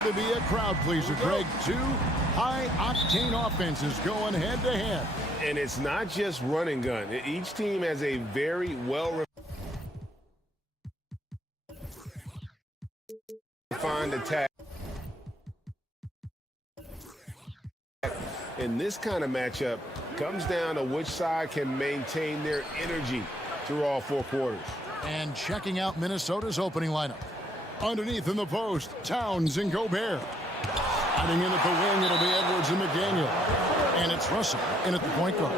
To be a crowd pleaser, Greg. Two high-octane offenses going head-to-head. And it's not just run and gun. Each team has a very well-refined attack. In this kind of matchup, comes down to which side can maintain their energy through all four quarters. And checking out Minnesota's opening lineup. Underneath in the post, Towns and Gobert. Hiding in at the wing, it'll be Edwards and McDaniel. And it's Russell in at the point guard.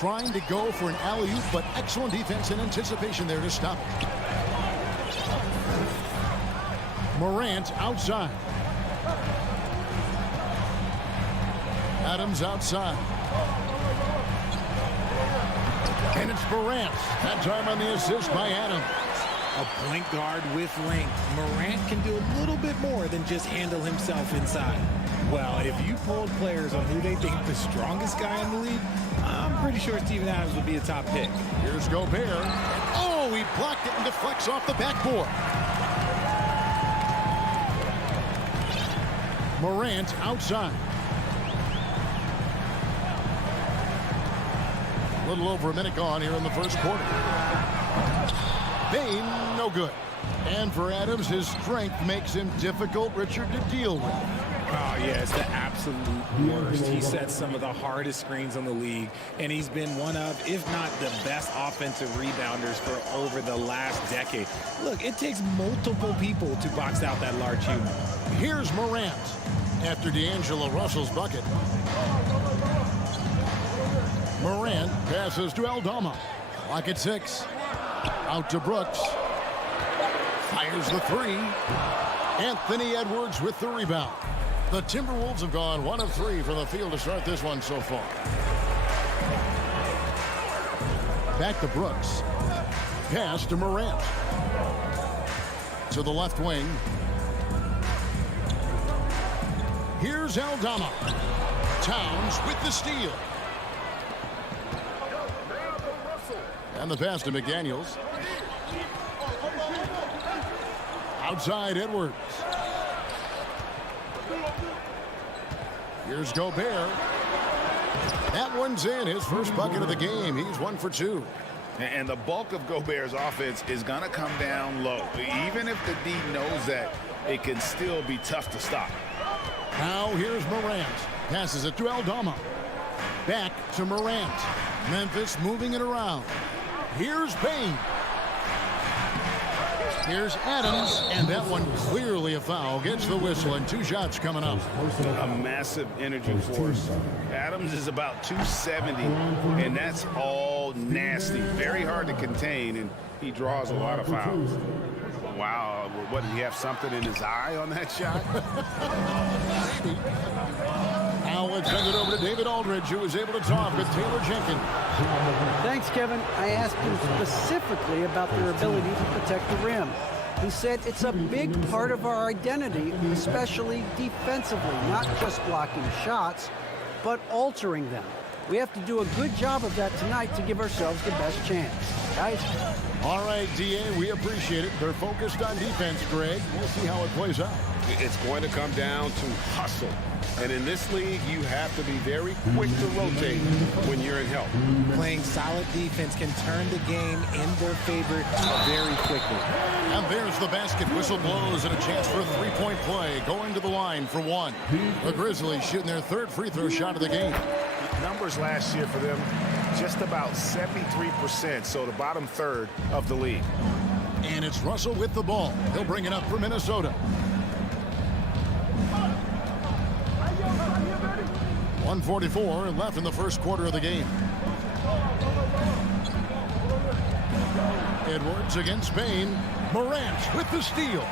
Trying to go for an alley-oop, but excellent defense and anticipation there to stop it. Morant outside. Adams outside. And it's Morant. That time on the assist by Adams. A point guard with length. Morant can do a little bit more than just handle himself inside. Well, if you polled players on who they think the strongest guy in the league, I'm pretty sure Steven Adams would be a top pick. Here's Gobert. Oh, he blocked it and deflects off the backboard. Morant outside. A little over a minute gone here in the first quarter. Bain, no good. And for Adams, his strength makes him difficult, Richard, to deal with. Oh, yeah, it's the absolute worst. He sets some of the hardest screens on the league, and he's been one of, if not the best offensive rebounders for over the last decade. Look, it takes multiple people to box out that large human. Here's Morant after D'Angelo Russell's bucket. Morant passes to Aldama. Clock at 6. Out to Brooks. Fires the three. Anthony Edwards with the rebound. The Timberwolves have gone 1 of 3 from the field to start this one so far. Back to Brooks. Pass to Morant. To the left wing. Here's Aldama. Towns with the steal. And the pass to McDaniels. Outside Edwards. Here's Gobert. That one's in. His first bucket of the game. He's 1 for 2. And the bulk of Gobert's offense is going to come down low. Even if the D knows that, it can still be tough to stop. Now here's Morant. Passes it to Aldama. Back to Morant. Memphis moving it around. Here's Bain. Here's Adams, and that one clearly a foul. Gets the whistle, and 2 shots coming up. A massive energy force. Adams is about 270, and that's all nasty. Very hard to contain, and he draws a lot of fouls. Wow, what, did he have something in his eye on that shot? Now let's send it over to David Aldridge, who was able to talk with Taylor Jenkins. Thanks, Kevin. I asked him specifically about their ability to protect the rim. He said it's a big part of our identity, especially defensively, not just blocking shots, but altering them. We have to do a good job of that tonight to give ourselves the best chance. Guys? All right, D.A., we appreciate it. They're focused on defense, Greg. We'll see how it plays out. It's going to come down to hustle. And in this league, you have to be very quick to rotate when you're in help. Playing solid defense can turn the game in their favor very quickly. And there's the basket. Whistle blows and a chance for a three-point play. Going to the line for 1. The Grizzlies shooting their 3rd free throw shot of the game. Numbers last year for them, just about 73%, so the bottom third of the league. And it's Russell with the ball. He'll bring it up for Minnesota. 1:44 left in the first quarter of the game. Edwards against Bain. Morant with the steal.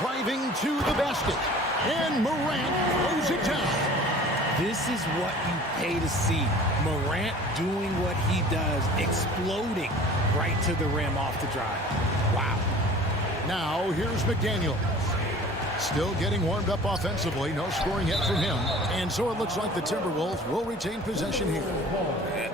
Driving to the basket. And Morant throws it down. This is what you pay to see. Morant doing what he does, exploding right to the rim off the drive. Wow. Now here's McDaniel. Still getting warmed up offensively. No scoring yet from him. And so it looks like the Timberwolves will retain possession here.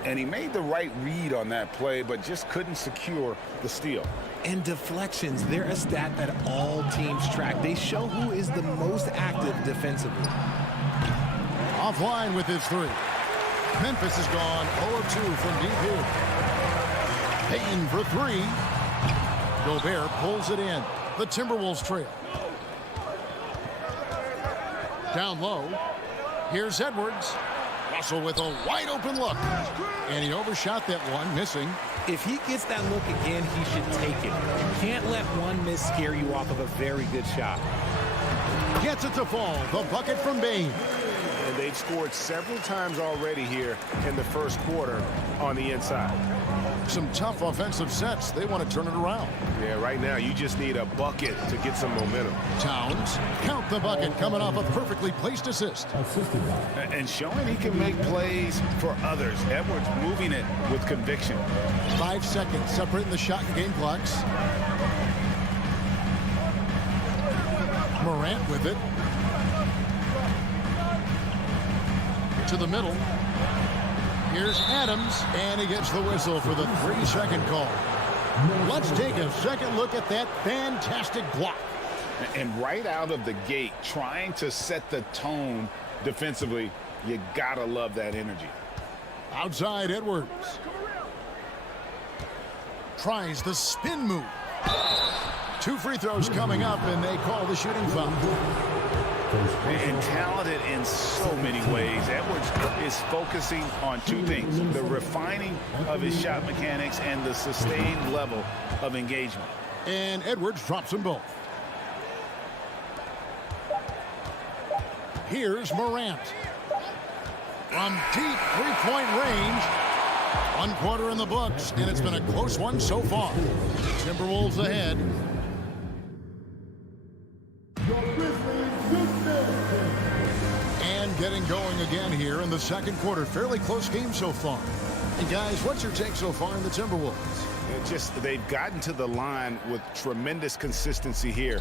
And he made the right read on that play, but just couldn't secure the steal. And deflections, they're a stat that all teams track. They show who is the most active defensively. Offline with his three. Memphis has gone 0 of 2 from deep here. Payton for three. Gobert pulls it in. The Timberwolves trail. Down low. Here's Edwards. Russell with a wide open look. And he overshot that one, missing. If he gets that look again, he should take it. You can't let one miss scare you off of a very good shot. Gets it to fall. The bucket from Bane. And they've scored several times already here in the first quarter on the inside. Some tough offensive sets. They want to turn it around. Yeah, right now you just need a bucket to get some momentum. Towns, count the bucket, coming off a perfectly placed assist. And showing he can make plays for others. Edwards moving it with conviction. 5 seconds separating the shot and game clocks. Morant with it. To the middle. Here's Adams, and he gets the whistle for the 3-second call. Let's take a second look at that fantastic block. And right out of the gate, trying to set the tone defensively, you gotta love that energy. Outside Edwards. Tries the spin move. 2 free throws coming up, and they call the shooting foul. And talented in so many ways. Edwards is focusing on 2 things: the refining of his shot mechanics and the sustained level of engagement. And Edwards drops them both. Here's Morant. From deep 3-point range. 1 quarter in the books, and it's been a close one so far. Timberwolves ahead. And getting going again here in the second quarter. Fairly close game so far. And guys, what's your take so far in the Timberwolves? They've gotten to the line with tremendous consistency here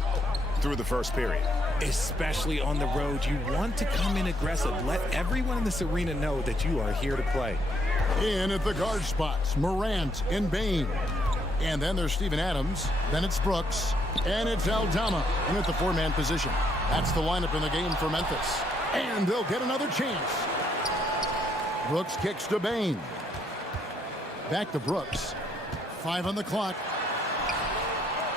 through the first period. Especially on the road, you want to come in aggressive. Let everyone in this arena know that you are here to play. In at the guard spots, Morant and Bane. And then there's Steven Adams. Then it's Brooks. And it's Aldama in at the 4-man position. That's the lineup in the game for Memphis. And they'll get another chance. Brooks kicks to Bane. Back to Brooks. 5 on the clock.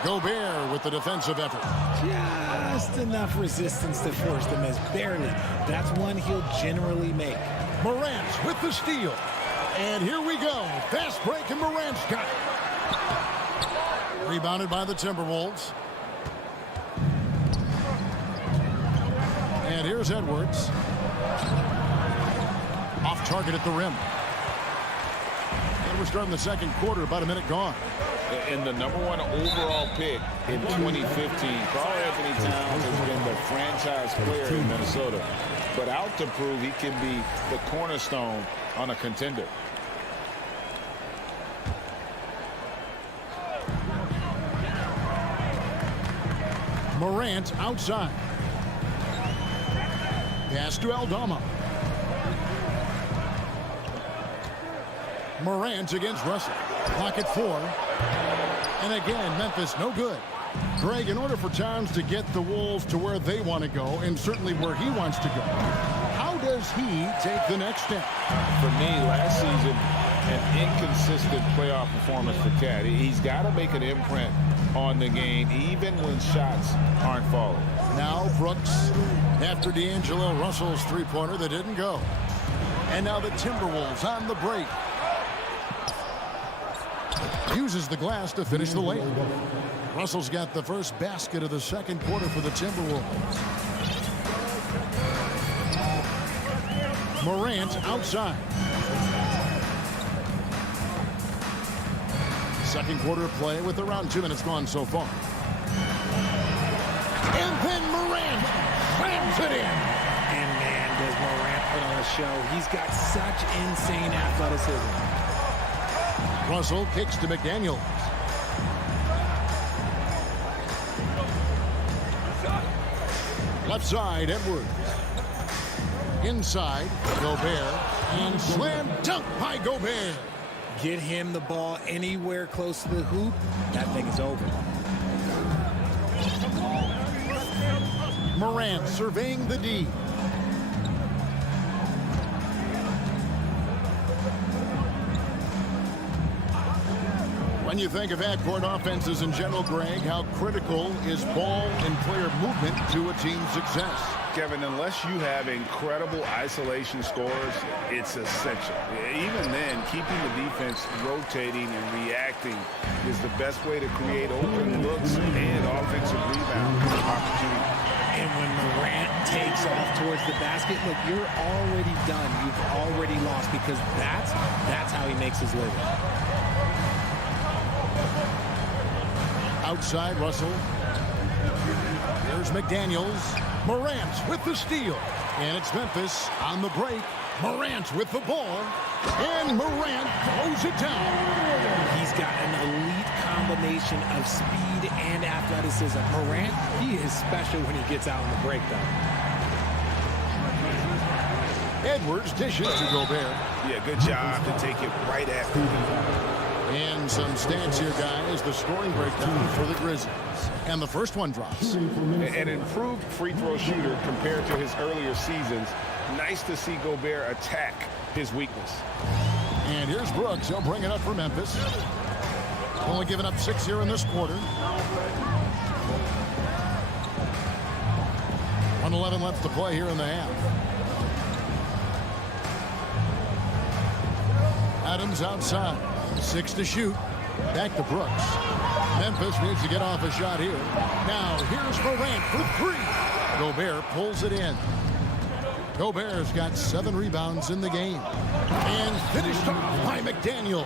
Gobert with the defensive effort. Just enough resistance to force the miss. Barely. That's one he'll generally make. Morant with the steal. And here we go. Fast break, and Morant's got it. Rebounded by the Timberwolves. And here's Edwards. Off target at the rim. And we're starting the second quarter, about a minute gone. And the #1 overall pick in 2015, Karl Anthony Towns has been the franchise player in Minnesota. But out to prove he can be the cornerstone on a contender. Morant outside. Pass to Aldama. Morant against Russell. Clock at 4. And again, Memphis no good. Greg, in order for Towns to get the Wolves to where they want to go, and certainly where he wants to go, how does he take the next step? For me, last season, an inconsistent playoff performance for Cat. He's got to make an imprint on the game, even when shots aren't falling. Now Brooks, after D'Angelo Russell's 3-pointer that didn't go. And now the Timberwolves on the break. Uses the glass to finish the layup. Russell's got the first basket of the second quarter for the Timberwolves. Morant outside. Second quarter of play with around 2 minutes gone so far. And then Morant slams it in. And man, does Morant put on a show. He's got such insane athleticism. Russell kicks to McDaniels. Left side, Edwards. Inside, Gobert. And slam dunk by Gobert. Get him the ball anywhere close to the hoop, that thing is over. Morant surveying the D. When you think of half-court offenses in general, Greg, how critical is ball and player movement to a team's success? Kevin, unless you have incredible isolation scores, it's essential. Even then, keeping the defense rotating and reacting is the best way to create open looks and offensive rebound opportunities. And when Morant takes off towards the basket, look, you're already done. You've already lost because that's how he makes his living. Outside, Russell. There's McDaniels. Morant with the steal. And it's Memphis on the break. Morant with the ball. And Morant throws it down. He's got an elite combination of speed and athleticism. Morant, he is special when he gets out on the break, though. Edwards dishes to Gobert. Yeah, good job to take it right at him. And some stats here, guys. The scoring breakdown for the Grizzlies. And the first one drops. An improved free throw shooter compared to his earlier seasons. Nice to see Gobert attack his weakness. And here's Brooks. He'll bring it up for Memphis. Only giving up 6 here in this quarter. 1:11 left to play here in the half. Adams outside. 6 to shoot. Back to Brooks. Memphis needs to get off a shot here. Now here's Morant for 3. Gobert pulls it in. Gobert's got 7 rebounds in the game. And finished off by McDaniel.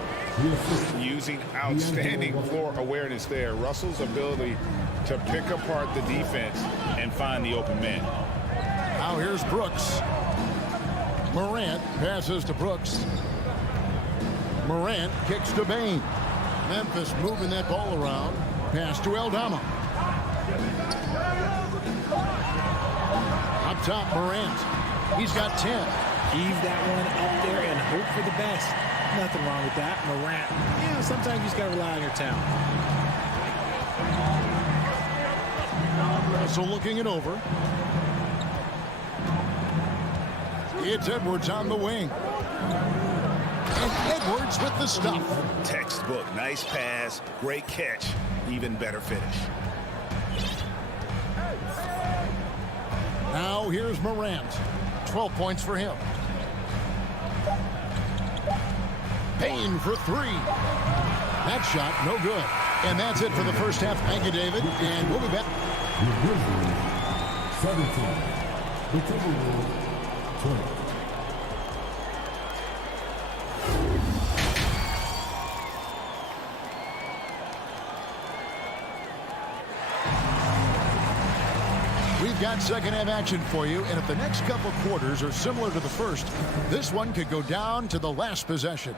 Using outstanding floor awareness there. Russell's ability to pick apart the defense and find the open man. Now here's Brooks. Morant passes to Brooks. Morant kicks to Bain. Memphis moving that ball around. Pass to Aldama. Up top, Morant. He's got 10. Heave that one up there and hope for the best. Nothing wrong with that. Morant, sometimes you just got to rely on your talent. Russell looking it over. It's Edwards on the wing. And Edwards with the stuff. Textbook. Nice pass. Great catch. Even better finish. Now here's Morant. 12 points for him. Payne for 3. That shot, no good. And that's it for the first half. Thank you, David. And we'll be back. The Grizzlies, 17. The Timberwolves, 20. We've got second half action for you, and if the next couple quarters are similar to the first, this one could go down to the last possession.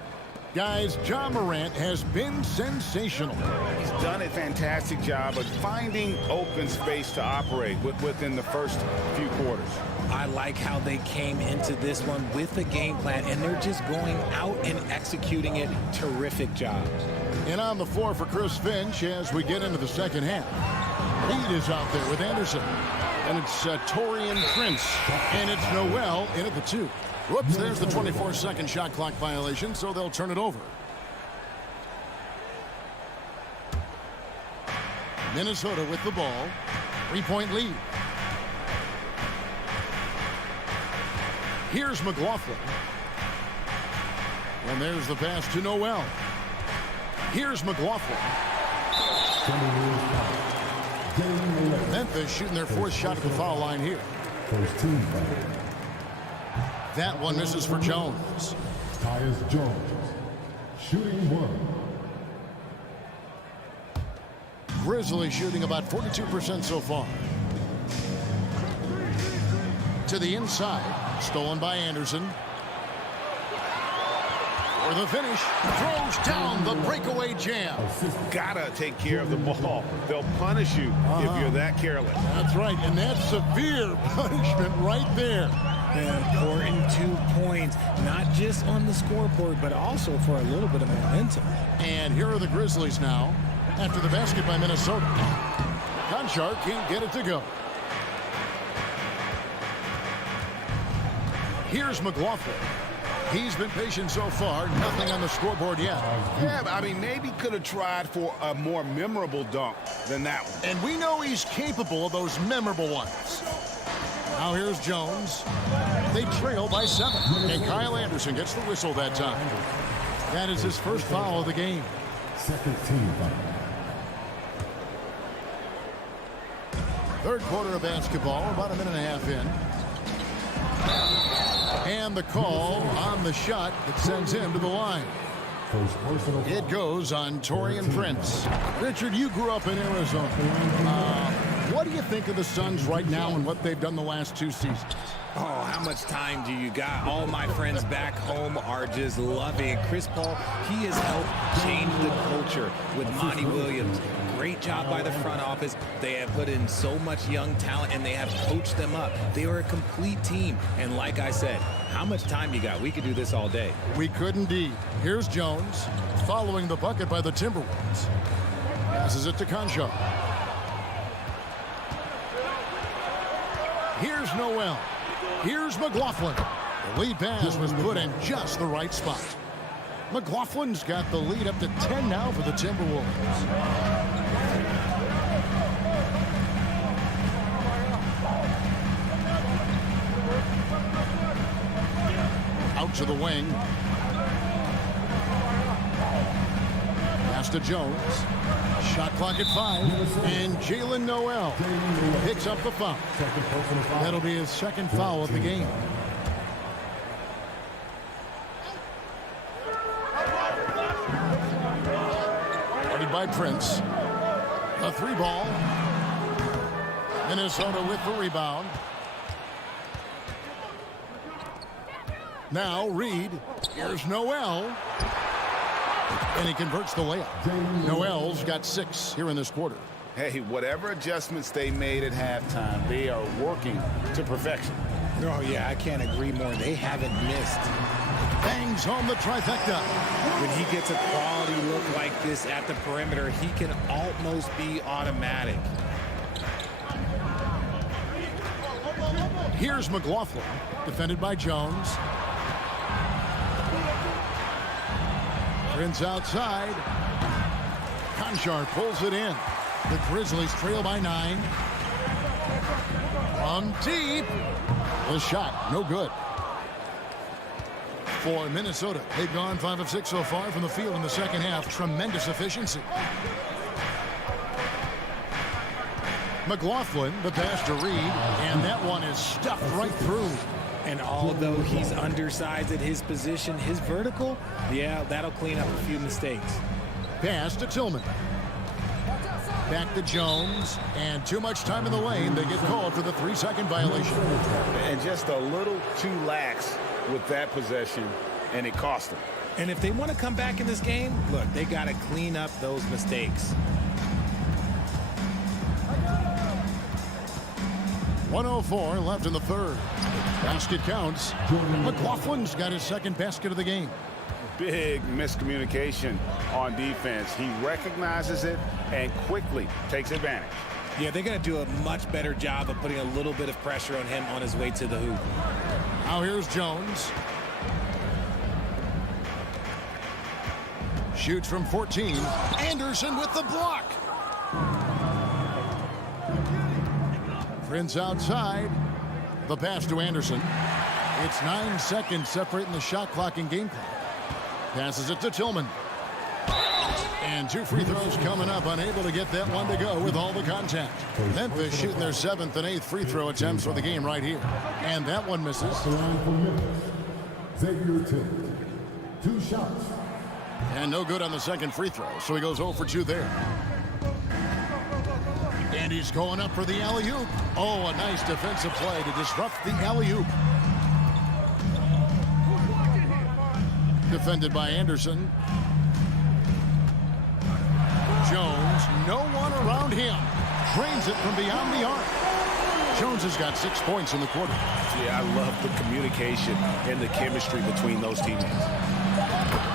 Guys, Ja Morant has been sensational. He's done a fantastic job of finding open space to operate within the first few quarters. I like how they came into this one with a game plan, and they're just going out and executing it. Terrific job. And on the floor for Chris Finch as we get into the second half. Reed is out there with Anderson. And it's Torian Prince. And it's Noel in at the 2. Whoops, there's the 24-second shot clock violation, so they'll turn it over. Minnesota with the ball. 3-point lead. Here's McLaughlin. And there's the pass to Noel. Here's McLaughlin. Memphis shooting their 4th shot at the foul line here. First team foul. That one misses for Jones. Tyus Jones, shooting 1. Grizzlies shooting about 42% so far. To the inside. Stolen by Anderson. For the finish, throws down the breakaway jam. Gotta take care of the ball. They'll punish you if you're that careless. That's right, and that's severe punishment right there. An important 2 points, not just on the scoreboard, but also for a little bit of momentum. And here are the Grizzlies now, after the basket by Minnesota. Conchar can't get it to go. Here's McLaughlin. He's been patient so far, nothing on the scoreboard yet. Yeah, but I mean, maybe could have tried for a more memorable dunk than that one. And we know he's capable of those memorable ones. Now here's Jones. They trail by 7. And Kyle Anderson gets the whistle that time. That is his first foul of the game. Second team foul. Third quarter of basketball, about a minute and a half in. And the call on the shot that sends him to the line. First personal foul. It goes on Taurean Prince. Richard, you grew up in Arizona. What do you think of the Suns right now and what they've done the last 2 seasons? Oh, how much time do you got? All my friends back home are just loving it. Chris Paul, he has helped change the culture with Monty Williams. Great job by the front office. They have put in so much young talent, and they have coached them up. They are a complete team. And like I said, how much time you got? We could do this all day. We could indeed. Here's Jones following the bucket by the Timberwolves. Passes it to Conchar. Here's Noel. Here's McLaughlin. The lead pass was put in just the right spot. McLaughlin's got the lead up to 10 now for the Timberwolves. Out to the wing. Pass to Jones. Shot clock at 5. And Jalen Noel picks up the foul. That'll be his second foul of the game. Guarded by Prince. A 3 ball. Minnesota with the rebound. Now Reed. Here's Noel. And he converts the layup. Noel's got 6 here in this quarter. Hey, whatever adjustments they made at halftime, they are working to perfection. Oh, yeah, I can't agree more. They haven't missed. Bangs home the trifecta. When he gets a quality look like this at the perimeter, he can almost be automatic. Here's McLaughlin, defended by Jones. Prince outside. Conchar pulls it in. The Grizzlies trail by 9. From deep. The shot, no good. For Minnesota, they've gone 5 of 6 so far from the field in the second half. Tremendous efficiency. McLaughlin, the pass to Reed, and that one is stuffed right through. And although he's undersized at his position, his vertical, yeah, that'll clean up a few mistakes. Pass to Tillman. Back to Jones, and too much time in the lane. They get called for the 3-second violation. And just a little too lax with that possession, and it cost them. And if they want to come back in this game, look, they got to clean up those mistakes. 1:04 left in the third. Basket counts. McLaughlin's got his second basket of the game. Big miscommunication on defense. He recognizes it and quickly takes advantage. Yeah, they're going to do a much better job of putting a little bit of pressure on him on his way to the hoop. Now here's Jones. Shoots from 14. Anderson with the block. Prince outside. The pass to Anderson. It's 9 seconds separating the shot clock and game clock. Passes it to Tillman. And 2 free throws coming up. Unable to get that one to go with all the contact. Memphis shooting their 7th and 8th free throw attempts for the game right here. And that one misses. The line for Memphis. Xavier Tillman. 2 shots. And no good on the second free throw. So he goes 0 for 2 there. And he's going up for the alley-oop. Oh, a nice defensive play to disrupt the alley-oop. defended by Anderson. Jones, no one around him. Drains it from beyond the arc. Jones has got 6 points in the quarter. Yeah, I love the communication and the chemistry between those teammates.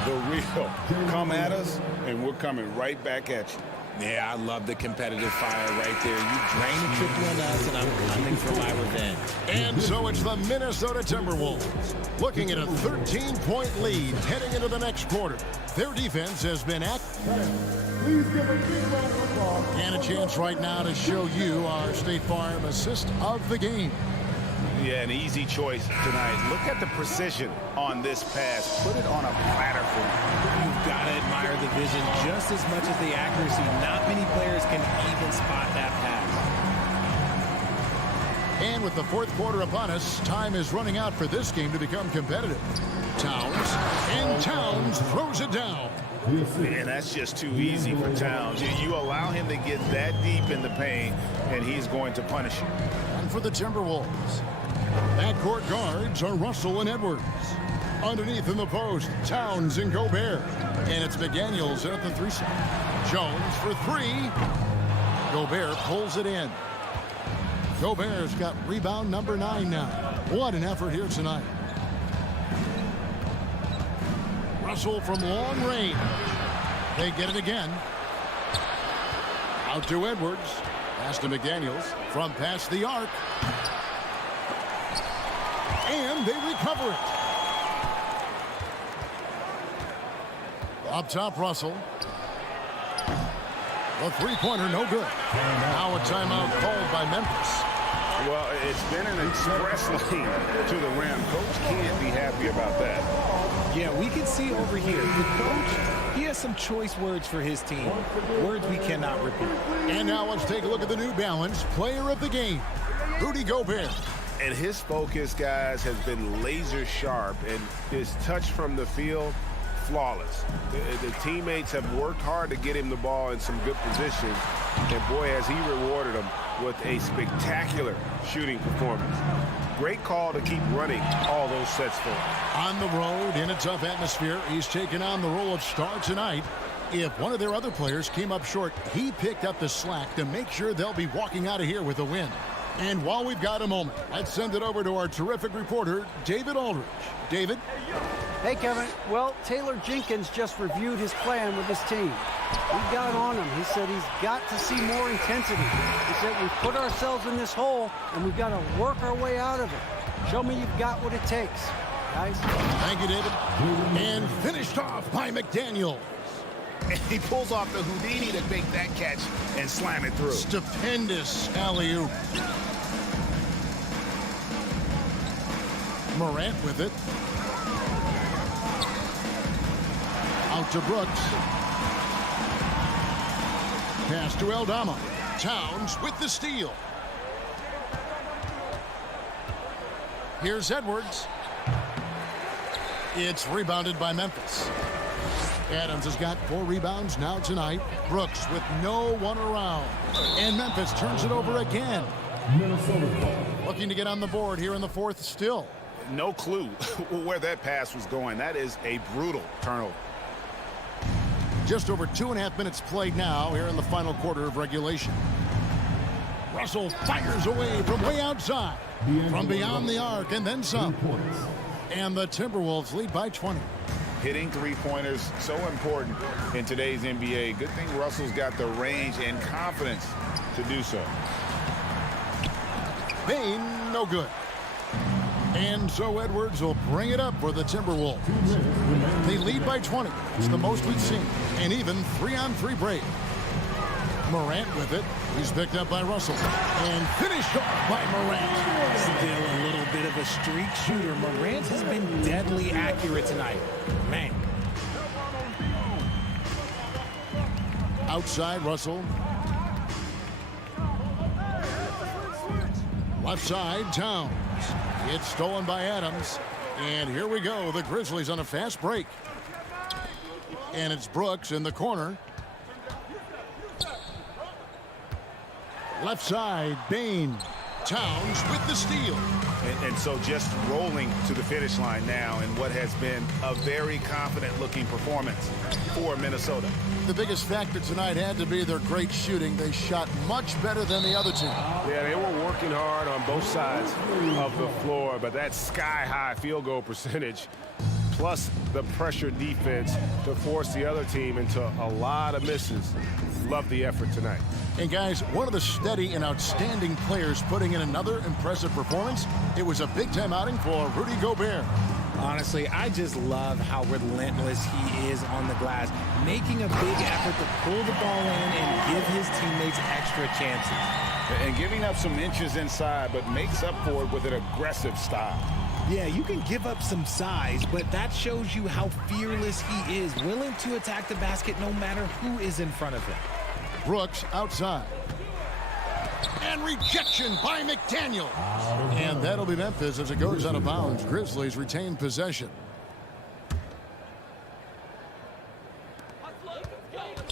The real come at us, and we're coming right back at you. Yeah, I love the competitive fire right there. You drain the triple on us, and I'm coming for my revenge. And so it's the Minnesota Timberwolves looking at a 13-point lead heading into the next quarter. Their defense has been Please give a big round of applause. and a chance right now to show you our State Farm assist of the game. Yeah, an easy choice tonight. Look at the precision on this pass. Put it on a platter for him. You've got to admire the vision just as much as the accuracy. Not many players can even spot that pass. And with the fourth quarter upon us, time is running out for this game to become competitive. Towns throws it down. And that's just too easy for Towns. You allow him to get that deep in the paint, and he's going to punish you. And for the Timberwolves, backcourt guards are Russell and Edwards. Underneath in the post, Towns and Gobert. And it's McDaniels at the 3 side. Jones for 3. Gobert pulls it in. Gobert's got rebound number 9 now. What an effort here tonight. Russell from long range. They get it again. Out to Edwards. Pass to McDaniels from past the arc. And they recover it. Up top, Russell. The three-pointer, no good. And now a timeout called by Memphis. Well, it's been an express lane to the rim. Coach can't be happy about that. Yeah, we can see over here, the coach, he has some choice words for his team. Words we cannot repeat. And now let's take a look at the New Balance player of the game, Rudy Gobert. And his focus, guys, has been laser sharp, and his touch from the field, flawless. The teammates have worked hard to get him the ball in some good positions, and boy, has he rewarded them with a spectacular shooting performance. Great call to keep running all those sets for him. On the road, in a tough atmosphere, he's taken on the role of star tonight. If one of their other players came up short, he picked up the slack to make sure they'll be walking out of here with a win. And while we've got a moment, let's send it over to our terrific reporter, David Aldridge. David? Hey, Kevin. Well, Taylor Jenkins just reviewed his plan with his team. We got on him. He said he's got to see more intensity. He said we've put ourselves in this hole, and we've got to work our way out of it. Show me you've got what it takes, guys. Thank you, David. And finished off by McDaniel. And he pulls off the Houdini to make that catch and slam it through. Stupendous alley-oop. Morant with it. Out to Brooks. Pass to Aldama. Towns with the steal. Here's Edwards. It's rebounded by Memphis. Adams has got 4 rebounds now tonight. Brooks with no one around. And Memphis turns it over again. Looking to get on the board here in the fourth still. No clue where that pass was going. That is a brutal turnover. Just over 2.5 minutes played now here in the final quarter of regulation. Russell fires away from way outside. From beyond the arc and then some. And the Timberwolves lead by 20. Hitting three-pointers, so important in today's NBA. Good thing Russell's got the range and confidence to do so. Bain, no good. And so Edwards will bring it up for the Timberwolves. They lead by 20. It's the most we've seen. And even 3-on-3 break. Morant with it. He's picked up by Russell. And finished off by Morant. Still a little bit of a streak shooter. Morant has been deadly accurate tonight. Man. Outside, Russell. Left side, Towns. It's stolen by Adams. And here we go. The Grizzlies on a fast break. And it's Brooks in the corner. Left side, Bain. Towns with the steal. And so just rolling to the finish line now in what has been a very confident-looking performance for Minnesota. The biggest factor tonight had to be their great shooting. They shot much better than the other team. Yeah, they were working hard on both sides of the floor, but that sky-high field goal percentage plus the pressure defense to force the other team into a lot of misses. Love the effort tonight. And guys, one of the steady and outstanding players putting in another impressive performance. It was a big-time outing for Rudy Gobert. Honestly, I just love how relentless he is on the glass, making a big effort to pull the ball in and give his teammates extra chances. And giving up some inches inside, but makes up for it with an aggressive style. Yeah, you can give up some size, but that shows you how fearless he is, willing to attack the basket no matter who is in front of him. Brooks outside. And rejection by McDaniel. And that'll be Memphis as it goes out of bounds. Grizzlies retain possession.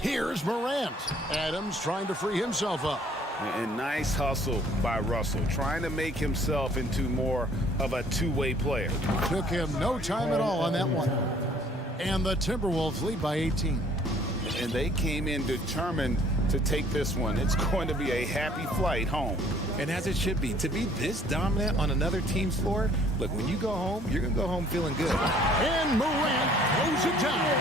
Here's Morant. Adams trying to free himself up. And nice hustle by Russell, trying to make himself into more of a two-way player. Took him no time at all on that one. And the Timberwolves lead by 18. And they came in determined to take this one. It's going to be a happy flight home. And as it should be, to be this dominant on another team's floor, look, when you go home, you're going to go home feeling good. And Morant throws it down.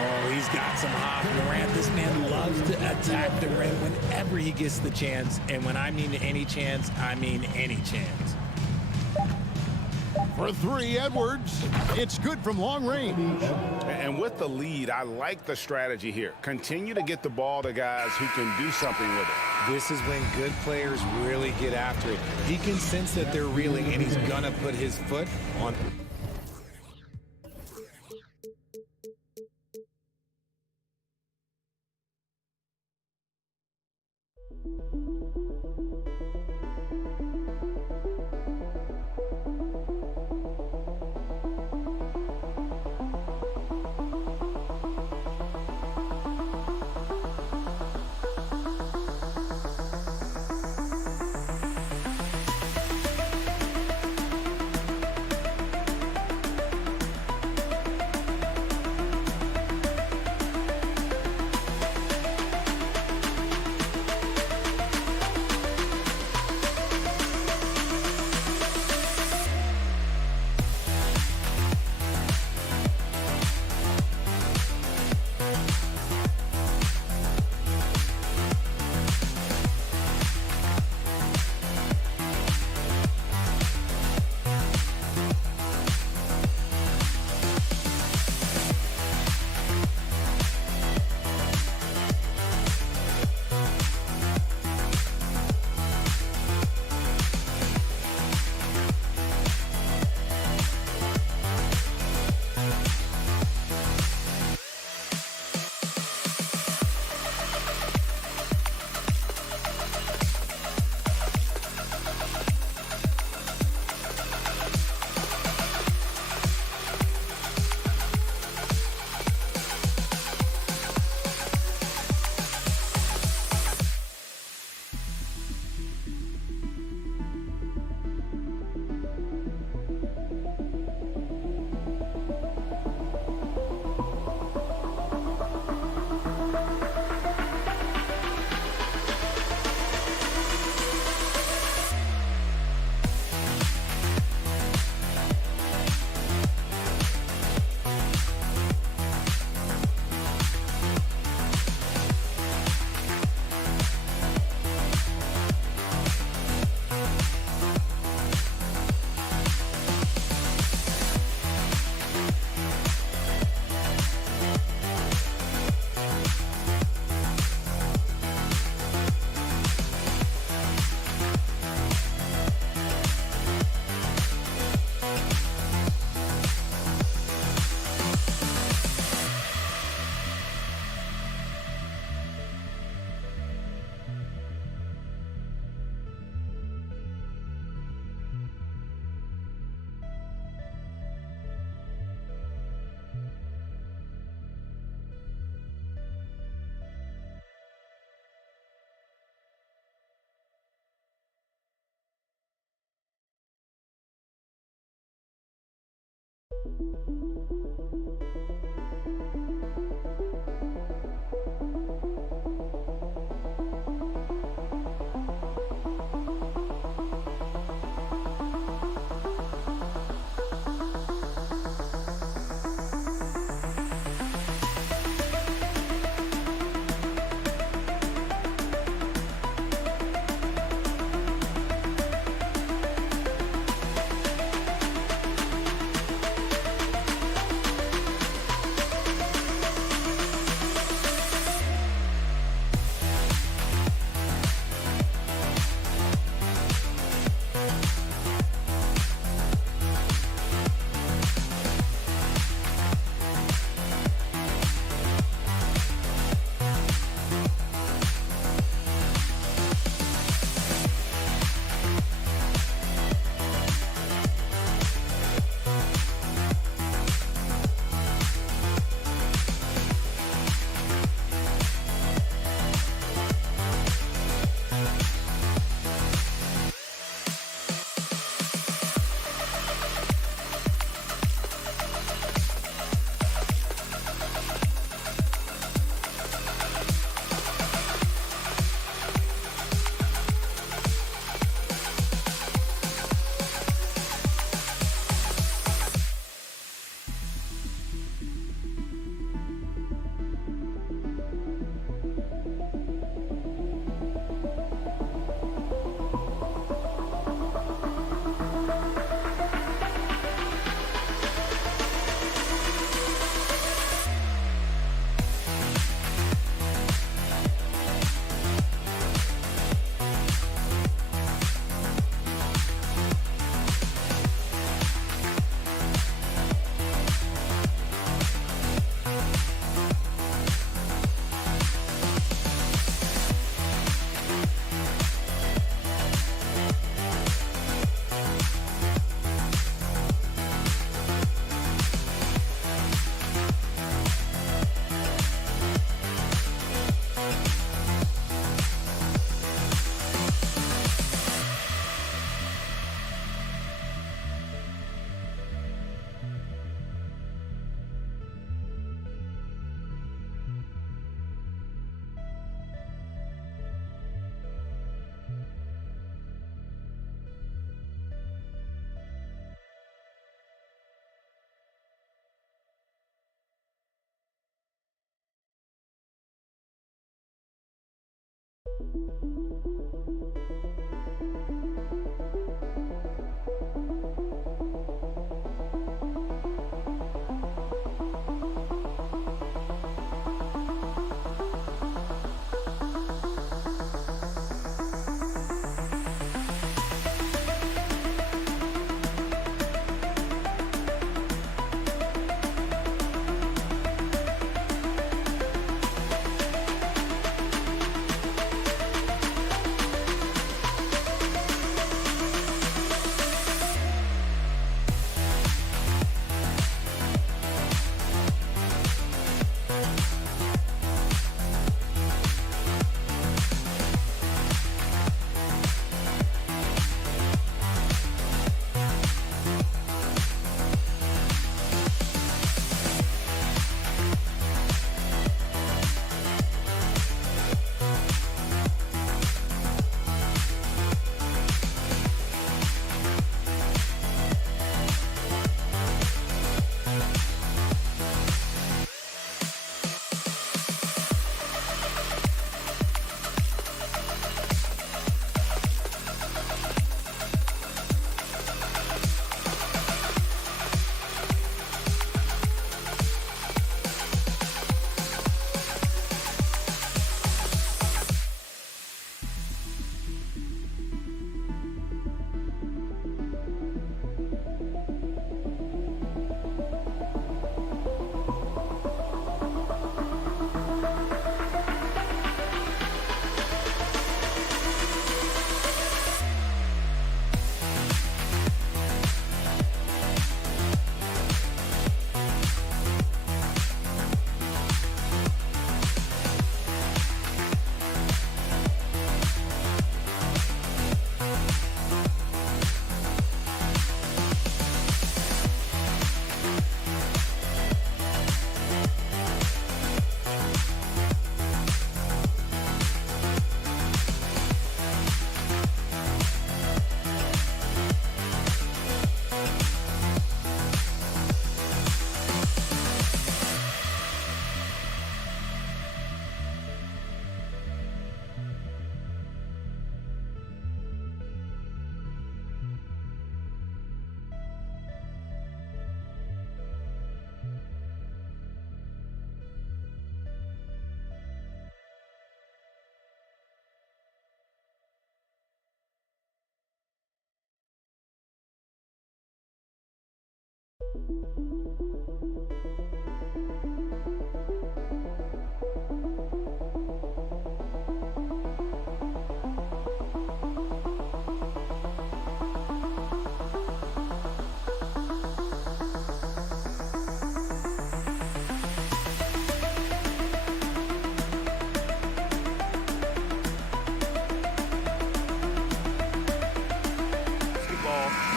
Oh, he's got some hop. Morant, this man loves to attack the rim whenever he gets the chance. And when I mean any chance, I mean any chance. For three, Edwards. It's good from long range. And with the lead, I like the strategy here. Continue to get the ball to guys who can do something with it. This is when good players really get after it. He can sense that they're reeling, and he's going to put his foot on.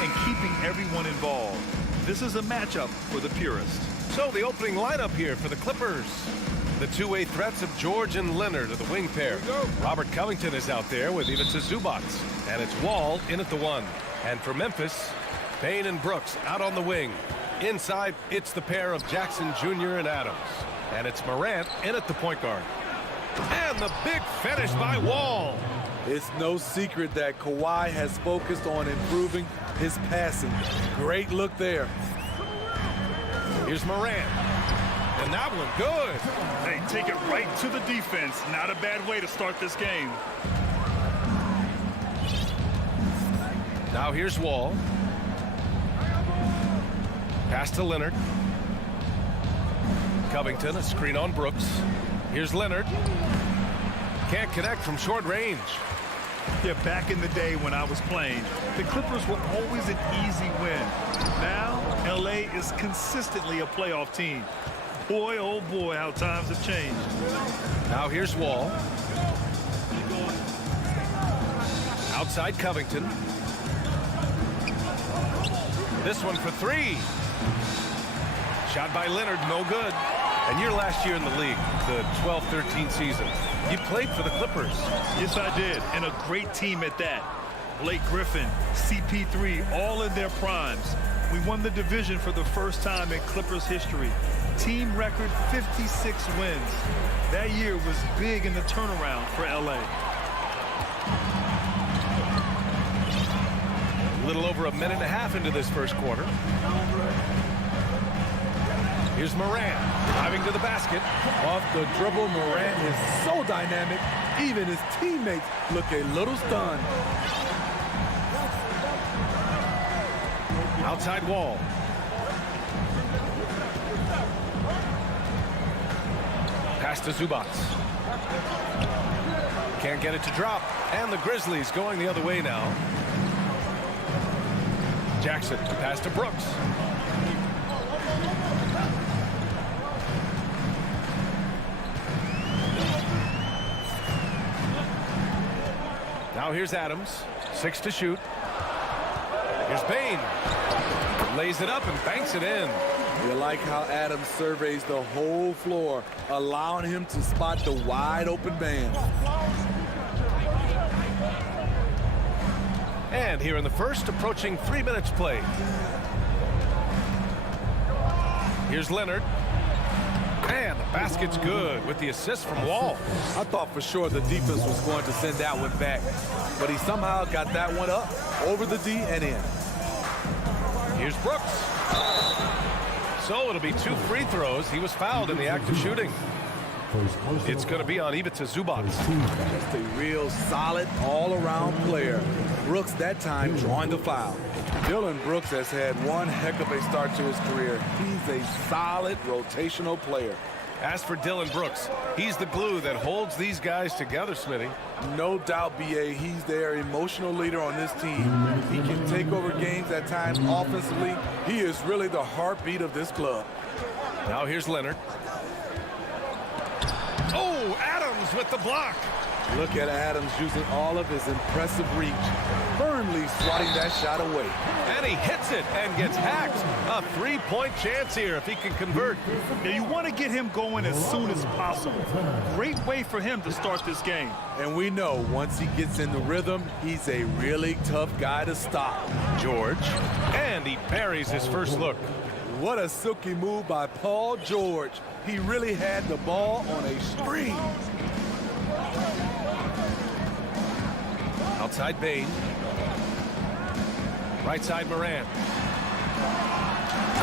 And keeping everyone involved. This is a matchup for the purists. So the opening lineup here for the Clippers. The two-way threats of George and Leonard are the wing pair. Robert Covington is out there with Ivica Zubac. And it's Wall in at the 1. And for Memphis, Payne and Brooks out on the wing. Inside, it's the pair of Jackson Jr. and Adams. And it's Morant in at the point guard. And the big finish by Wall. It's no secret that Kawhi has focused on improving his passing. Great look there. Here's Morant. And that one good. Hey, take it right to the defense. Not a bad way to start this game. Now here's Wall. Pass to Leonard. Covington, a screen on Brooks. Here's Leonard. Can't connect from short range. Yeah, back in the day when I was playing, the Clippers were always an easy win. Now, LA is consistently a playoff team. Boy, oh boy, how times have changed. Now here's Wall. Outside Covington. This one for 3. Shot by Leonard, no good. And your last year in the league, the 12-13 season, you played for the Clippers. Yes, I did, and a great team at that. Blake Griffin, CP3, all in their primes. We won the division for the first time in Clippers history. Team record 56 wins. That year was big in the turnaround for LA. A little over a minute and a half into this first quarter. Here's Morant, driving to the basket. Off the dribble, Morant is so dynamic, even his teammates look a little stunned. Outside Wall. Pass to Zubac. Can't get it to drop. And the Grizzlies going the other way now. Jackson, pass to Brooks. Now here's Adams, 6 to shoot. Here's Payne. Lays it up and banks it in. You like how Adams surveys the whole floor, allowing him to spot the wide open man. And here in the first, approaching 3 minutes played. Here's Leonard. And the basket's good with the assist from Wall. I thought for sure the defense was going to send that one back, but he somehow got that one up, over the D and in. Here's Brooks. So it'll be 2 free throws. He was fouled in the act of shooting. It's going to be on Ivica Zubac. Just a real solid all-around player. Brooks that time drawing the foul. Dillon Brooks has had one heck of a start to his career. He's a solid rotational player. As for Dillon Brooks, he's the glue that holds these guys together, Smitty. No doubt, B.A., he's their emotional leader on this team. He can take over games at times offensively. He is really the heartbeat of this club. Now here's Leonard. Oh, Adams with the block. Look at Adams using all of his impressive reach, firmly swatting that shot away. And he hits it and gets hacked. A 3-point chance here if he can convert. Now you want to get him going as soon as possible. Great way for him to start this game. And we know once he gets in the rhythm, he's a really tough guy to stop. George. And he buries his first look. What a silky move by Paul George. He really had the ball on a string. Outside Payne. Right side Morant.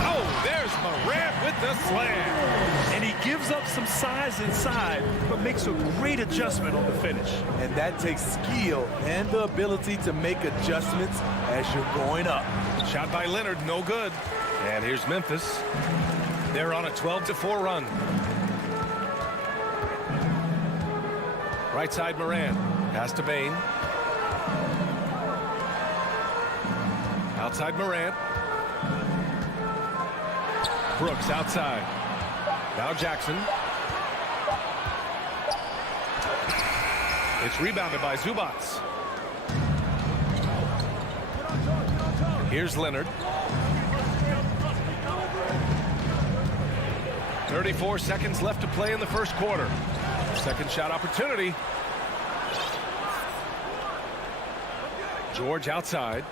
Oh, there's Morant with the slam. And he gives up some size inside, but makes a great adjustment on the finish. And that takes skill and the ability to make adjustments as you're going up. Shot by Leonard, no good. And here's Memphis. They're on a 12-4 run. Right side Moran. Pass to Bain. Outside Moran. Brooks outside. Now Jackson. It's rebounded by Zubats. Here's Leonard. 34 seconds left to play in the first quarter. Second shot opportunity. George outside.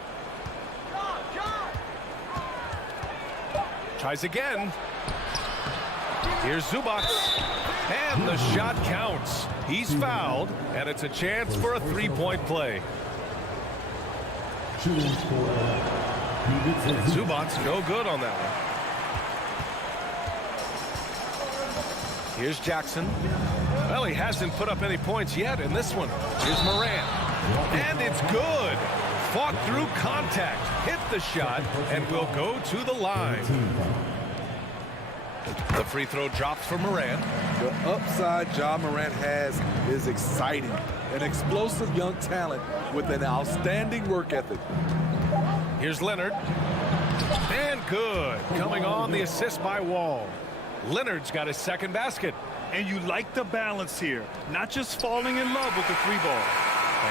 Tries again. Here's Zubats. And the shot counts. He's fouled, and it's a chance for a three-point play. Zubats no good on that one. Here's Jackson. Well, he hasn't put up any points yet in this one. Here's Moran. And it's good. Fought through contact, hit the shot, and will go to the line. The free throw drops for Moran. The upside Ja Morant has is exciting. An explosive young talent with an outstanding work ethic. Here's Leonard. And good. Coming on the assist by Wall. Leonard's got his second basket. And you like the balance here. Not just falling in love with the three ball.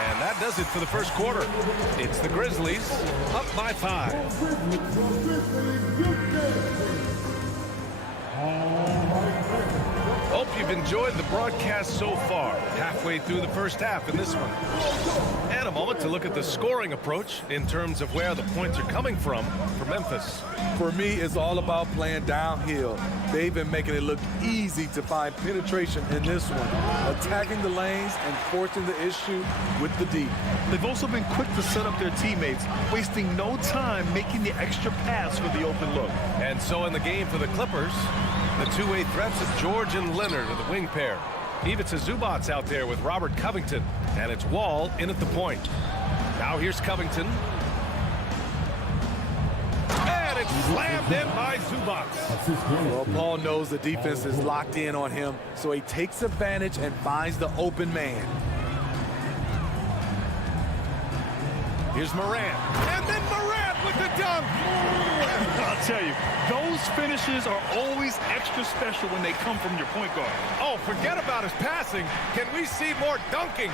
And that does it for the first quarter. It's the Grizzlies up by 5. Hope you've enjoyed the broadcast so far. Halfway through the first half in this one. And a moment to look at the scoring approach in terms of where the points are coming from for Memphis. For me, it's all about playing downhill. They've been making it look easy to find penetration in this one, attacking the lanes and forcing the issue with the deep. They've also been quick to set up their teammates, wasting no time making the extra pass for the open look. And so in the game for the Clippers, the two-way threats of George and Leonard are the wing pair. Ivica Zubats out there with Robert Covington, and it's Wall in at the point. Now here's Covington. And it's slammed in by Zubats. Well, Paul knows the defense is locked in on him, so he takes advantage and finds the open man. Here's Moran. And then Moran with the dunk. I'll tell you, those finishes are always extra special when they come from your point guard. Oh, forget about his passing. Can we see more dunking?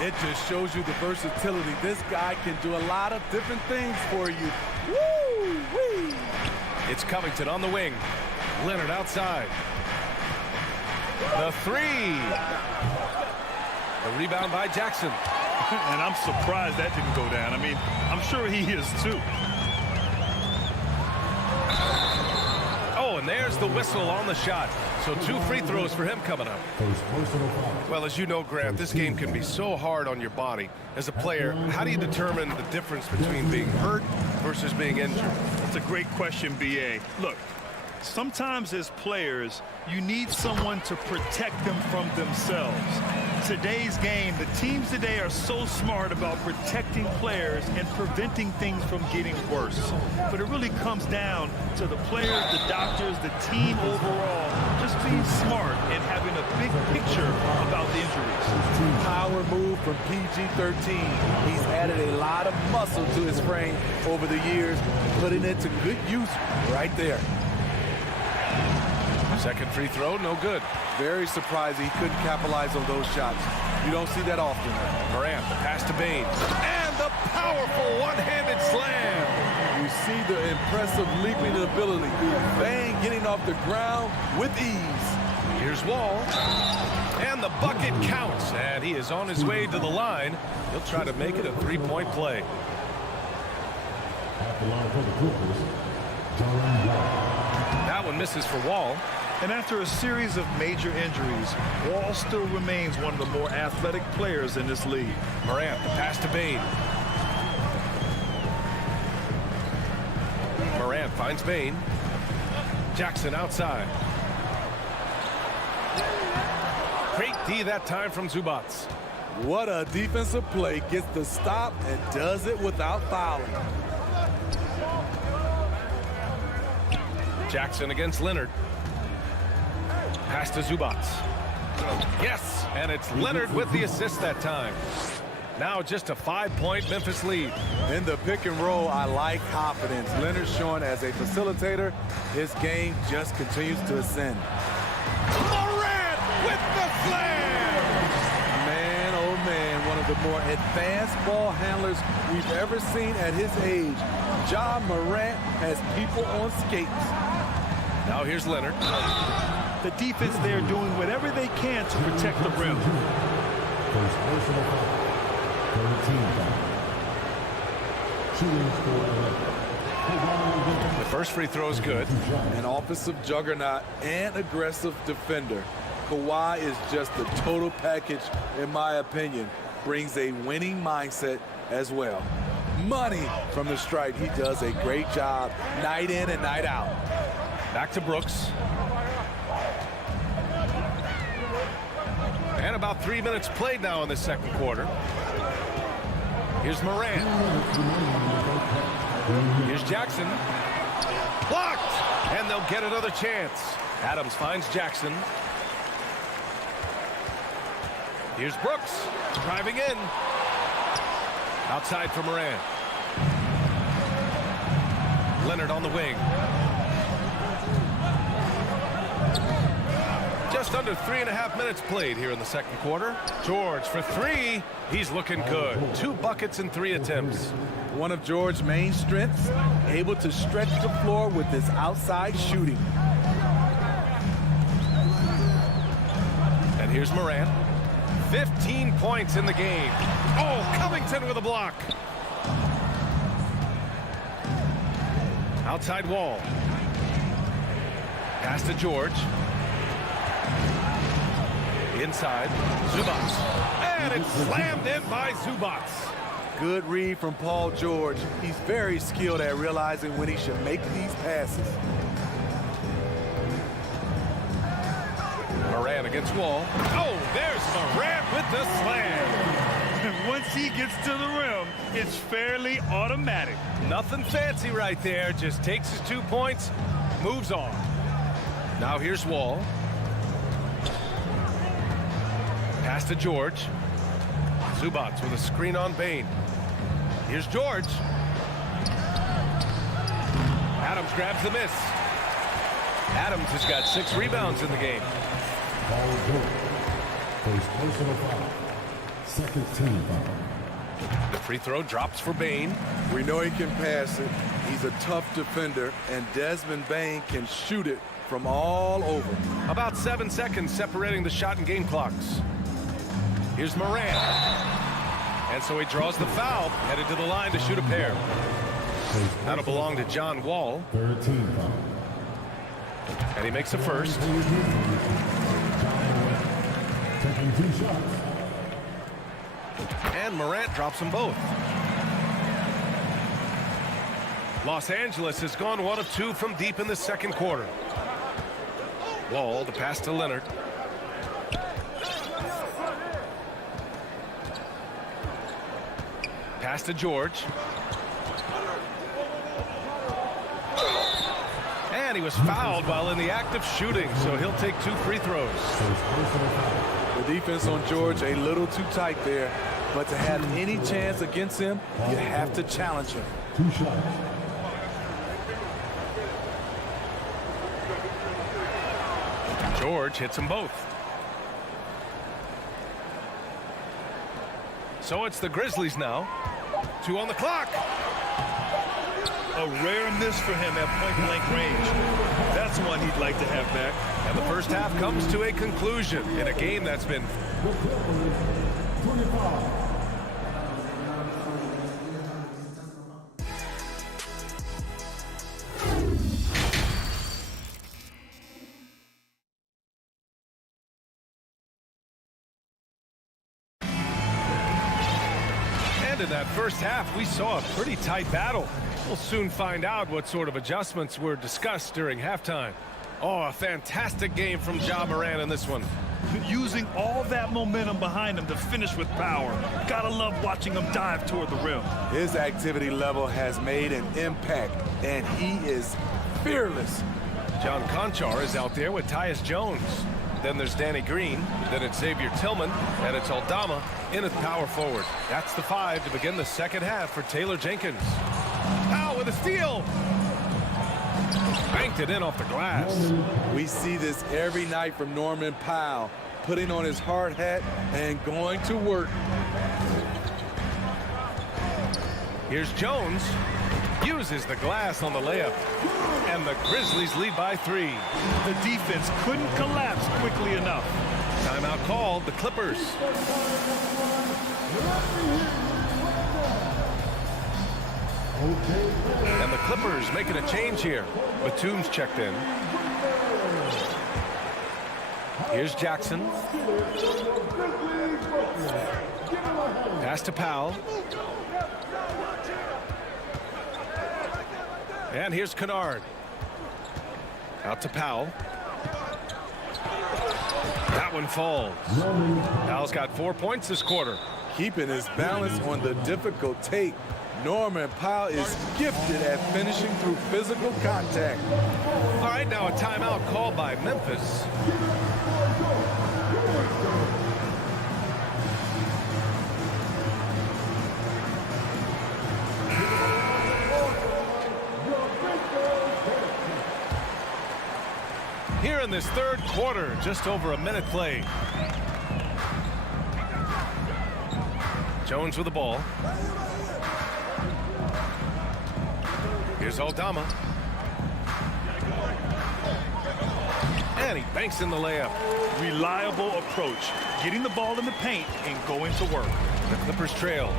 It just shows you the versatility. This guy can do a lot of different things for you. Woo-wee! It's Covington on the wing. Leonard outside. The three. The rebound by Jackson. And I'm surprised that didn't go down. I mean, I'm sure he is too. Oh, and there's the whistle on the shot. So 2 free throws for him coming up. Well, as you know, Grant, this game can be so hard on your body. As a player, how do you determine the difference between being hurt versus being injured? That's a great question, B.A. Look, sometimes as players, you need someone to protect them from themselves. Today's game, the teams today are so smart about protecting players and preventing things from getting worse. But it really comes down to the players, the doctors, the team overall, just being smart and having a big picture about the injuries. Power move from PG-13. He's added a lot of muscle to his frame over the years, putting it to good use right there. Second free throw, no good. Very surprised he couldn't capitalize on those shots. You don't see that often. Morant, the pass to Bain. And the powerful one-handed slam. You see the impressive leaping ability. Bain getting off the ground with ease. Here's Wall. And the bucket counts. And he is on his way to the line. He'll try to make it a three-point play. That one misses for Wall. And after a series of major injuries, Wall still remains one of the more athletic players in this league. Morant, the pass to Bain. Morant finds Bain. Jackson outside. Great D that time from Zubats. What a defensive play. Gets the stop and does it without fouling. Jackson against Leonard. Pass to Zubac. Yes, and it's Leonard with the assist that time. Now just a 5-point Memphis lead. In the pick and roll, I like confidence. Leonard showing as a facilitator, his game just continues to ascend. Morant with the slam! Man, oh man, one of the more advanced ball handlers we've ever seen at his age. Ja Morant has people on skates. Now here's Leonard. The defense there doing whatever they can to protect the rim. First personal foul. 13 foul. Shooting score. The first free throw is good. An offensive juggernaut and aggressive defender. Kawhi is just the total package, in my opinion. Brings a winning mindset as well. Money from the stripe. He does a great job night in and night out. Back to Brooks. And about 3 minutes played now in the second quarter. Here's Morant. Here's Jackson. Blocked! And they'll get another chance. Adams finds Jackson. Here's Brooks. Driving in. Outside for Morant. Leonard on the wing. Just under 3.5 minutes played here in the second quarter. George for three. He's looking good. 2 buckets in 3 attempts. One of George's main strengths, able to stretch the floor with his outside shooting. And here's Morant. 15 points in the game. Oh, Covington with a block. Outside wall. Pass to George. Inside, Zubac. And it's slammed in by Zubac. Good read from Paul George. He's very skilled at realizing when he should make these passes. Morant against Wall. Oh, there's Morant with the slam. Once he gets to the rim, it's fairly automatic. Nothing fancy right there. Just takes his 2 points, moves on. Now here's Wall. Pass to George. Zubac with a screen on Bain. Here's George. Adams grabs the miss. Adams has got 6 rebounds in the game. Paul George. First personal foul. Second team foul. The free throw drops for Bain. We know he can pass it. He's a tough defender, and Desmond Bain can shoot it from all over. About 7 seconds separating the shot and game clocks. Here's Morant. And so he draws the foul, headed to the line to shoot a pair. That'll belong to John Wall. 13 foul. And he makes the first. Taking 2 shots. And Morant drops them both. Los Angeles has gone 1 of 2 from deep in the second quarter. Wall, the pass to Leonard. Pass to George. And he was fouled while in the act of shooting, so he'll take 2 free throws. The defense on George a little too tight there, but to have any chance against him, you have to challenge him. 2 shots. George hits them both. So it's the Grizzlies now. 2 on the clock. A rare miss for him at point-blank range. That's one he'd like to have back. And the first half comes to a conclusion in a game that's been 25. in that first half, we saw a pretty tight battle. We'll soon find out what sort of adjustments were discussed during halftime. Oh, a fantastic game from Ja Morant in this one. Using all that momentum behind him to finish with power. Gotta love watching him dive toward the rim. His activity level has made an impact, and he is fearless John Conchar is out there with Tyus Jones. Then there's Danny Green. Then it's Xavier Tillman. And it's Aldama in at power forward. That's the 5 to begin the second half for Taylor Jenkins. Powell with a steal. Banked it in off the glass. We see this every night from Norman Powell, putting on his hard hat and going to work. Here's Jones. Uses the glass on the layup. And the Grizzlies lead by 3. The defense couldn't collapse quickly enough. Timeout called, the Clippers. And the Clippers making a change here. Batum's checked in. Here's Jackson. Pass to Powell. And here's Kennard. Out to Powell. That one falls. Powell's got 4 points this quarter. Keeping his balance on the difficult take. Norman Powell is gifted at finishing through physical contact. All right, now a timeout called by Memphis. Here in this third quarter, just over a minute played. Jones with the ball. Here's Aldama. And he banks in the layup. Reliable approach. Getting the ball in the paint and going to work. The Clippers trail.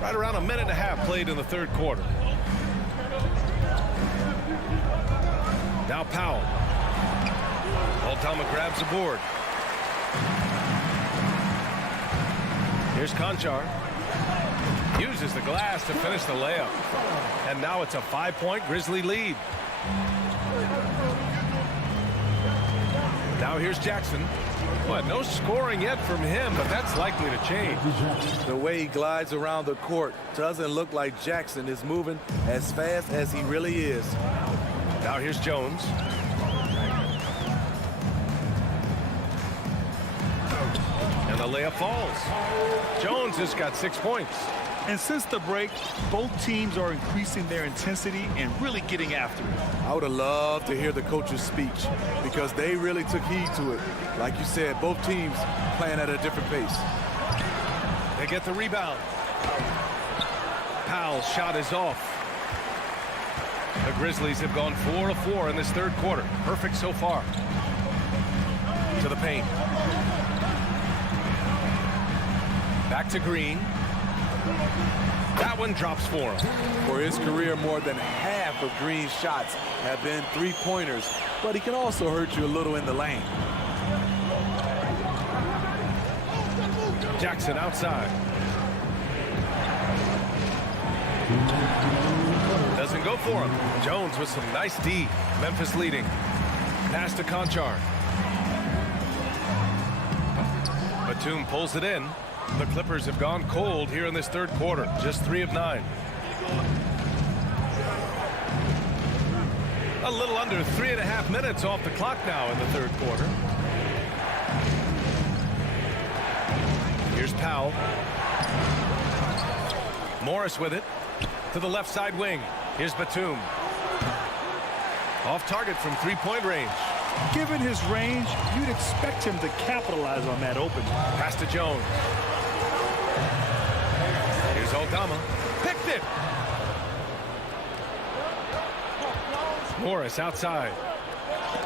Right around a minute and a half played in the third quarter. Now Powell. Aldama grabs the board. Here's Conchar. Uses the glass to finish the layup. And now it's a 5-point Grizzly lead. Now here's Jackson. But no scoring yet from him, but that's likely to change. The way he glides around the court doesn't look like Jackson is moving as fast as he really is. Now here's Jones. And the layup falls. Jones has got 6 points. And since the break, both teams are increasing their intensity and really getting after it. I would have loved to hear the coach's speech because they really took heed to it. Like you said, both teams playing at a different pace. They get the rebound. Powell's shot is off. The Grizzlies have gone 4 of 4 in this third quarter. Perfect so far. To the paint. Back to Green. That one drops for him. For his career, more than half of Green's shots have been three-pointers, but he can also hurt you a little in the lane. Jackson outside. Doesn't go for him. Jones with some nice D. Memphis leading. Pass to Conchar. Batum pulls it in. The Clippers have gone cold here in this third quarter. Just 3 of 9. A little under 3.5 minutes off the clock now in the third quarter. Here's Powell. Morris with it. To the left side wing. Here's Batum. Off target from 3-point range. Given his range, you'd expect him to capitalize on that opening. Pass to Jones. Here's Aldama. Picked it. Morris outside.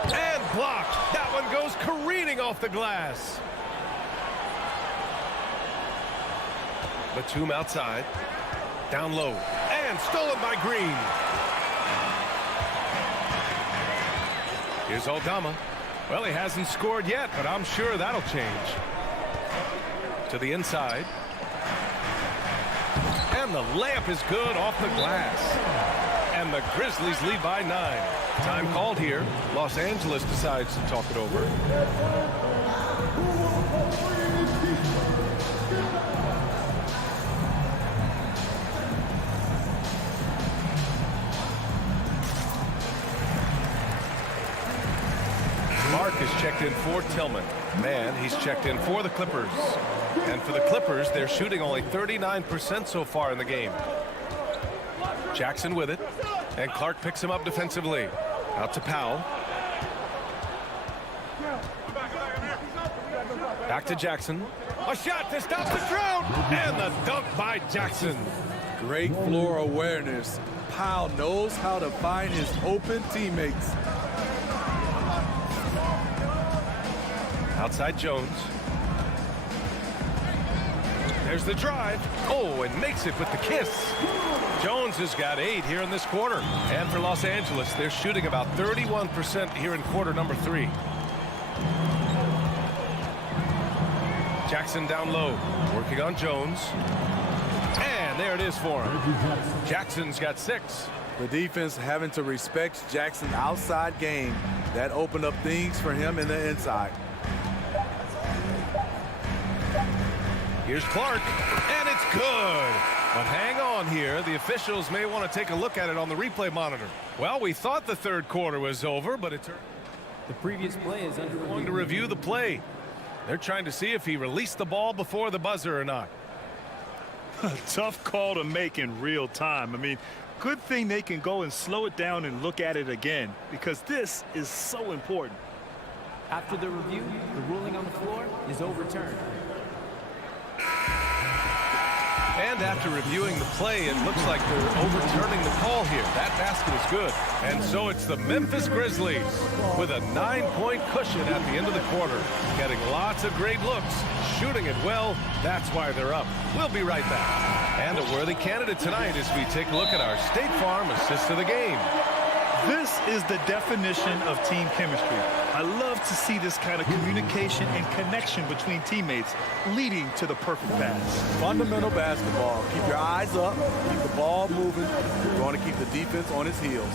And blocked. That one goes careening off the glass. Batum outside. Down low. And stolen by Green. Here's Aldama. Well, he hasn't scored yet, but I'm sure that'll change. To the inside. And the layup is good off the glass. And the Grizzlies lead by 9. Time called here. Los Angeles decides to talk it over. Clark is checked in for Tillman. Man, he's checked in for the Clippers. And for the Clippers, they're shooting only 39% so far in the game. Jackson with it. And Clark picks him up defensively. Out to Powell. Back to Jackson. A shot to stop the drought. And the dunk by Jackson. Great floor awareness. Powell knows how to find his open teammates. Outside Jones. There's the drive. Oh, and makes it with the kiss. Jones has got 8 here in this quarter. And for Los Angeles, they're shooting about 31% here in quarter number 3. Jackson down low, working on Jones. And there it is for him. Jackson's got 6. The defense having to respect Jackson's outside game. That opened up things for him in the inside. Here's Clark, and it's good. But hang on here. The officials may want to take a look at it on the replay monitor. Well, we thought the third quarter was over, but it's the previous play is under going to review the play. They're trying to see if he released the ball before the buzzer or not. Tough call to make in real time. I mean, good thing they can go and slow it down and look at it again, because this is so important. After the review, the ruling on the floor is overturned. And after reviewing the play, it looks like they're overturning the call here. That basket is good. And so it's the Memphis Grizzlies with a 9-point cushion at the end of the quarter. Getting lots of great looks, shooting it well. That's why they're up. We'll be right back. And a worthy candidate tonight as we take a look at our State Farm assist of the game. This is the definition of team chemistry. I love to see this kind of communication and connection between teammates leading to the perfect pass. Fundamental basketball. Keep your eyes up, keep the ball moving. You're going to keep the defense on its heels.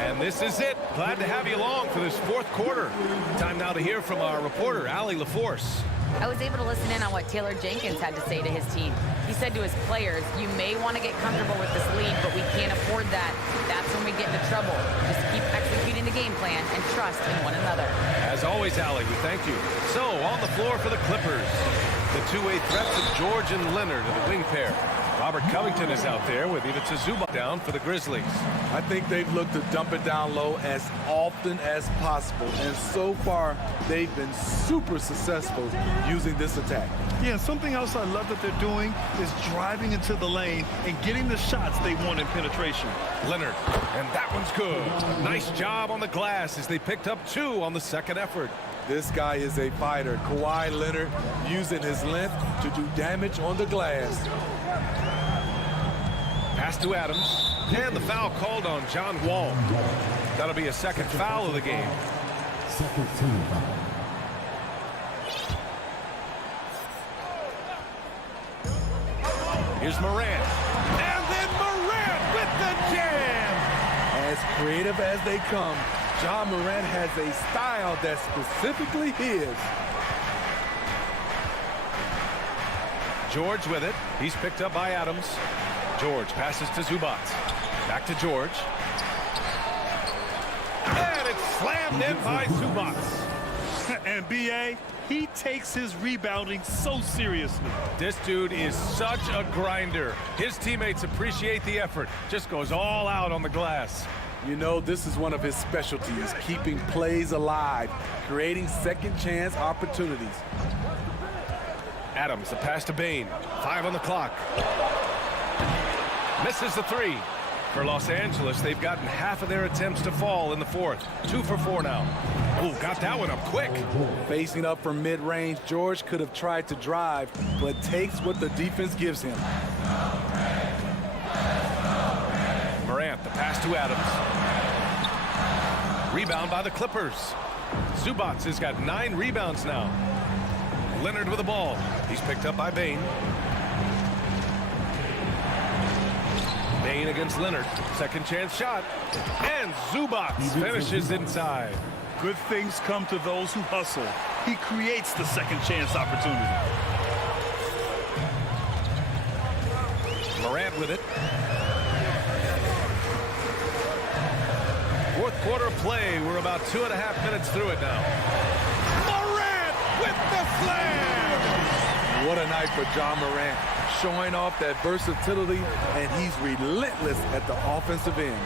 And this is it. Glad to have you along for this fourth quarter. Time now to hear from our reporter, Allie LaForce. I was able to listen in on what Taylor Jenkins had to say to his team. He said to his players, you may want to get comfortable with this lead, but we can't afford that. That's when we get into trouble. Just keep executing the game plan and trust in one another. As always, Allie, we thank you. So, on the floor for the Clippers, the two-way threats of George and Leonard of the wing pair. Robert Covington is out there with Ivica Zubac down for the Grizzlies. I think they've looked to dump it down low as often as possible. And so far, they've been super successful using this attack. Yeah, something else I love that they're doing is driving into the lane and getting the shots they want in penetration. Leonard, and that one's good. Nice job on the glass as they picked up 2 on the second effort. This guy is a fighter. Kawhi Leonard using his length to do damage on the glass. Pass to Adams, and the foul called on John Wall. That'll be a second foul of the game. Second team foul. Here's Morant, and then Morant with the jam. As creative as they come, John Morant has a style that's specifically his. George with it. He's picked up by Adams. George passes to Zubac. Back to George. And it's slammed in by Zubac. And B.A., he takes his rebounding so seriously. This dude is such a grinder. His teammates appreciate the effort. Just goes all out on the glass. You know, this is one of his specialties, keeping plays alive, creating second chance opportunities. Adams, the pass to Bain. 5 on the clock. Misses the 3. For Los Angeles, they've gotten half of their attempts to fall in the fourth. 2 for 4 now. Oh, got that one up quick. Facing up from mid-range, George could have tried to drive, but takes what the defense gives him. Morant, the pass to Adams. Rebound by the Clippers. Zubac has got 9 rebounds now. Leonard with the ball. He's picked up by Bain. Bain against Leonard. Second chance shot. And Zubac finishes inside. Good things come to those who hustle. He creates the second chance opportunity. Morant with it. Fourth quarter play. We're about 2.5 minutes through it now. Morant with the slam! What a night for John Morant, showing off that versatility, and he's relentless at the offensive end.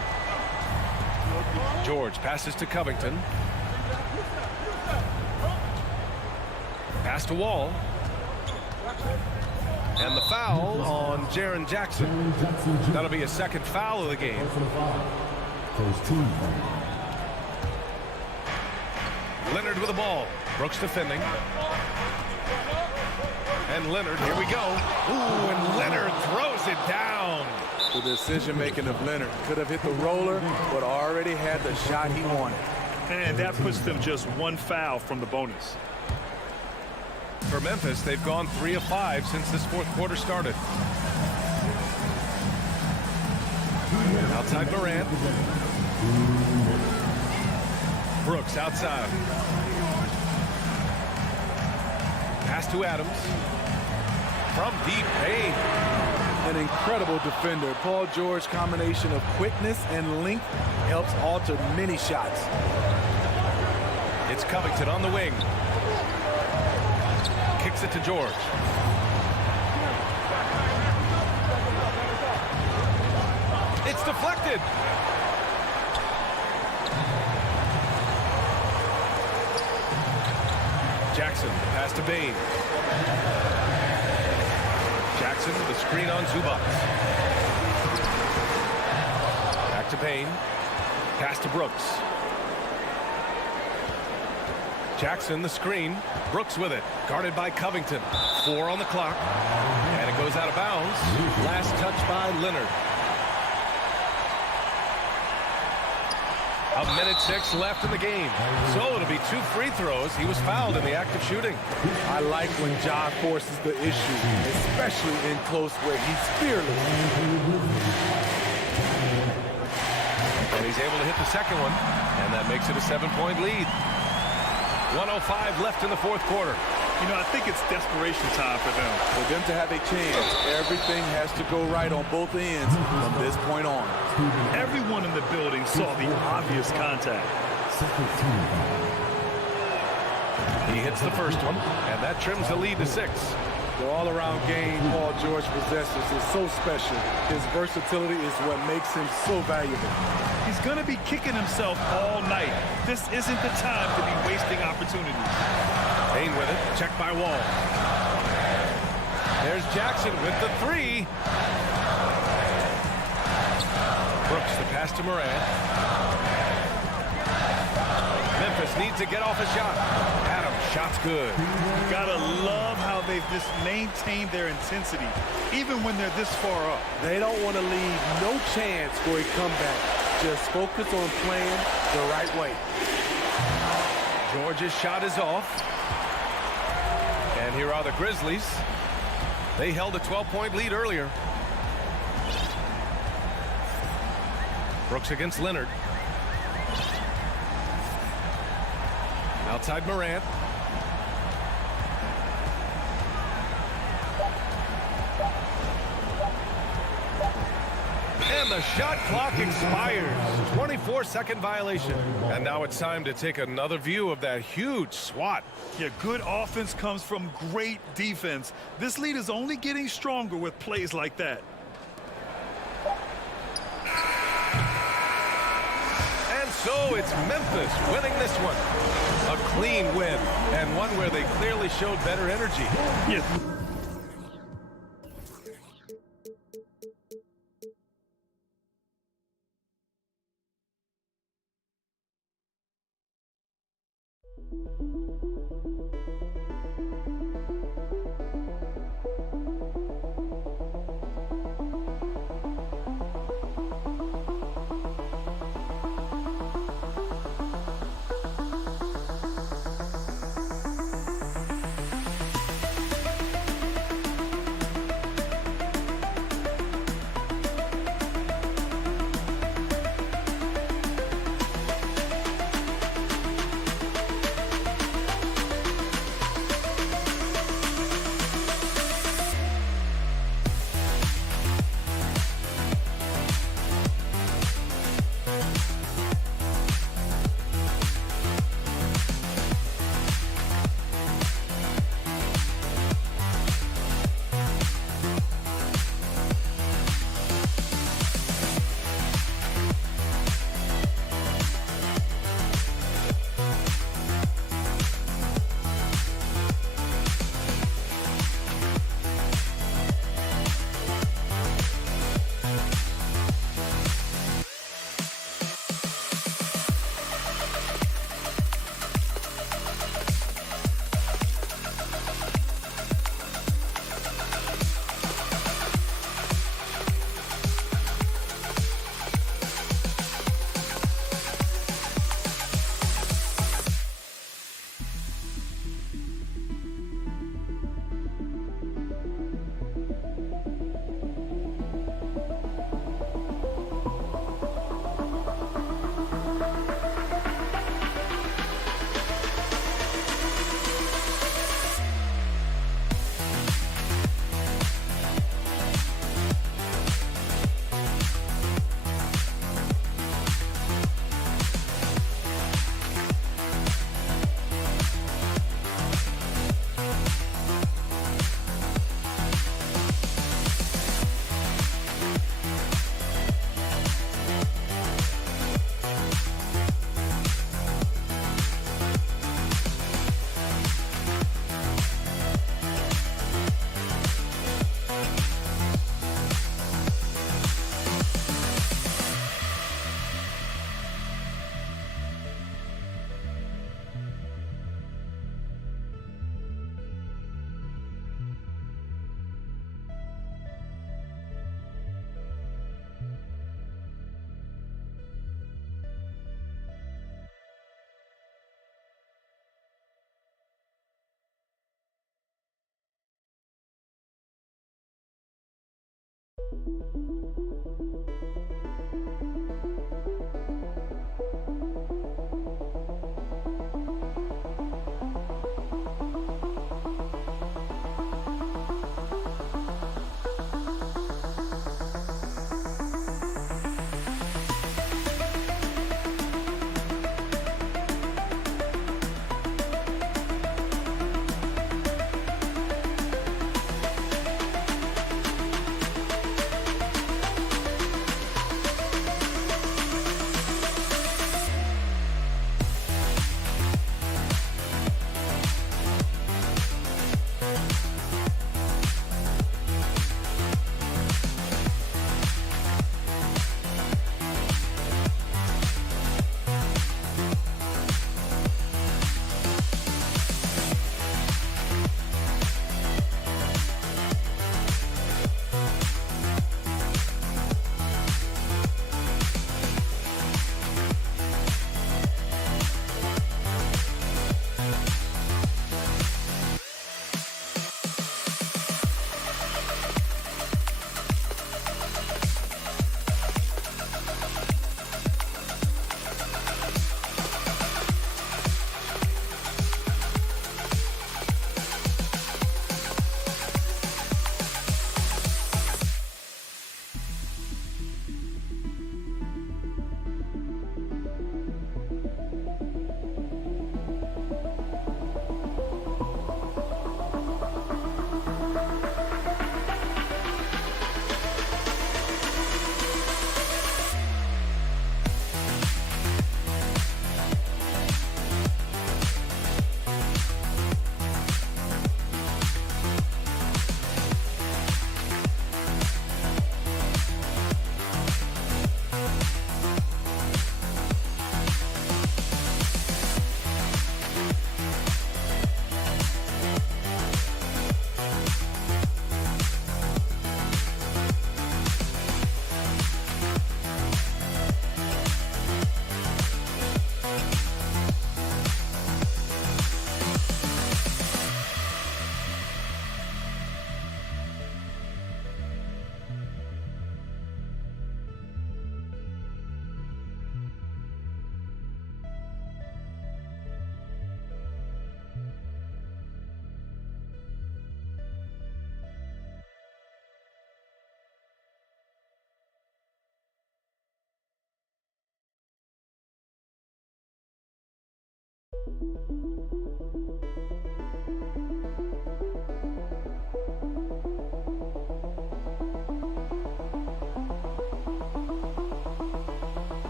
George passes to Covington. Pass to Wall. And the foul on Jaren Jackson. That'll be a second foul of the game. First team foul. Leonard with the ball. Brooks defending. And Leonard, here we go. Ooh, and Leonard throws it down. The decision-making of Leonard could have hit the roller, but already had the shot he wanted. And that puts them just one foul from the bonus. For Memphis, they've gone 3 of 5 since this fourth quarter started. Outside Morant. Brooks outside. Pass to Adams. From deep, Payne. An incredible defender. Paul George's combination of quickness and length helps alter many shots. It's Covington on the wing. Kicks it to George. It's deflected. Jackson, pass to Bain. Jackson with a screen on Zubac. Back to Bain. Pass to Brooks. Jackson the screen. Brooks with it. Guarded by Covington. 4 on the clock. And it goes out of bounds. Last touch by Leonard. 1:06 left in the game. So it'll be 2 free throws. He was fouled in the act of shooting. I like when Ja forces the issue, especially in close where he's fearless. And he's able to hit the second one. And that makes it a 7-point lead. 1:05 left in the fourth quarter. You know, I think it's desperation time for them. For them to have a chance, everything has to go right on both ends from this point on. Everyone in the building saw the obvious contact. Second team foul. He hits the first one, and that trims the lead to 6. The all-around game Paul George possesses is so special. His versatility is what makes him so valuable. He's going to be kicking himself all night. This isn't the time to be wasting opportunities. Payne with it, checked by Wall. There's Jackson with the 3. Brooks the pass to Morant. Memphis needs to get off a shot. Adams, shot's good. Gotta love how they've just maintained their intensity, even when they're this far up. They don't want to leave no chance for a comeback. Just focus on playing the right way. George's shot is off. And here are the Grizzlies. They held a 12-point lead earlier. Brooks against Leonard. Outside Morant. And the shot clock expires. 24-second violation. And now it's time to take another view of that huge swat. Yeah, good offense comes from great defense. This lead is only getting stronger with plays like that. And so it's Memphis winning this one. A clean win, and one where they clearly showed better energy. Yeah.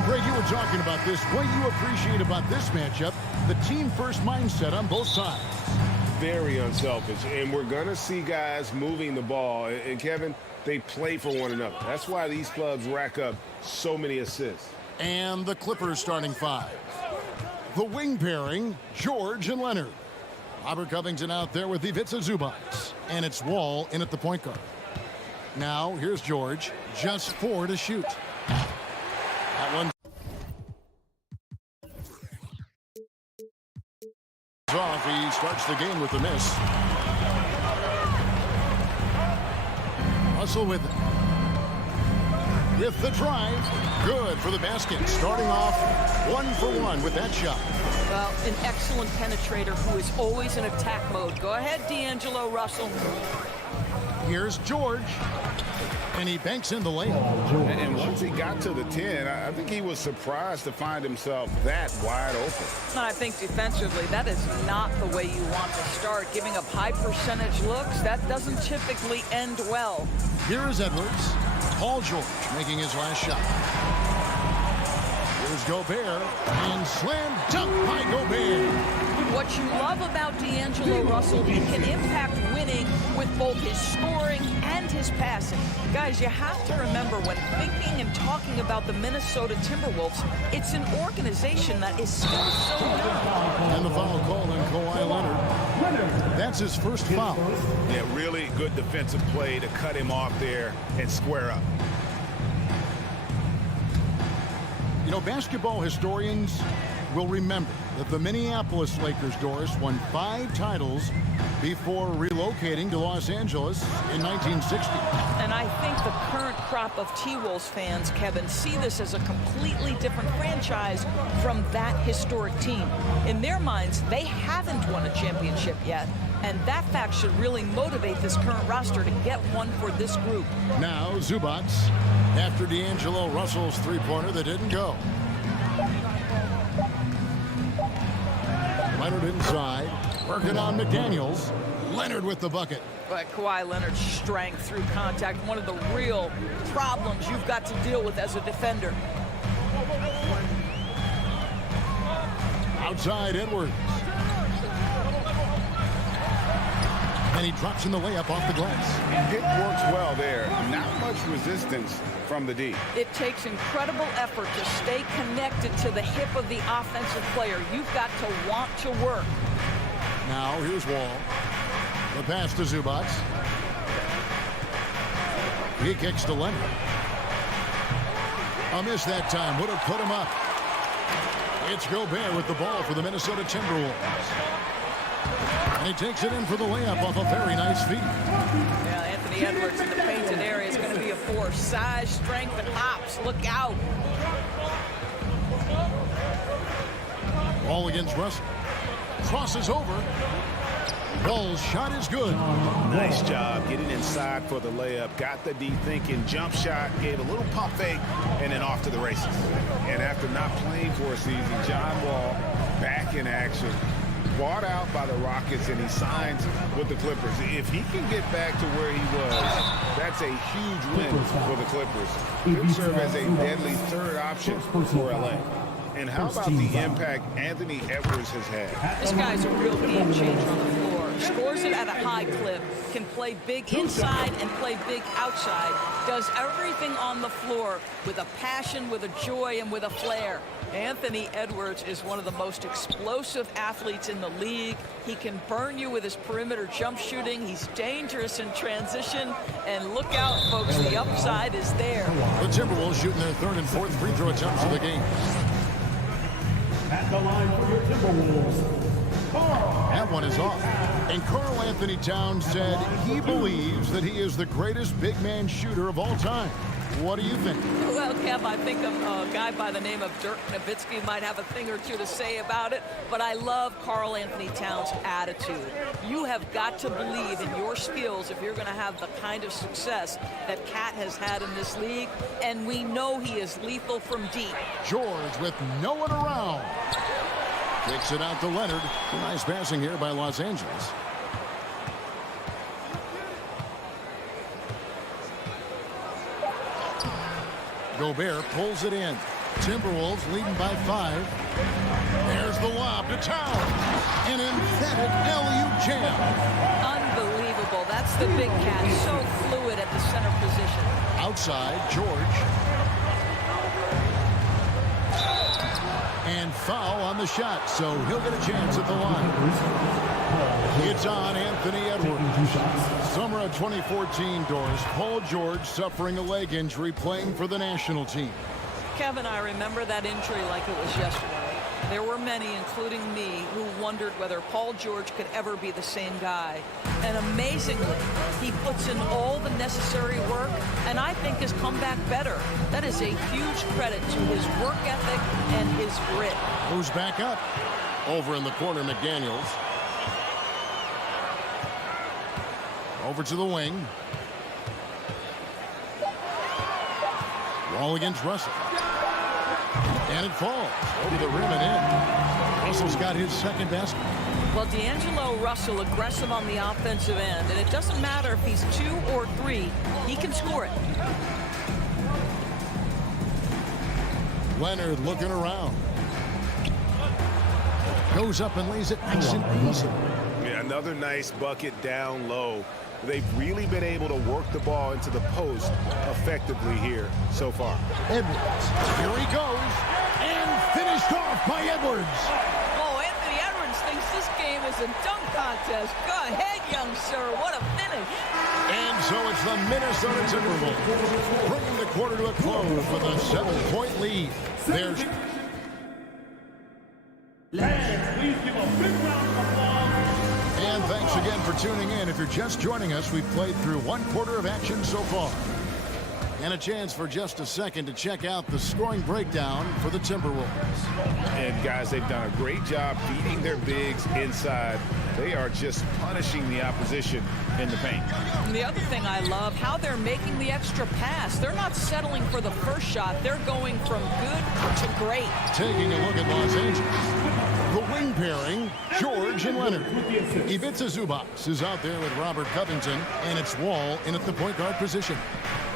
And Greg, you were talking about this. What you appreciate about this matchup, the team-first mindset on both sides. Very unselfish, and we're going to see guys moving the ball. And Kevin, they play for one another. That's why these clubs rack up so many assists. And the Clippers starting five. The wing pairing, George and Leonard. Robert Covington out there with Ivica Zubac. And it's Wall in at the point guard. Now, here's George. Just 4 to shoot. That one off. He starts the game with a miss. Russell with it. with the drive. Good for the basket. Starting off 1 for 1 with that shot. Well, an excellent penetrator who is always in attack mode. Go ahead, D'Angelo Russell. Here's George. And he banks in the layup. And once he got to the 10, I think he was surprised to find himself that wide open. I think defensively, that is not the way you want to start. Giving up high percentage looks, that doesn't typically end well. Here is Edwards. Paul George making his last shot. Here's Gobert. And slam dunk by Gobert. What you love about D'Angelo Russell, he can impact winning with both his scoring and his passing. Guys, you have to remember when thinking and talking about the Minnesota Timberwolves, it's an organization that is still so young. And the foul called on Kawhi Leonard. That's his first foul. Yeah, really good defensive play to cut him off there and square up. You know, basketball historians will remember that the Minneapolis Lakers, Doris, won 5 titles before relocating to Los Angeles in 1960. And I think the current crop of T-Wolves fans, Kevin, see this as a completely different franchise from that historic team. In their minds, they haven't won a championship yet, and that fact should really motivate this current roster to get one for this group. Now, Zubac, after D'Angelo Russell's three-pointer that didn't go. Leonard inside, working on McDaniels. Leonard with the bucket. But Kawhi Leonard's strength through contact, one of the real problems you've got to deal with as a defender. Outside Edwards. And he drops in the layup off the glass. It works well there. Not much resistance from the D. It takes incredible effort to stay connected to the hip of the offensive player. You've got to want to work. Now here's Wall. The pass to Zubac. He kicks to Leonard. A miss that time. Would have put him up. It's Gobert with the ball for the Minnesota Timberwolves. And he takes it in for the layup off a very nice feed. Yeah, Anthony Edwards in the painted area is going to be a force. Size, strength, and hops. Look out. Ball against Russell. Crosses over. Ball's shot is good. Nice job getting inside for the layup. Got the D thinking. Jump shot. Gave a little pump fake. And then off to the races. And after not playing for a season, John Wall back in action. Bought out by the Rockets, and he signs with the Clippers. If he can get back to where he was, that's a huge win for the Clippers. Could serve as a deadly third option for LA. And how about the impact Anthony Edwards has had? This guy's a real game changer on the floor. Scores it at a high clip. Can play big inside and play big outside. Does everything on the floor with a passion, with a joy, and with a flair. Anthony Edwards is one of the most explosive athletes in the league. He can burn you with his perimeter jump shooting. He's dangerous in transition. And look out, folks, the upside is there. The Timberwolves shooting their third and fourth free throw attempts of the game. At the line for your Timberwolves. That one is off. And Karl Anthony Towns said he believes that he is the greatest big man shooter of all time. What do you think? Well, Kev, I think a guy by the name of Dirk Nowitzki might have a thing or two to say about it, but I love Karl Anthony Towns' attitude. You have got to believe in your skills if you're going to have the kind of success that Cat has had in this league, and we know he is lethal from deep. George with no one around. Kicks it out to Leonard. Nice passing here by Los Angeles. Gobert pulls it in. Timberwolves leading by 5. There's the lob to Towns. An emphatic alley-oop jam. Unbelievable. That's the big cat. So fluid at the center position. Outside, George. And foul on the shot, so he'll get a chance at the line. It's on Anthony Edwards. Summer of 2014, Doris. Paul George suffering a leg injury playing for the national team. Kevin, I remember that injury like it was yesterday. There were many, including me, who wondered whether Paul George could ever be the same guy. And amazingly, he puts in all the necessary work, and I think has come back better. That is a huge credit to his work ethic and his grit. Moves back up. Over in the corner, McDaniels. Over to the wing. Wall against Russell. And it falls over the rim and in. Russell's got his second basket. Well, D'Angelo Russell aggressive on the offensive end, and it doesn't matter if he's 2 or 3, he can score it. Leonard looking around. Goes up and lays it nice and easy. Yeah, another nice bucket down low. They've really been able to work the ball into the post effectively here so far. Edwards. Here he goes. And finished off by Edwards. Oh, Anthony Edwards thinks this game is a dunk contest. Go ahead, young sir. What a finish. And so it's the Minnesota Timberwolves bringing the quarter to a close with a 7-point lead. There's... Please give a big round of applause. And thanks again for tuning in. If you're just joining us, we've played through 1 quarter of action so far. And a chance for just a second to check out the scoring breakdown for the Timberwolves. And guys, they've done a great job beating their bigs inside. They are just punishing the opposition in the paint. And the other thing I love, how they're making the extra pass. They're not settling for the first shot. They're going from good to great. Taking a look at Los Angeles. The wing pairing, George and Leonard. Ivica Zubac is out there with Robert Covington, and it's Wall in at the point guard position.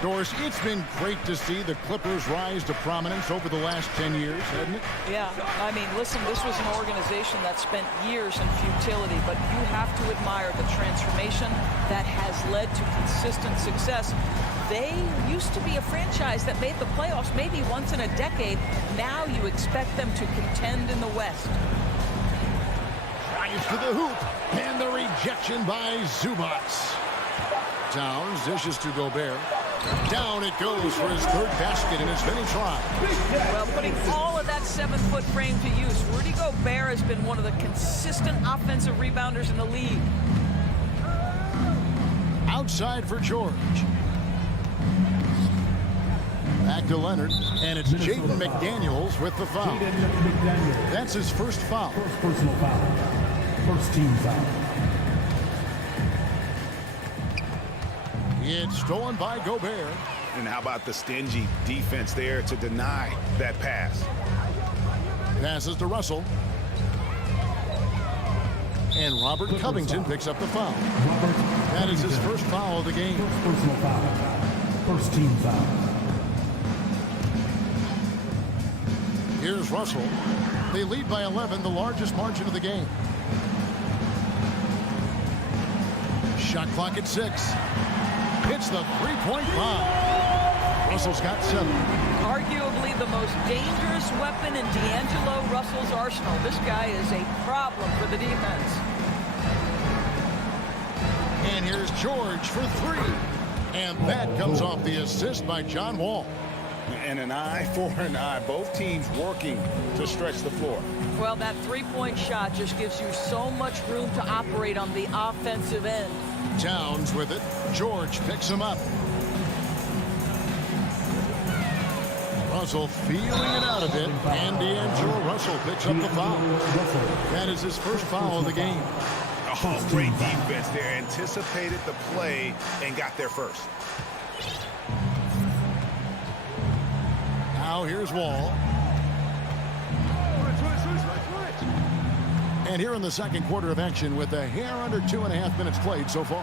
Doris, it's been great to see the Clippers rise to prominence over the last 10 years, hasn't it? Yeah, I mean, listen, this was an organization that spent years in futility, but you have to admire the transformation that has led to consistent success. They used to be a franchise that made the playoffs maybe once in a decade. Now you expect them to contend in the West. Drives to the hoop, and the rejection by Zubac. Towns dishes to Gobert. Down it goes for his third basket in as many tries. Well, putting all of that 7-foot frame to use, Rudy Gobert has been one of the consistent offensive rebounders in the league. Outside for George. Back to Leonard, and it's Jaden McDaniels with the foul. That's his first foul. First personal foul. First team foul. It's stolen by Gobert. And how about the stingy defense there to deny that pass? Passes to Russell. And Robert Covington picks up the foul. That is his first foul of the game. First personal foul. First team foul. Here's Russell. They lead by 11, the largest margin of the game. Shot clock at 6. Hits the three-point bomb. Russell's got 7. Arguably the most dangerous weapon in D'Angelo Russell's arsenal. This guy is a problem for the defense. And here's George for 3. And that comes off the assist by John Wall. And an eye for an eye. Both teams working to stretch the floor. Well, that three-point shot just gives you so much room to operate on the offensive end. Towns with it. George picks him up. Russell feeling it out a bit, and D'Angelo Russell picks up the foul. That is his first foul of the game. Oh, great defense there. Anticipated the play and got there first. Now here's Wall. And here in the second quarter of action with a hair under 2.5 minutes played so far.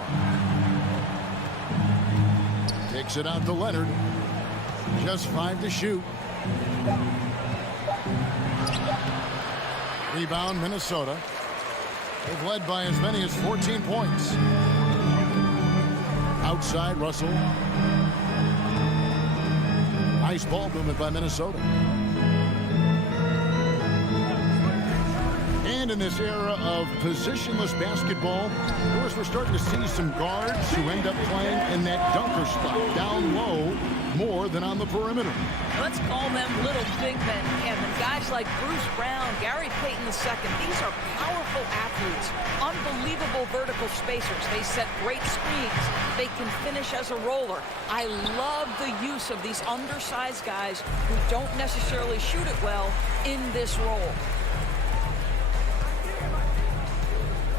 Takes it out to Leonard. Just 5 to shoot. Rebound Minnesota. They've led by as many as 14 points. Outside Russell. Nice ball movement by Minnesota. And in this era of positionless basketball, of course, we're starting to see some guards who end up playing in that dunker spot down low more than on the perimeter. Let's call them little big men, Kevin. Guys like Bruce Brown, Gary Payton II, these are powerful athletes, unbelievable vertical spacers. They set great screens. They can finish as a roller. I love the use of these undersized guys who don't necessarily shoot it well in this role.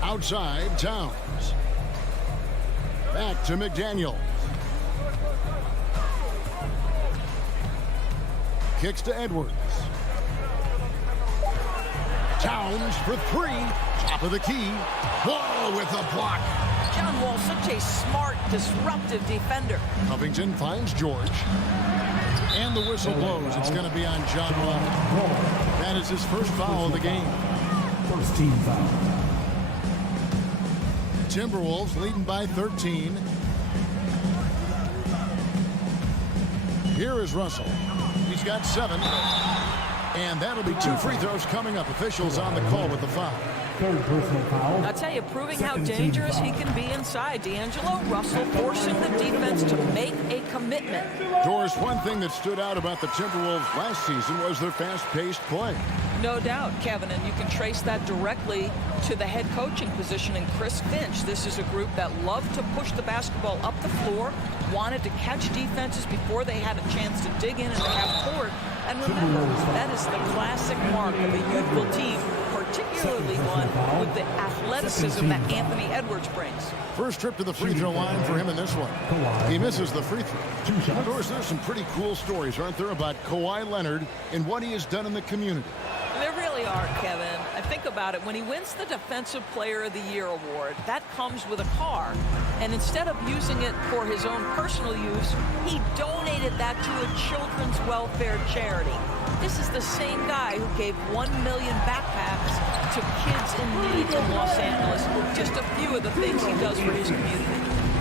Outside, Towns. Back to McDaniel. Kicks to Edwards. Towns for three. Top of the key. Wall with a block. John Wall, such a smart, disruptive defender. Covington finds George. And the whistle blows. It's going to be on John Wall. That is his first foul of the game. First team foul. Timberwolves leading by 13. Here is Russell. He's got 7. And that'll be 2 free throws coming up. Officials on the call with the foul. Third personal foul. I'll tell you, proving how dangerous he can be inside. D'Angelo Russell forcing the defense to make a commitment. Doris, one thing that stood out about the Timberwolves last season was their fast-paced play. No doubt, Kevin, and you can trace that directly to the head coaching position in Chris Finch. This is a group that loved to push the basketball up the floor, wanted to catch defenses before they had a chance to dig in and to have court. And remember, that is the classic mark of a youthful team, particularly one with the athleticism that Anthony Edwards brings. First trip to the free throw line for him in this one. He misses the free throw. Of course, there's some pretty cool stories, aren't there, about Kawhi Leonard and what he has done in the community. There really are, Kevin. I think about it. When he wins the Defensive Player of the Year award, that comes with a car. And instead of using it for his own personal use, he donated that to a children's welfare charity. This is the same guy who gave 1 million backpacks to kids in need in Los Angeles. Just a few of the things he does for his community.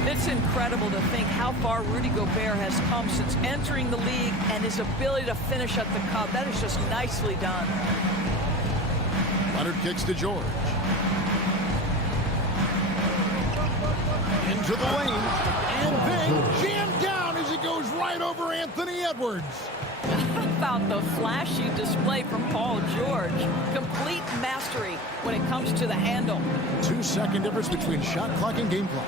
It's incredible to think how far Rudy Gobert has come since entering the league and his ability to finish at the cup. That is just nicely done. Leonard kicks to George. Into the lane. And then jammed down as he goes right over Anthony Edwards. How about the flashy display from Paul George? Complete mastery when it comes to the handle. 2-second difference between shot clock and game clock.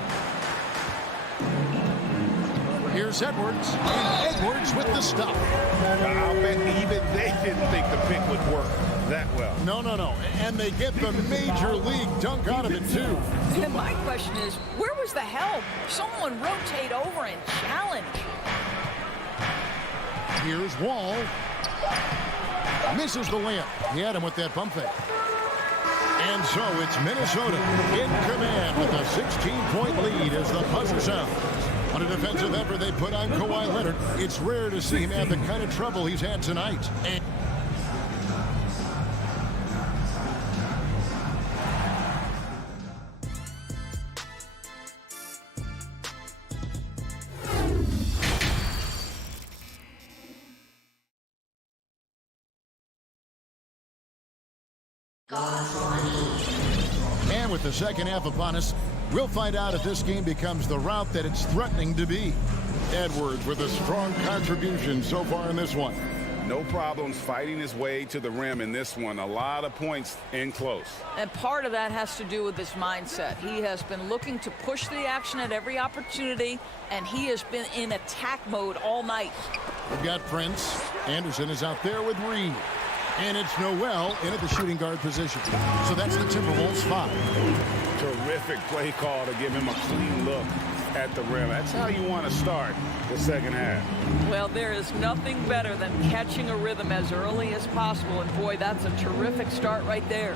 Here's Edwards, and Edwards with the stop. I'll bet even they didn't think the pick would work that well. No. And they get the major league dunk out of it, too. And my question is, where was the help? Someone rotate over and challenge. Here's Wall. Misses the layup. He had him with that pump fake. And so it's Minnesota in command with a 16-point lead as the buzzer sounds. On a defensive effort they put on Kawhi Leonard, it's rare to see him have the kind of trouble he's had tonight. And with the second half upon us, we'll find out if this game becomes the route that it's threatening to be. Edwards with a strong contribution so far in this one. No problems fighting his way to the rim in this one. A lot of points in close. And part of that has to do with his mindset. He has been looking to push the action at every opportunity, and he has been in attack mode all night. We've got Prince. Anderson is out there with Reed. And it's Noel in at the shooting guard position. So that's the Timberwolves 5. Terrific play call to give him a clean look at the rim. That's how you want to start the second half. Well, there is nothing better than catching a rhythm as early as possible. And boy, that's a terrific start right there.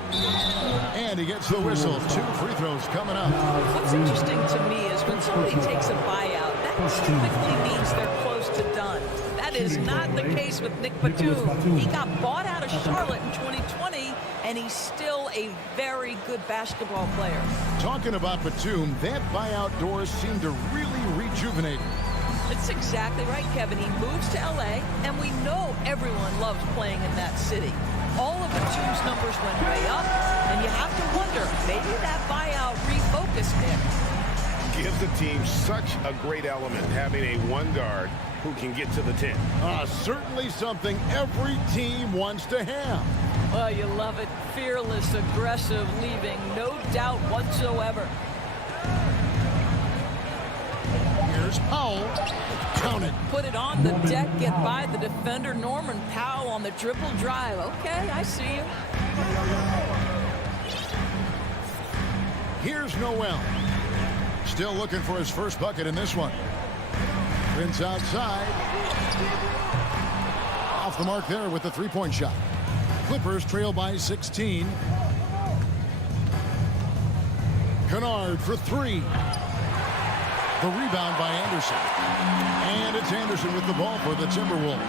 And he gets the whistle. 2 free throws coming up. What's interesting to me is when somebody takes a buyout, that typically means they're close to done. That is not the case with Nick Batum. He got bought out of Charlotte in 2020, and he's still a very good basketball player. Talking about Batum, that buyout doors seem to really rejuvenate him. It's exactly right, Kevin. He moves to L.A., and we know everyone loves playing in that city. All of Batum's numbers went way up. And you have to wonder, maybe that buyout refocused him. Gives the team such a great element, having a one guard who can get to the 10. Certainly something every team wants to have. Well, you love it. Fearless, aggressive, leaving no doubt whatsoever. Here's Powell. Count it. Put it on the deck, get by the defender. Norman Powell on the dribble drive. Okay, I see you. Here's Noel. Still looking for his first bucket in this one. Prince outside. Off the mark there with the three-point shot. Clippers trail by 16. Kennard for three. The rebound by Anderson. And it's Anderson with the ball for the Timberwolves.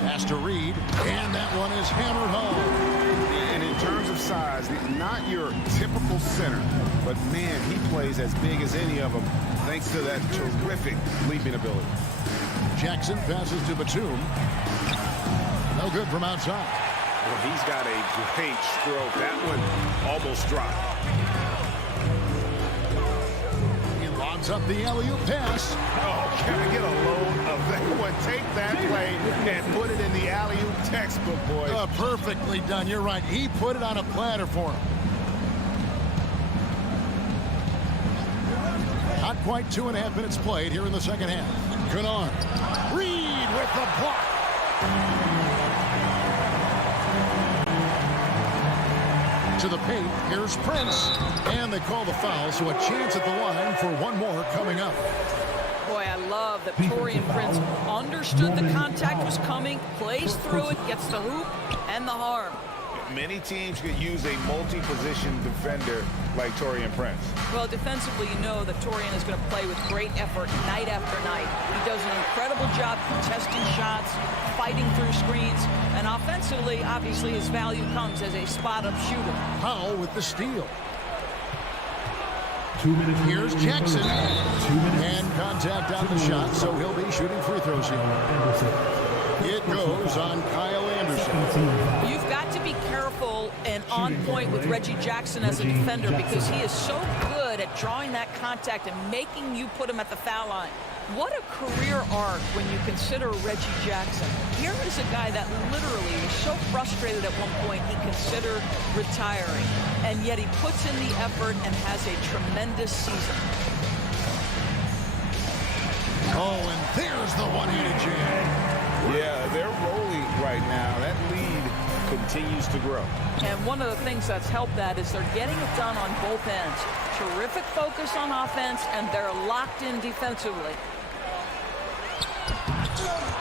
Pass to Reed. And that one is hammered home. And in terms of size, not your typical center, but man, he plays as big as any of them thanks to that terrific leaping ability. Jackson passes to Batum. No good from outside. Well, he's got a great stroke. That one almost dropped. He lobs up the alley-oop pass. Oh, can I get a load of that one? Take that play and put it in the alley-oop textbook, boys. Perfectly done. You're right. He put it on a platter for him. Not quite 2.5 minutes played here in the second half. Kennard. Reed with the block. To the paint. Here's Prince. And they call the foul, so a chance at the line for one more coming up. Boy, I love that Taurean Prince understood the contact was coming, plays through it, gets the hoop and the harm. Many teams could use a multi-position defender like Taurean Prince. Well, defensively, you know that Taurean is going to play with great effort night after night. He does an incredible job contesting shots, fighting through screens, and offensively, obviously, his value comes as a spot-up shooter. Powell with the steal. 2 minutes. Here's Jackson. 2 minutes. And contact on the shot, so he'll be shooting free throws here. It goes on Kyle Anderson. You've got to be careful and on point with Reggie Jackson as a defender because he is so good at drawing that contact and making you put him at the foul line. What a career arc when you consider Reggie Jackson. Here is a guy that literally was so frustrated at one point he considered retiring, and yet he puts in the effort and has a tremendous season. Oh, and there's the one-handed jam. Yeah, they're rolling right now. That lead continues to grow. And one of the things that's helped that is they're getting it done on both ends. Terrific focus on offense, and they're locked in defensively.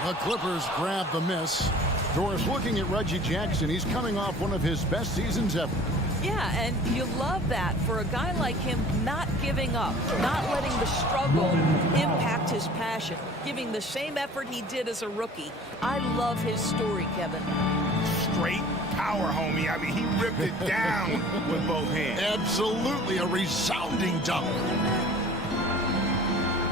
The Clippers grab the miss. Doris, looking at Reggie Jackson, he's coming off one of his best seasons ever. Yeah, and you love that for a guy like him, not giving up, not letting the struggle impact his passion, giving the same effort he did as a rookie. I love his story, Kevin. Straight power, homie. I mean, he ripped it down with both hands. Absolutely a resounding dunk.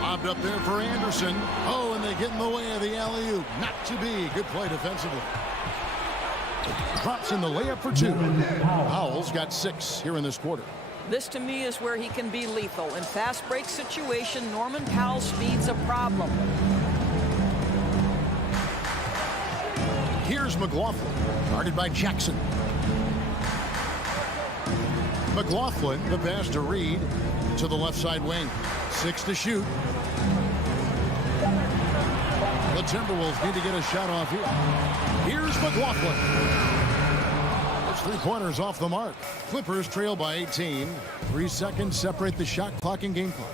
Lobbed up there for Anderson. Oh, and they get in the way of the alley-oop. Not to be. Good play defensively. Drops in the layup for two. Powell's got 6 here in this quarter. This, to me, is where he can be lethal. In fast break situation, Norman Powell's speed's a problem. Here's McLaughlin, guarded by Jackson. McLaughlin, the pass to Reed, to the left side wing. 6 to shoot. The Timberwolves need to get a shot off here. Here's McLaughlin. Those 3-pointers off the mark. Clippers trail by 18. 3 seconds separate the shot clock and game clock.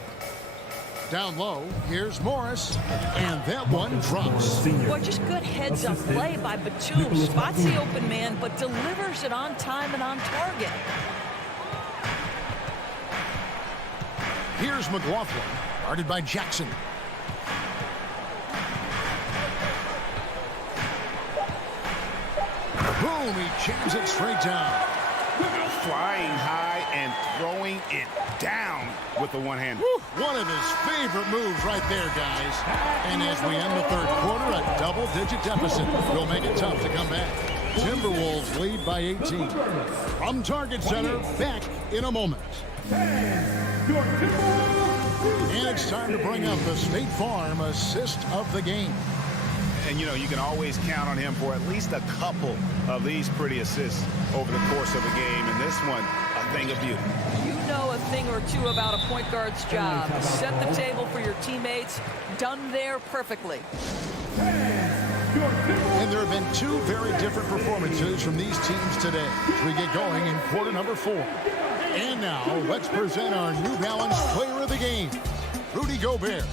Down low, here's Morris, and that one drops. Boy, just good heads-up play by Batum. Spots the open man, but delivers it on time and on target. Here's McLaughlin, guarded by Jackson. Boom, he jams it straight down. Flying high and throwing it down with the one-hander. One of his favorite moves right there, guys. And as we end the third quarter, a double-digit deficit will make it tough to come back. Timberwolves lead by 18. From Target Center, back in a moment. And it's time to bring up the State Farm assist of the game. And, you know, you can always count on him for at least a couple of these pretty assists over the course of a game. And this one, a thing of beauty. You know a thing or two about a point guard's job. Set the table for your teammates. Done there perfectly. And there have been two very different performances from these teams today as we get going in quarter number 4. And now, let's present our New Balance player of the game, Rudy Gobert.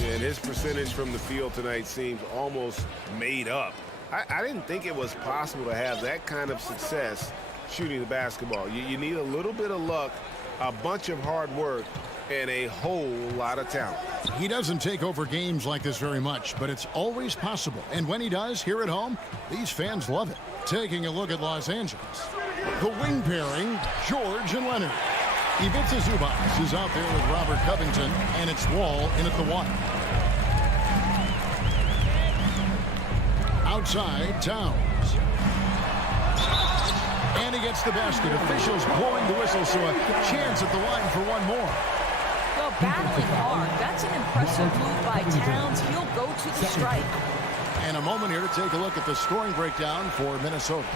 And his percentage from the field tonight seems almost made up. I didn't think it was possible to have that kind of success shooting the basketball. You need a little bit of luck, a bunch of hard work, and a whole lot of talent. He doesn't take over games like this very much, but it's always possible. And when he does, here at home, these fans love it. Taking a look at Los Angeles. The wing pairing, George and Leonard. Ivica Zubac is out there with Robert Covington, and it's Wall in at the 1. Outside, Towns. And he gets the basket. Officials blowing the whistle, so a chance at the line for one more. Well, battling hard. That's an impressive move by Towns. He'll go to the strike. And a moment here to take a look at the scoring breakdown for Minnesota.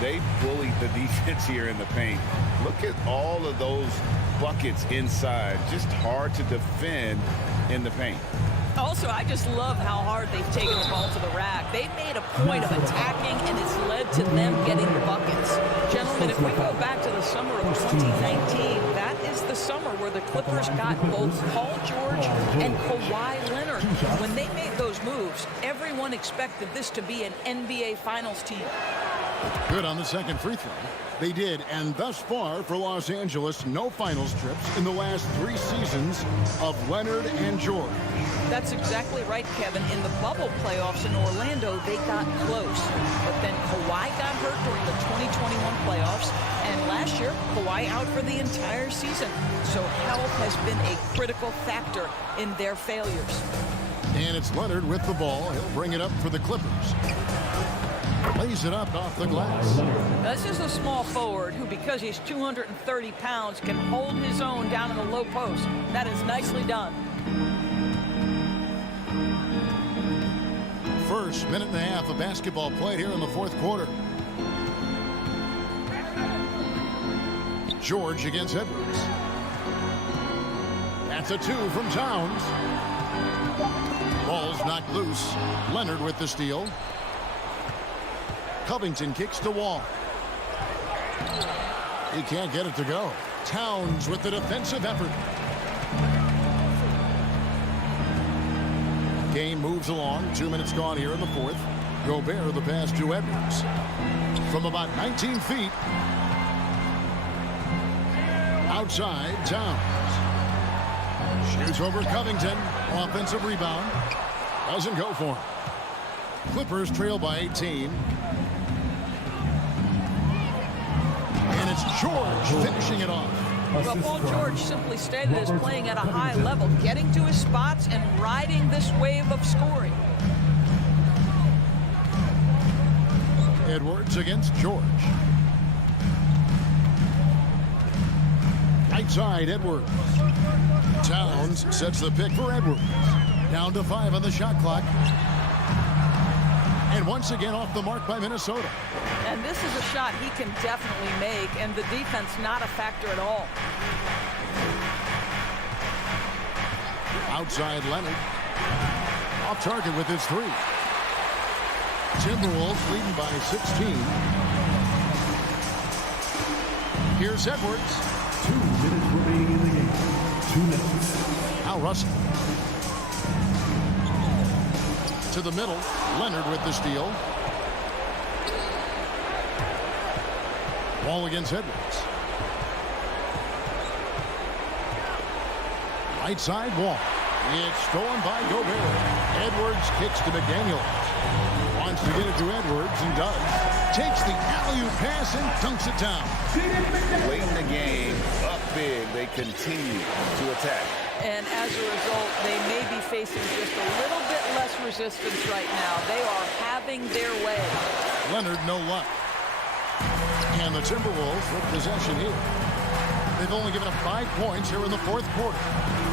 They bullied the defense here in the paint. Look at all of those buckets inside. Just hard to defend in the paint. Also, I just love how hard they've taken the ball to the rack. They've made a point of attacking, and it's led to them getting buckets. Gentlemen, if we go back to the summer of 2019, that is the summer where the Clippers got both Paul George and Kawhi Leonard. When they made those moves, everyone expected this to be an NBA Finals team. Good on the second free throw. They did, and thus far for Los Angeles, no finals trips in the last 3 seasons of Leonard and George. That's exactly right, Kevin. In the bubble playoffs in Orlando, they got close. But then Kawhi got hurt during the 2021 playoffs, and last year, Kawhi out for the entire season. So health has been a critical factor in their failures. And it's Leonard with the ball. He'll bring it up for the Clippers. Lays it up off the glass. This is a small forward who, because he's 230 pounds, can hold his own down in the low post. That is nicely done. First minute and a half of basketball played here in the fourth quarter. George against Edwards. That's a 2 from Towns. Ball's knocked loose. Leonard with the steal. Covington kicks the Wall. He can't get it to go. Towns with the defensive effort. Game moves along. 2 minutes gone here in the fourth. Gobert the pass to Edwards. From about 19 feet. Outside, Towns. Shoots over Covington. Offensive rebound. Doesn't go for him. Clippers trail by 18. And it's George finishing it off. Well, Paul George simply stated as playing at a high level, getting to his spots and riding this wave of scoring. Edwards against George. Right side, Edwards. Towns sets the pick for Edwards. Down to 5 on the shot clock. And once again off the mark by Minnesota. And this is a shot he can definitely make, and the defense not a factor at all. Outside Leonard. Off target with his 3. Timberwolves leading by 16. Here's Edwards. 2 minutes remaining in the game. 2 minutes. Al Russell. To the middle. Leonard with the steal. Wall against Edwards. Right side, Wall. It's stolen by Gobert. Edwards kicks to McDaniels. Wants to get it to Edwards and does. takes the alley-oop pass and dunks it down. Late in the game, up big, they continue to attack. And as a result, they may be facing just a little bit less resistance right now. They are having their way. Leonard, no luck. And the Timberwolves with possession here. They've only given up 5 points here in the fourth quarter.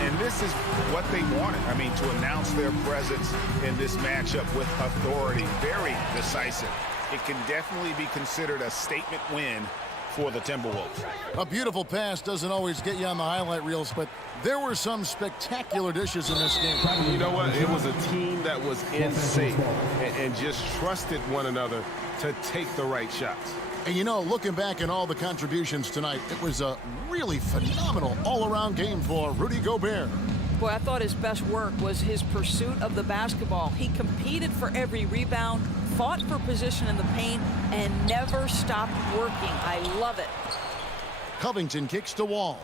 And this is what they wanted. I mean, to announce their presence in this matchup with authority. Very decisive. It can definitely be considered a statement win for the Timberwolves. A beautiful pass doesn't always get you on the highlight reels, but there were some spectacular dishes in this game. You know what? It was a team that was in sync and just trusted one another to take the right shots. And you know, looking back at all the contributions tonight, it was a really phenomenal all-around game for Rudy Gobert. Boy, I thought his best work was his pursuit of the basketball. He competed for every rebound, fought for position in the paint, and never stopped working. I love it. Covington kicks to Wall.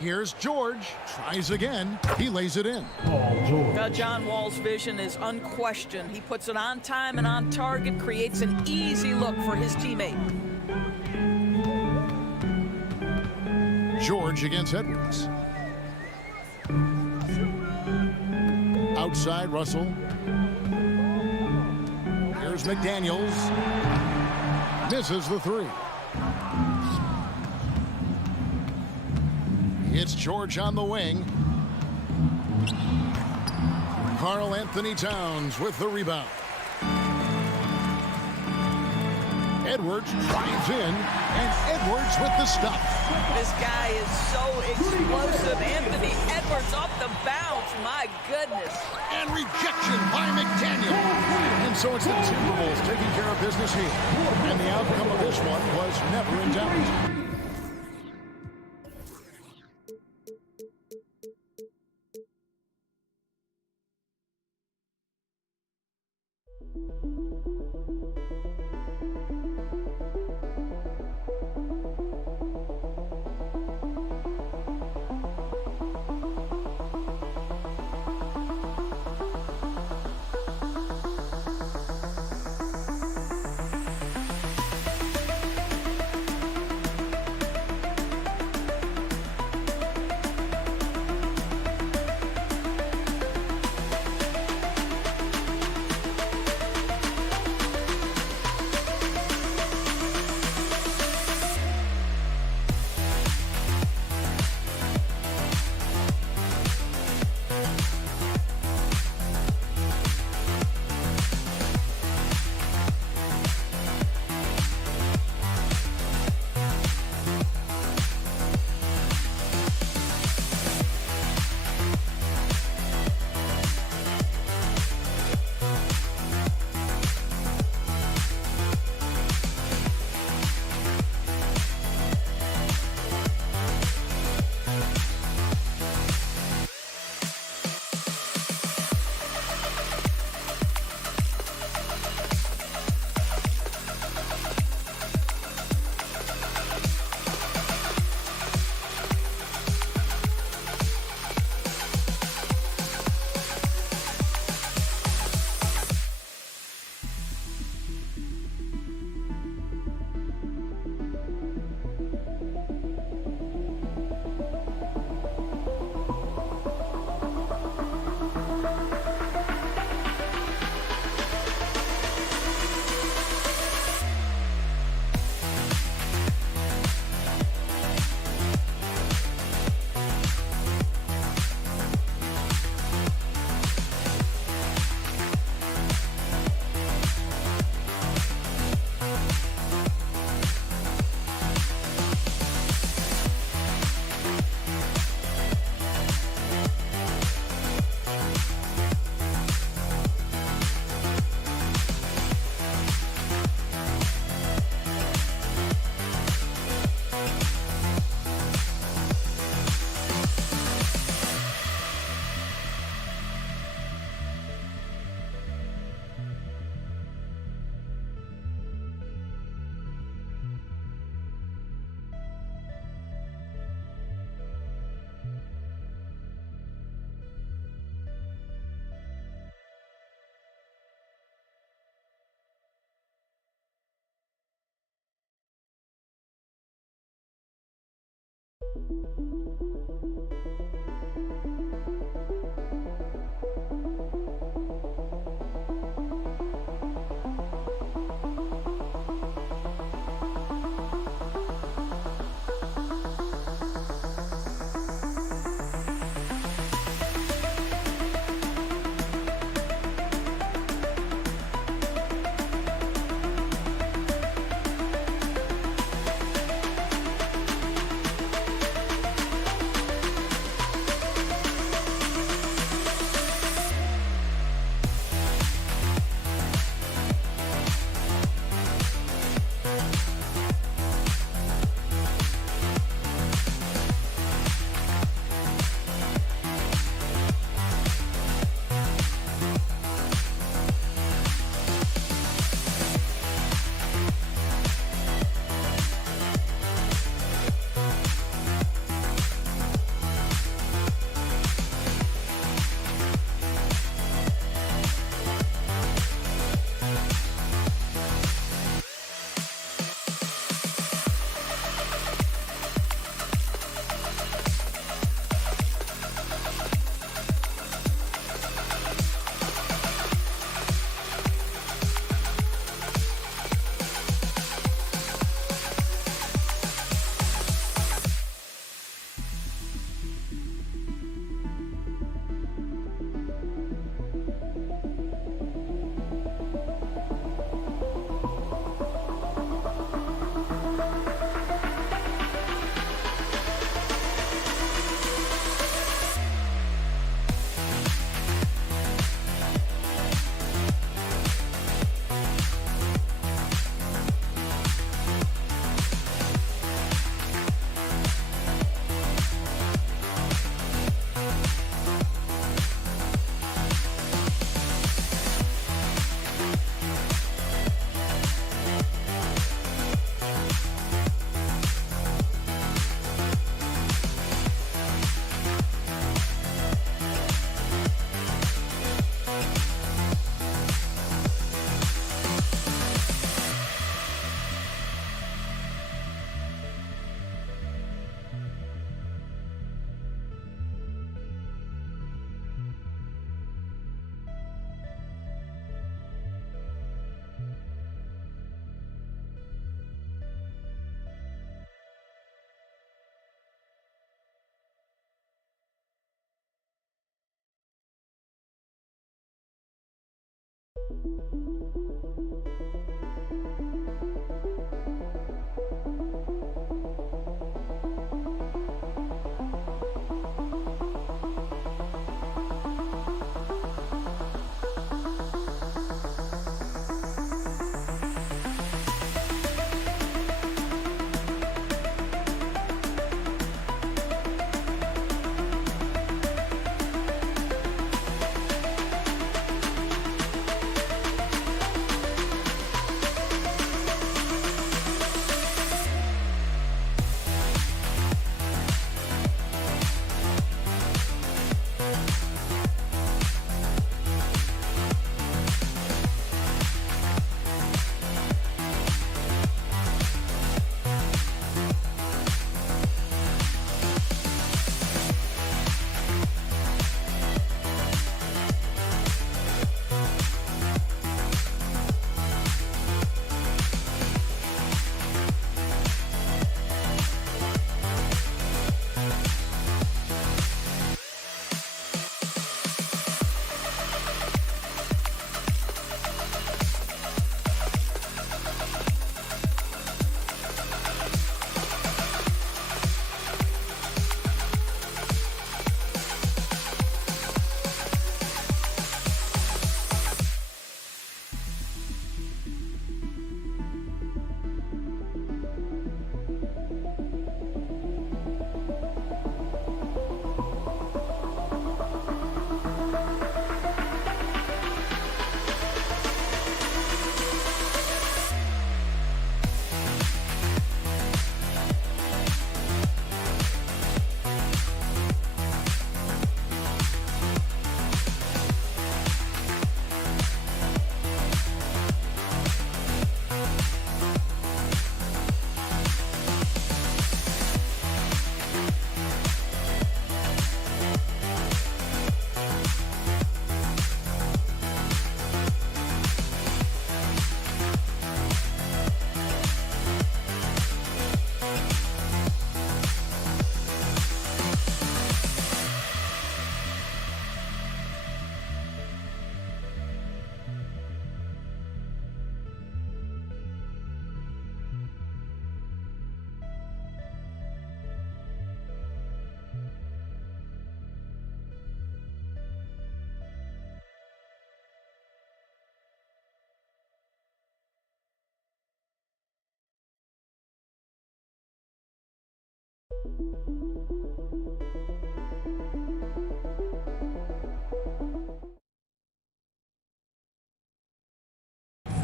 Here's George. Tries again. He lays it in. John Wall's vision is unquestioned. He puts it on time and on target, creates an easy look for his teammate. George against Edwards. Outside, Russell. Here's McDaniels. Misses the three. It's George on the wing. Karl Anthony Towns with the rebound. Edwards drives in, and Edwards with the stop. This guy is so explosive. Anthony Edwards off the bounce. My goodness. And rejection by McDaniel. And so it's the Timberwolves taking care of business here. And the outcome of this one was never in doubt.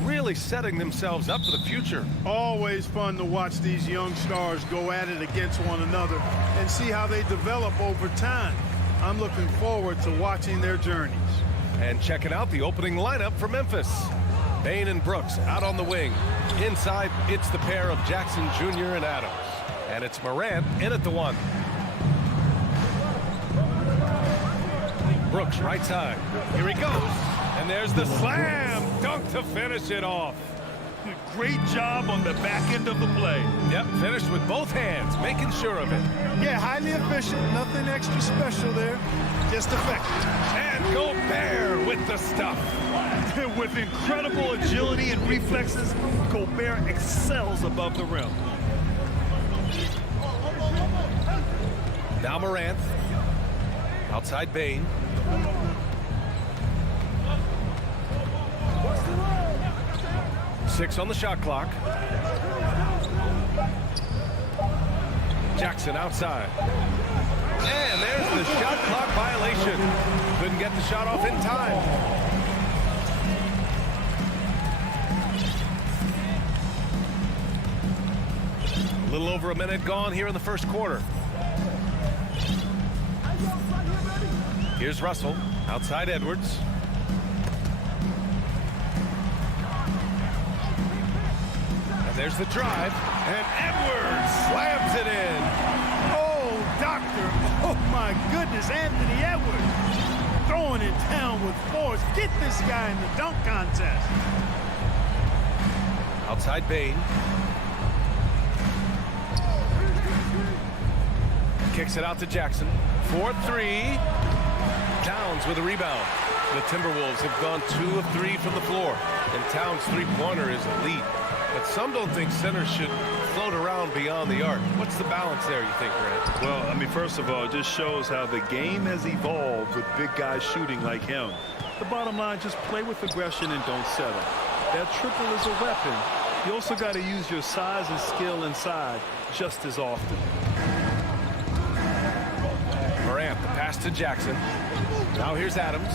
Really setting themselves up for the future. Always fun to watch these young stars go at it against one another and see how they develop over time. I'm looking forward to watching their journeys. And checking out the opening lineup for Memphis. Bain and Brooks out on the wing. Inside, it's the pair of Jackson Jr. and Adams. And it's Morant in at the 1. Brooks right side. Here he goes. And there's the slam dunk to finish it off. Great job on the back end of the play. Yep, finished with both hands, making sure of it. Yeah, highly efficient. Nothing extra special there. Just effective. And Gobert with the stuff. With incredible agility and reflexes, Gobert excels above the rim. Now Morant. Outside Bain. Six on the shot clock. Jackson outside. And there's the shot clock violation. Couldn't get the shot off in time. A little over a minute gone here in the first quarter. Here's Russell. Outside Edwards. There's the drive, and Edwards slams it in. Oh, doctor. Oh, my goodness, Anthony Edwards. Throwing it down with force. Get this guy in the dunk contest. Outside Bain. Kicks it out to Jackson. 4-3. Towns with a rebound. The Timberwolves have gone 2 of 3 from the floor, and Towns' three-pointer is elite. But some don't think centers should float around beyond the arc. What's the balance there, you think, Grant? Well, I mean, first of all, it just shows how the game has evolved with big guys shooting like him. The bottom line, just play with aggression and don't settle. That triple is a weapon. You also got to use your size and skill inside just as often. Morant, the pass to Jackson. Now here's Adams.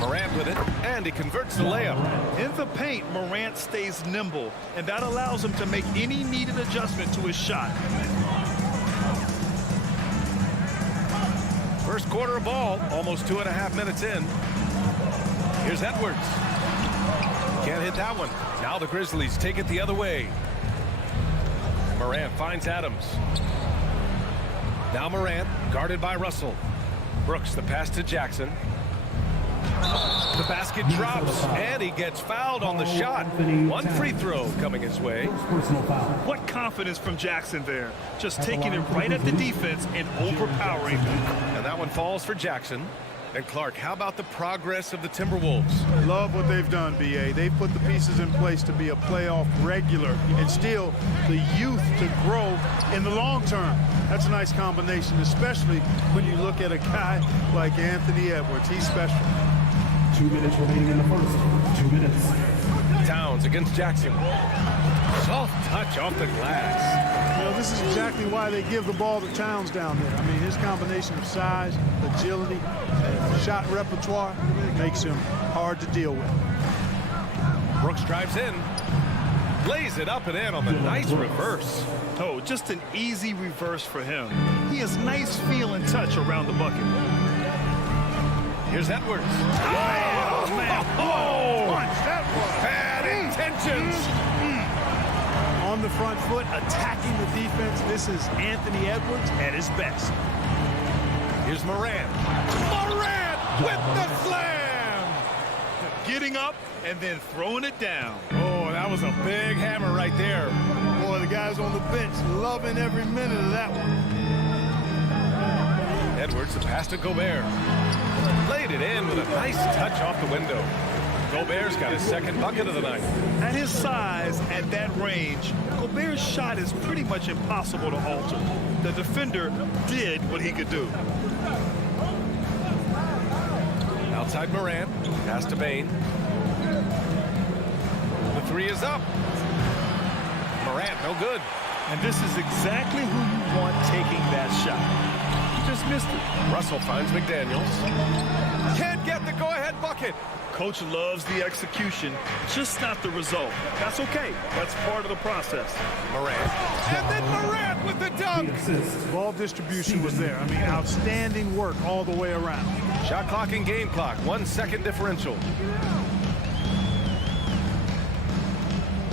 Morant with it, and he converts the layup. In the paint, Morant stays nimble, and that allows him to make any needed adjustment to his shot. First quarter of ball, almost 2.5 minutes in. Here's Edwards. Can't hit that one. Now the Grizzlies take it the other way. Morant finds Adams. Now Morant, guarded by Russell. Brooks, the pass to Jackson. The basket drops, and he gets fouled on the shot. One free throw coming his way. What confidence from Jackson there. Just taking it right at the defense and overpowering them. And that one falls for Jackson. And Clark, how about the progress of the Timberwolves? Love what they've done, B.A. They've put the pieces in place to be a playoff regular and still the youth to grow in the long term. That's a nice combination, especially when you look at a guy like Anthony Edwards. He's special. 2 minutes remaining in the first. 2 minutes. Towns against Jackson. Soft touch off the glass. You know, this is exactly why they give the ball to Towns down there. I mean, his combination of size, agility, and shot repertoire makes him hard to deal with. Brooks drives in. Lays it up and in on the nice reverse. Oh, just an easy reverse for him. He has nice feel and touch around the bucket. Here's Edwards. Oh, man. Oh, Punch, that was bad intentions. On the front foot, attacking the defense. This is Anthony Edwards at his best. Here's Morant. Morant with the slam. Getting up and then throwing it down. Oh, that was a big hammer right there. Boy, the guys on the bench loving every minute of that one. Edwards, the pass to Gobert. Laid it in with a nice touch off the window. Gobert's got his second bucket of the night. At his size, at that range, Gobert's shot is pretty much impossible to alter. The defender did what he could do. Outside Morant, pass to Bain. The three is up. Morant, no good. And this is exactly who you want taking that shot. He just missed it. Russell finds McDaniels. Can't get the go-ahead bucket. Coach loves the execution, just not the result. That's okay. That's part of the process. Morant. And then Morant with the dunk. Ball distribution was there. I mean, outstanding work all the way around. Shot clock and game clock. 1 second differential.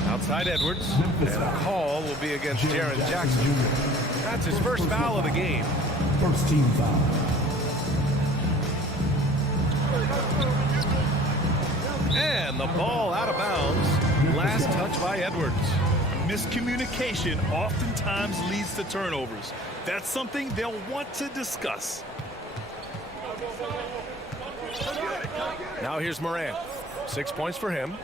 Outside Edwards. And a call will be against Jaren Jackson. That's his first foul of the game. First team foul. And the ball out of bounds. Last touch by Edwards. Miscommunication oftentimes leads to turnovers. That's something they'll want to discuss. Now here's Morant. 6 points for him.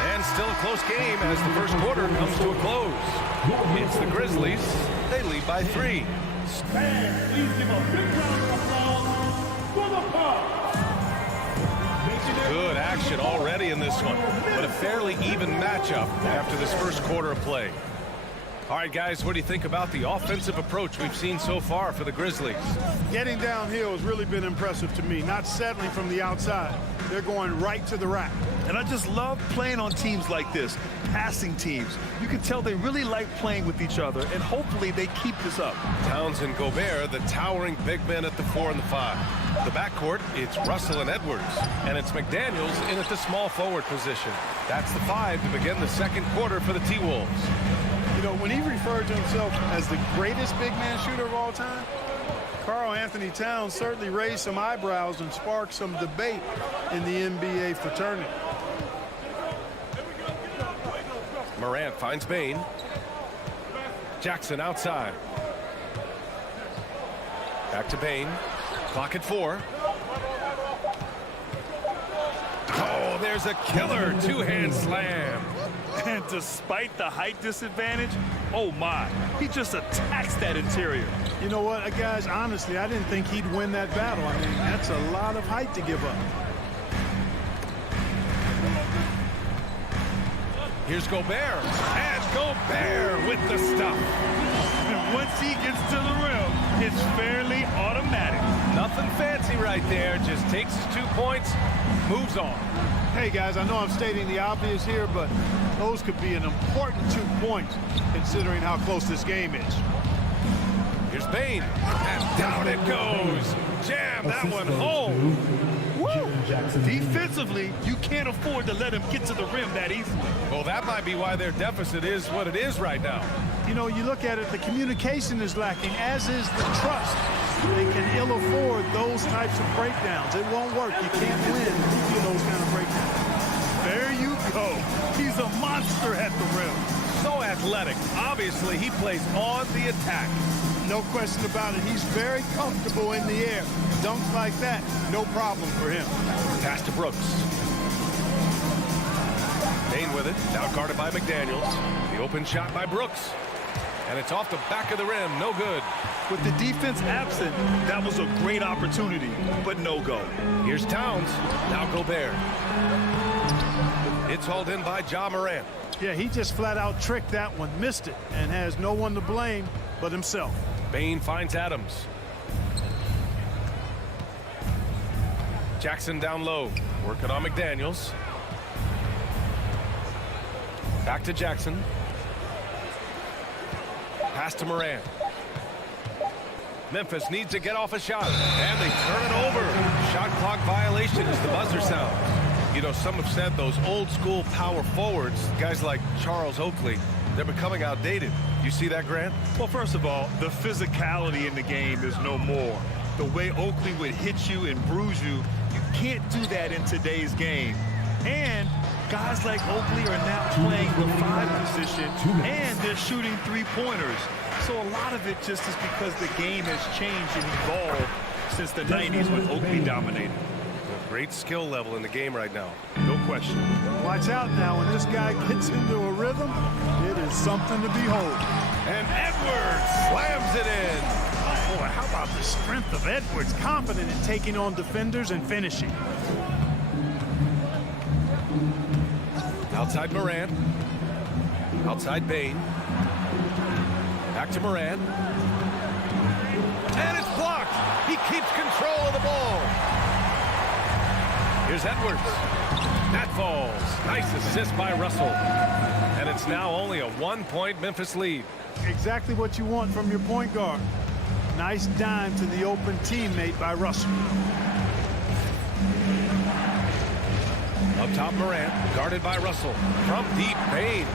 And still a close game as the first quarter comes to a close. It's the Grizzlies. They lead by 3. Fans, please give a big round of applause for the Pop. Good action already in this one, but a fairly even matchup after this first quarter of play. All right, guys, what do you think about the offensive approach we've seen so far for the Grizzlies? Getting downhill has really been impressive to me, not settling from the outside. They're going right to the rack. And I just love playing on teams like this, passing teams. You can tell they really like playing with each other, and hopefully they keep this up. Towns and Gobert, the towering big men at the 4 and the 5. The backcourt, it's Russell and Edwards, and it's McDaniels in at the small forward position. That's the 5 to begin the second quarter for the T-Wolves. You know, when he referred to himself as the greatest big man shooter of all time, Karl Anthony Towns certainly raised some eyebrows and sparked some debate in the NBA fraternity. Morant finds Bain. Jackson outside. Back to Bain. Clock at 4. Oh, there's a killer two-hand slam. And despite the height disadvantage, oh my, he just attacks that interior. You know what, guys, honestly, I didn't think he'd win that battle. I mean, that's a lot of height to give up. Here's Gobert. And Gobert with the stuff. And once he gets to the rim, it's fairly automatic. Nothing fancy right there. Just takes his 2 points, moves on. Hey, guys, I know I'm stating the obvious here, but those could be an important 2 points considering how close this game is. Here's Bain. And down it goes. Jam that one home. Woo! Defensively, you can't afford to let him get to the rim that easily. Well, that might be why their deficit is what it is right now. You know, you look at it, the communication is lacking, as is the trust. They can ill afford those types of breakdowns. It won't work. You can't win in those kind of breakdowns. There you go. He's a monster at the rim. So athletic. Obviously, he plays on the attack. No question about it. He's very comfortable in the air. Dunks like that, no problem for him. Pass to Brooks. Bain with it. Now guarded by McDaniels. The open shot by Brooks. And it's off the back of the rim. No good. With the defense absent, that was a great opportunity, but no go. Here's Towns. Now Gobert. It's hauled in by Ja Morant. Yeah, he just flat out tricked that one, missed it, and has no one to blame but himself. Bain finds Adams. Jackson down low, working on McDaniels. Back to Jackson. Pass to Morant. Memphis needs to get off a shot, and they turn it over. Shot clock violation as the buzzer sounds. You know, some have said those old school power forwards, guys like Charles Oakley, they're becoming outdated. You see that, Grant? Well, first of all, the physicality in the game is no more. The way Oakley would hit you and bruise you, you can't do that in today's game. And guys like Oakley are now playing the 5 position, and they're shooting 3-pointers. So a lot of it just is because the game has changed and evolved since the 90s when Oakley dominated. Great skill level in the game right now. No question. Watch out now. When this guy gets into a rhythm, it is something to behold. And Edwards slams it in. Boy, how about the strength of Edwards, confident in taking on defenders and finishing. Outside Moran. Outside Bain. Back to Moran. And it's blocked. He keeps control of the ball. Here's Edwards. That falls. Nice assist by Russell. And it's now only a 1-point Memphis lead. Exactly what you want from your point guard. Nice dime to the open teammate by Russell. Up top, Moran, guarded by Russell. From deep, Bain.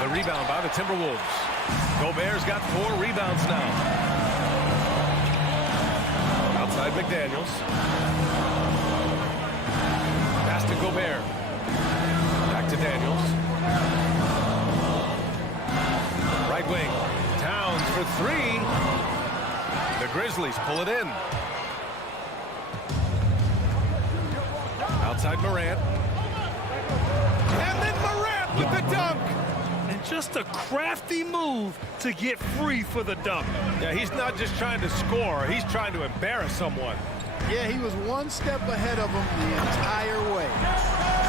The rebound by the Timberwolves. Gobert's got 4 rebounds now. Outside McDaniels. Pass to Gobert. Back to Daniels. Right wing. Towns for 3. The Grizzlies pull it in. Outside Morant. And then Morant with the dunk. And just a crafty move to get free for the dunk. Yeah, he's not just trying to score. He's trying to embarrass someone. Yeah, he was one step ahead of him the entire way.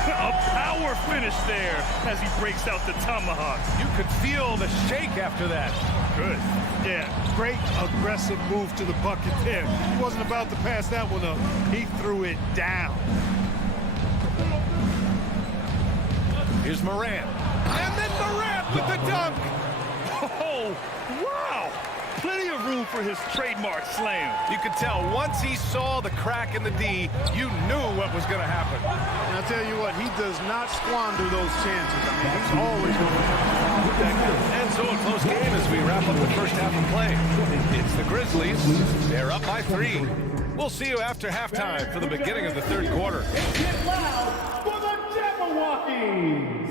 A power finish there as he breaks out the tomahawk. You could feel the shake after that. Good. Yeah, great aggressive move to the bucket there. He wasn't about to pass that one up. He threw it down. Here's Morant. And then Morant with the dunk. Oh, wow. Plenty of room for his trademark slam. You could tell once he saw the crack in the D, you knew what was going to happen. And I'll tell you what, he does not squander those chances. I mean, he's always going to that guy. And so a close game as we wrap up the first half of play. It's the Grizzlies. They're up by 3. We'll see you after halftime for the beginning of the third quarter. Get loud for the Jabberwockies!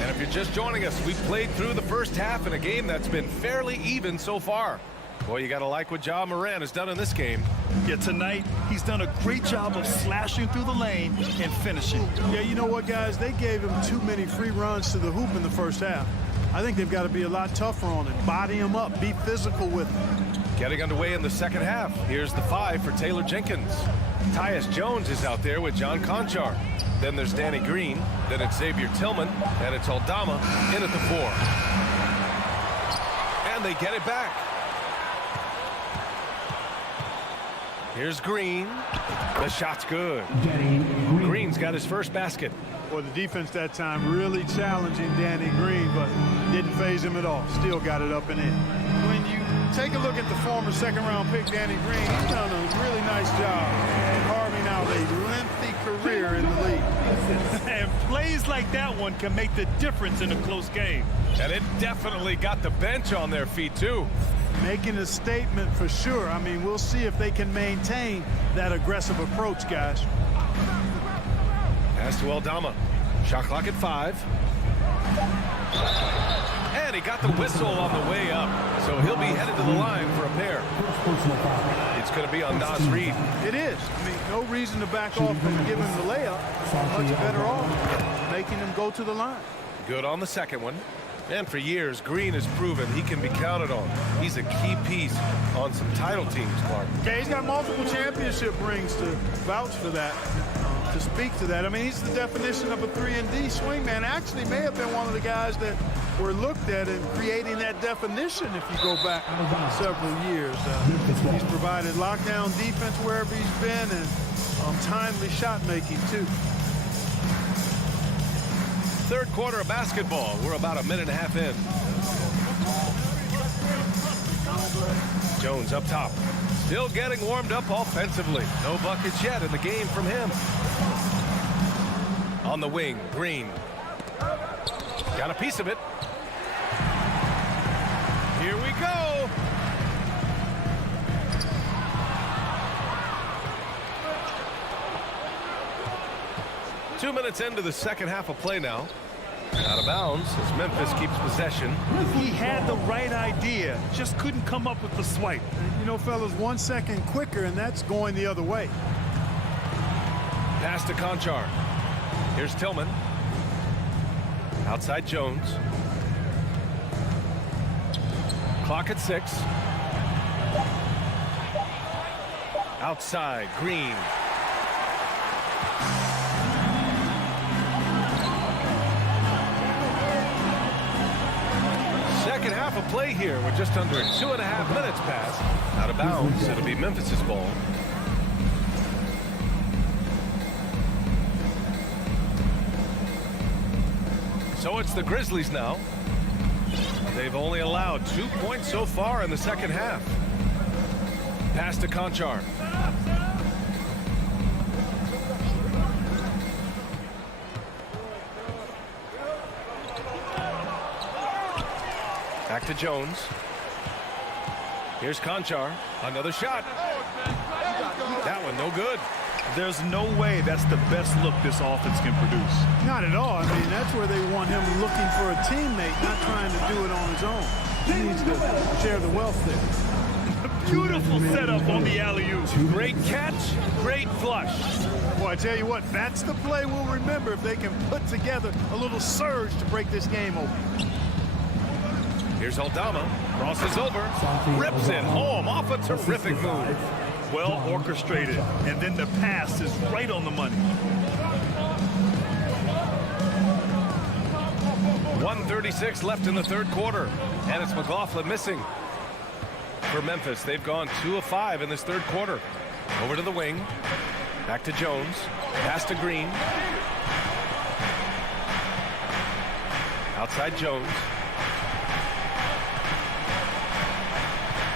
And if you're just joining us, we've played through the first half in a game that's been fairly even so far. Boy, you got to like what Ja Morant has done in this game. Yeah, tonight, he's done a great job of slashing through the lane and finishing. Yeah, you know what, guys? They gave him too many free runs to the hoop in the first half. I think they've got to be a lot tougher on him. Body him up. Be physical with him. Getting underway in the second half. Here's the 5 for Taylor Jenkins. Tyus Jones is out there with John Conchar. Then there's Danny Green. Then it's Xavier Tillman. And it's Aldama in at the 4. And they get it back. Here's Green. The shot's good. Green's got his first basket. Well, the defense that time really challenging Danny Green, but didn't phase him at all. Still got it up and in. When you take a look at the former second-round pick, Danny Green, he's done a really nice job carving out a lengthy career in the league. And plays like that one can make the difference in a close game. And it definitely got the bench on their feet, too. Making a statement for sure. I mean, we'll see if they can maintain that aggressive approach, guys. Pass to Aldama. Shot clock at 5. And he got the whistle on the way up. So he'll be headed to the line for a pair. It's going to be on Nas Reed. It is. I mean, no reason to back off from giving him the layup. Much better off making him go to the line. Good on the second one. And for years, Green has proven he can be counted on. He's a key piece on some title teams, Clark. Yeah, he's got multiple championship rings to vouch for that, to speak to that. I mean, he's the definition of a 3-and-D swingman. Actually may have been one of the guys that were looked at in creating that definition if you go back several years. He's provided lockdown defense wherever he's been and timely shot making, too. Third quarter of basketball. We're about a minute and a half in. Jones up top. Still getting warmed up offensively. No buckets yet in the game from him. On the wing, Green. Got a piece of it. Here we go. Two minutes into the second half of play now. Out of bounds as Memphis keeps possession. He had the right idea, just couldn't come up with the swipe. You know, fellas, 1 second quicker, and that's going the other way. Pass to Conchar. Here's Tillman. Outside Jones. Clock at 6. Outside Green. Second half of play here with just under 2.5 minutes passed. Out of bounds. It'll be Memphis's ball. So it's the Grizzlies now. They've only allowed 2 points so far in the second half. Pass to Conchar. Back to Jones. Here's Conchar. Another shot. That one no good. There's no way that's the best look this offense can produce. Not at all. I mean, that's where they want him looking for a teammate, not trying to do it on his own. He needs to share the wealth there. Beautiful setup on the alley-oop. Great catch, great flush. Boy, I tell you what, that's the play we'll remember if they can put together a little surge to break this game open. Here's Aldama. Crosses over. Rips it home off a terrific move. Well orchestrated, and then the pass is right on the money. 1:36 left in the third quarter, and it's McLaughlin missing. For Memphis, they've gone 2 of 5 in this third quarter. Over to the wing. Back to Jones. Pass to Green. Outside Jones.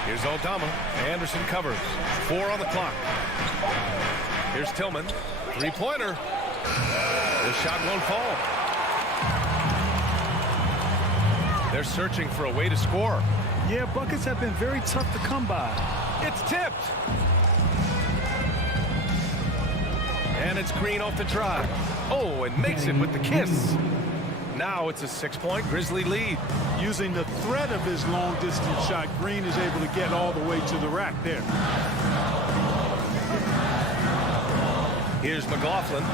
Here's Aldama. Anderson covers. 4 on the clock. Here's Tillman. Three-pointer. The shot won't fall. They're searching for a way to score. Yeah, buckets have been very tough to come by. It's tipped. And it's Green off the drive. Oh, and makes it with the kiss. Now it's a 6-point Grizzly lead. Using the threat of his long-distance shot, Green is able to get all the way to the rack there. Here's McLaughlin.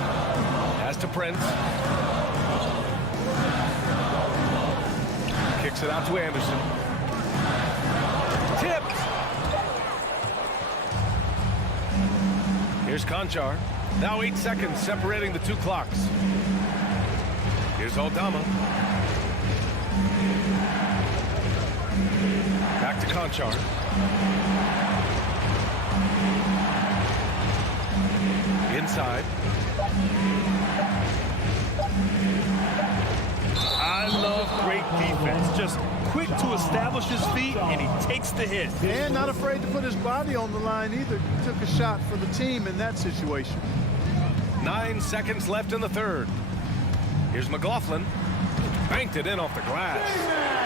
Pass to Prince. Kicks it out to Anderson. Tipped. Here's Conchar. Now 8 seconds separating the two clocks. Here's Aldama. Back to Conchar. Inside. I love great defense. Just quick to establish his feet, and he takes the hit. And not afraid to put his body on the line either. Took a shot for the team in that situation. 9 seconds left in the third. Here's McLaughlin. Banked it in off the glass.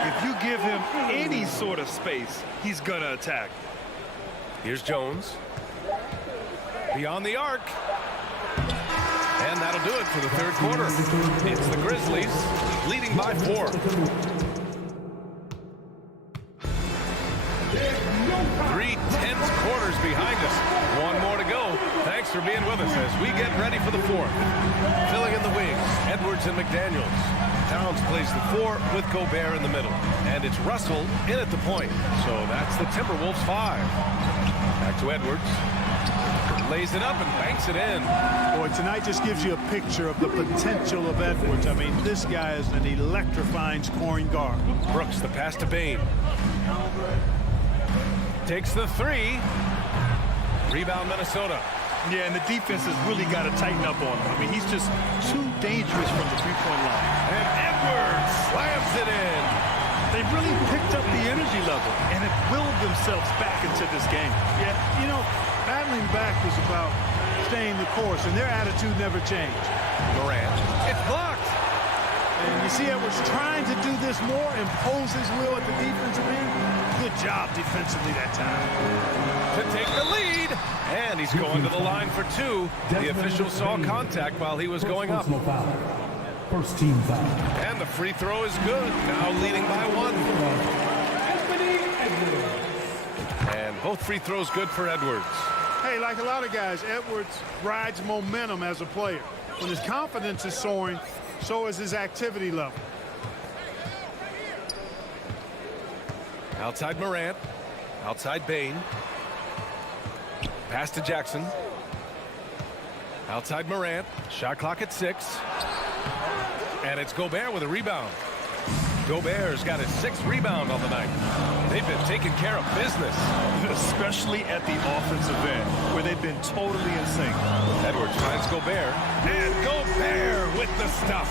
If you give him any sort of space, he's gonna attack. Here's Jones. Beyond the arc. And that'll do it for the third quarter. It's the Grizzlies leading by 4. 3 tense quarters behind us. 1 more to go. Thanks for being with us as we get ready for the fourth. Filling in the wings, Edwards and McDaniels. Towns plays the 4 with Gobert in the middle. And it's Russell in at the point. So that's the Timberwolves 5. Back to Edwards. Lays it up and banks it in. Boy, tonight just gives you a picture of the potential of Edwards. I mean, this guy is an electrifying scoring guard. Brooks, the pass to Bain. Takes the 3. Rebound, Minnesota. Yeah, and the defense has really got to tighten up on him. I mean, he's just too dangerous from the three-point line. And Edwards slams it in. They've really picked up the energy level and have willed themselves back into this game. Yeah, you know, battling back was about staying the course, and their attitude never changed. Morant. It's blocked. And you see Edwards trying to do this more, impose his will at the defensive end. Good job defensively that time. To take the lead. And he's going to the line for 2. The official saw contact while he was going up. First team foul. And the free throw is good. Now leading by 1. And both free throws good for Edwards. Hey, like a lot of guys, Edwards rides momentum as a player. When his confidence is soaring, so is his activity level. Outside Morant. Outside Bain. Pass to Jackson. Outside Morant. Shot clock at 6. And it's Gobert with a rebound. Gobert's got his 6th rebound on the night. They've been taking care of business. Especially at the offensive end, where they've been totally in sync. Edwards finds Gobert. And Gobert with the stuff.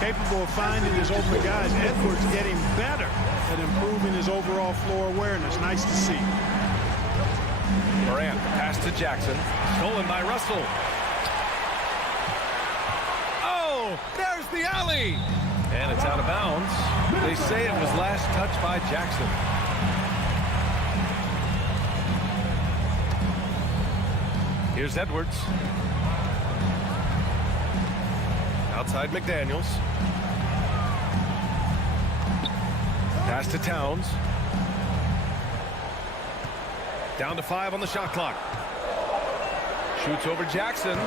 Capable of finding his open guys. Edwards getting better at improving his overall floor awareness. Nice to see. Morant, pass to Jackson. Stolen by Russell. Oh, there's the alley. And it's out of bounds. They say it was last touched by Jackson. Here's Edwards. Outside McDaniels. Pass to Towns. Down to 5 on the shot clock. Shoots over Jackson.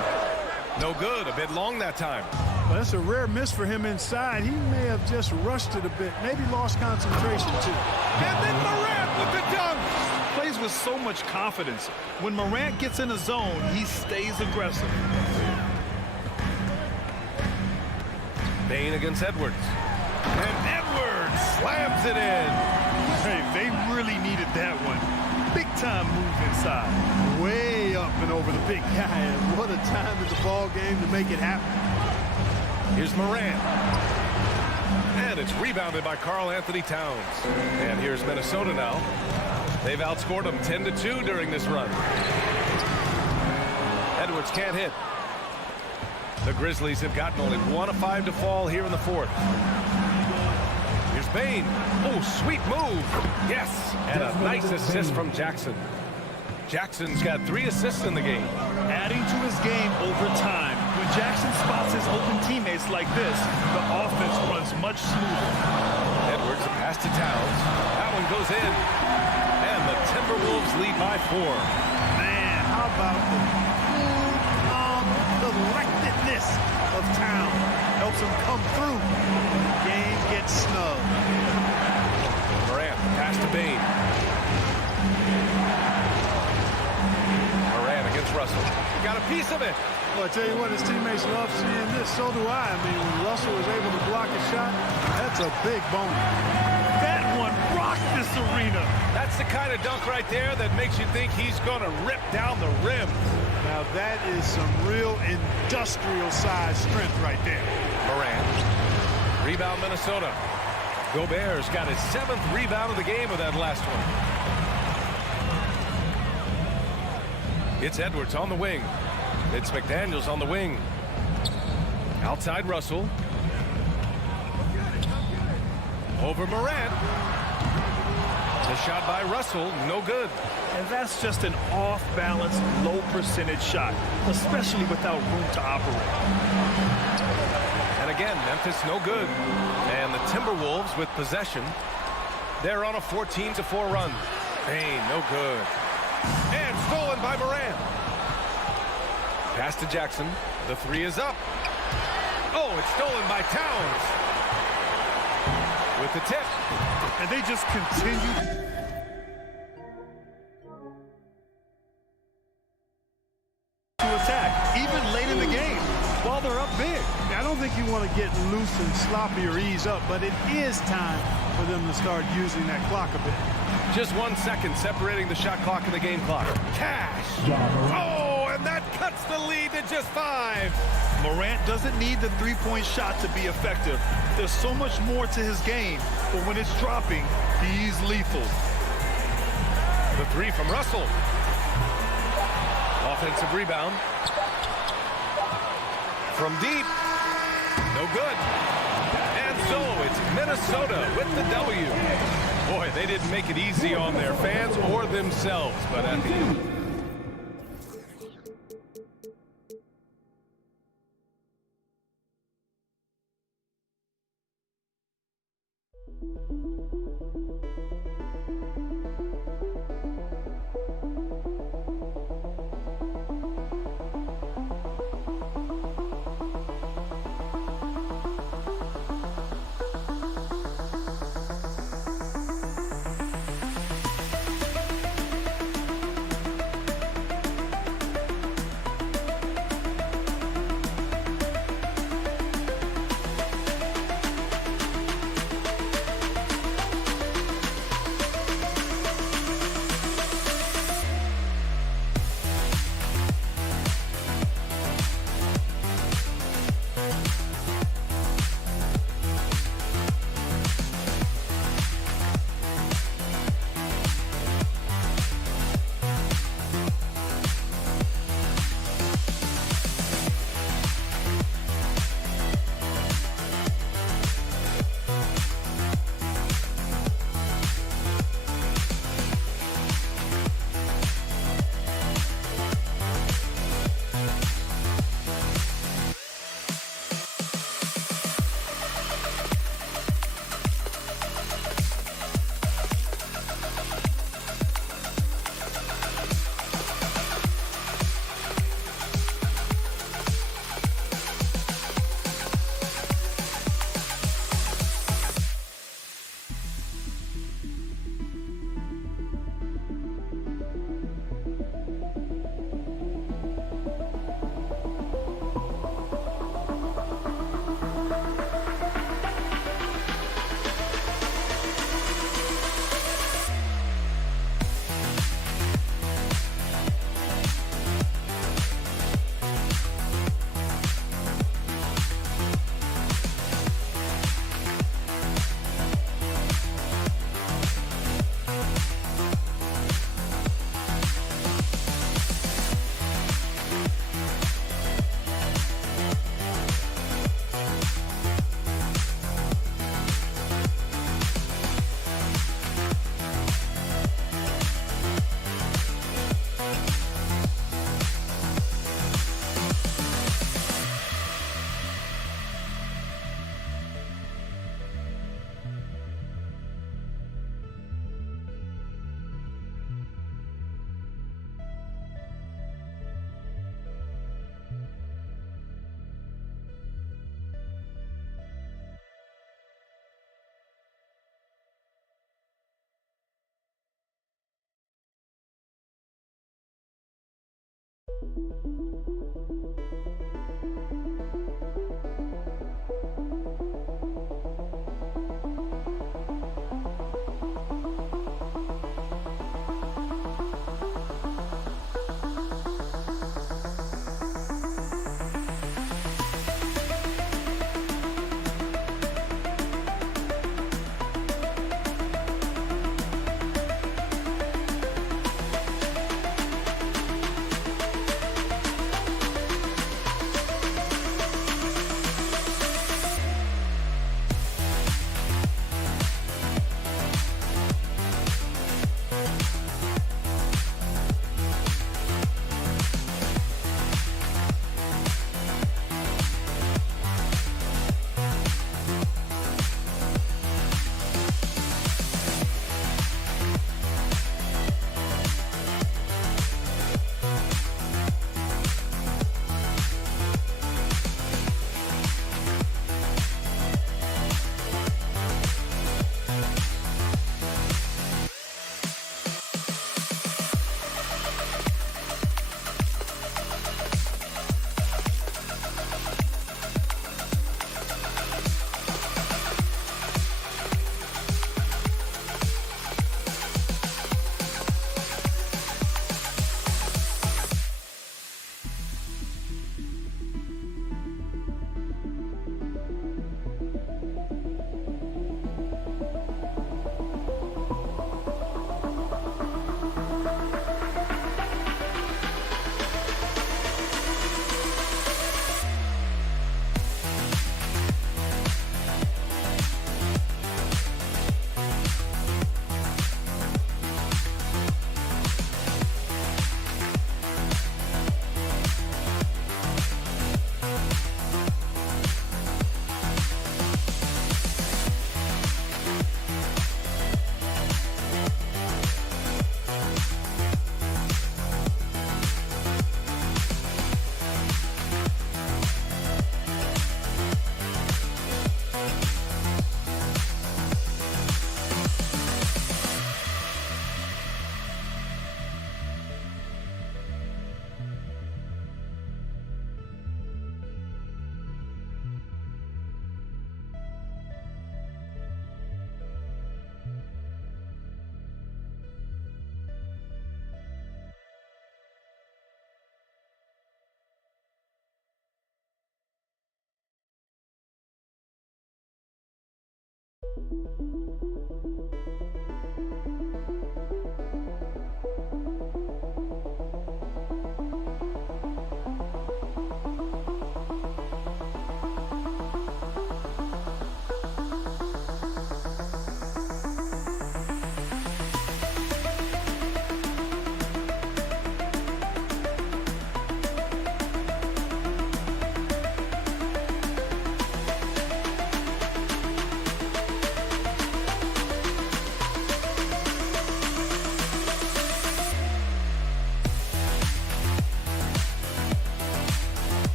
No good. A bit long that time. Well, that's a rare miss for him inside. He may have just rushed it a bit. Maybe lost concentration, too. And then Morant with the dunk. Plays with so much confidence. When Morant gets in a zone, he stays aggressive. Bain against Edwards. And Edwards slams it in. Hey, they really needed that one. Big time move inside. Way up and over the big guy. And what a time in the ball game to make it happen. Here's Morant. And it's rebounded by Karl Anthony Towns. And here's Minnesota now. They've outscored them 10-2 during this run. Edwards can't hit. The Grizzlies have gotten only 1 of 5 to fall here in the 4th. Here's Bain. Oh, sweet move. Yes. And a nice assist from Jackson. Jackson's got 3 assists in the game. Adding to his game over time. When Jackson spots his open teammates like this, the offense runs much smoother. Edwards, a pass to Towns. That one goes in. And the Timberwolves lead by 4. Man, how about the cool, calm collectedness of Town. Helps him come through. Game gets snug. Morant, pass to Bain. Against Russell. Got a piece of it. Well, I tell you what, his teammates love seeing this. So do I. I mean, when Russell was able to block a shot, that's a big bonus. That one rocked this arena. That's the kind of dunk right there that makes you think he's going to rip down the rim. Now, that is some real industrial-sized strength right there. Morant. Rebound, Minnesota. Gobert's got his 7th rebound of the game with that last one. It's Edwards on the wing. It's McDaniels on the wing. Outside Russell. Over Morant. The shot by Russell, no good. And that's just an off-balance, low-percentage shot, especially without room to operate. And again, Memphis no good. And the Timberwolves with possession. They're on a 14-4 run. Bain, no good. And stolen by Morant. Pass to Jackson. The 3 is up. Oh, it's stolen by Towns. With the tip. And they just continue to attack, even late in the game, while they're up big. I don't think you want to get loose and sloppy or ease up, but it is time for them to start using that clock a bit. Just 1 second separating the shot clock and the game clock. Cash. Oh, and that cuts the lead to just 5. Morant doesn't need the three-point shot to be effective. There's so much more to his game, but when it's dropping, he's lethal. The 3 from Russell. Offensive rebound. From deep. No good. And so it's Minnesota with the W. Boy, they didn't make it easy on their fans or themselves, but at the end.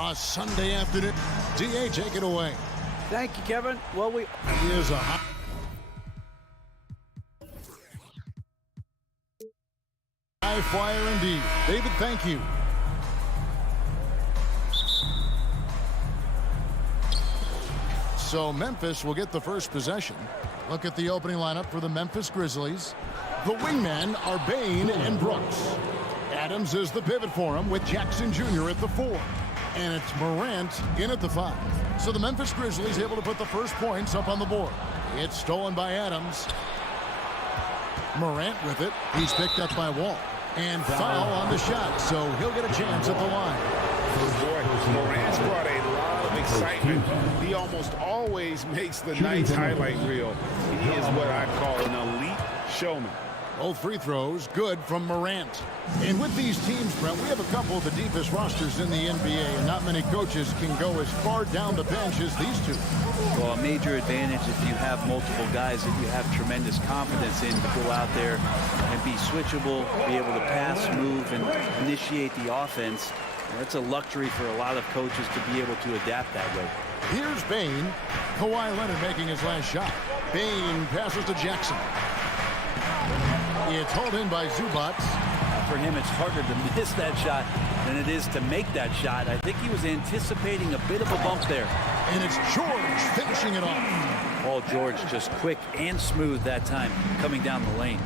a Sunday afternoon. D.A., take it away. Thank you, Kevin. Well, He is a high flyer indeed. David, thank you. So Memphis will get the first possession. Look at the opening lineup for the Memphis Grizzlies. The wingmen are Bain and Brooks. Adams is the pivot for him with Jackson Jr. at the 4. And it's Morant in at the 5. So the Memphis Grizzlies able to put the first points up on the board. It's stolen by Adams. Morant with it. He's picked up by Wall. And foul on the shot, so he'll get a chance at the line. Boy, Morant's brought a lot of excitement. He almost always makes the night's highlight reel. He is what I call an elite showman. Both free throws good from Morant. And with these teams, Brent, we have a couple of the deepest rosters in the NBA, and not many coaches can go as far down the bench as these two. Well, a major advantage if you have multiple guys that you have tremendous confidence in to go out there and be switchable, be able to pass, move, and initiate the offense. That's a luxury for a lot of coaches to be able to adapt that way. Here's Bain. Kawhi Leonard making his last shot. Bain passes to Jackson. It's hauled in by Zubac. For him, it's harder to miss that shot than it is to make that shot. I think he was anticipating a bit of a bump there. And it's George finishing it off. Paul George just quick and smooth that time coming down the lane.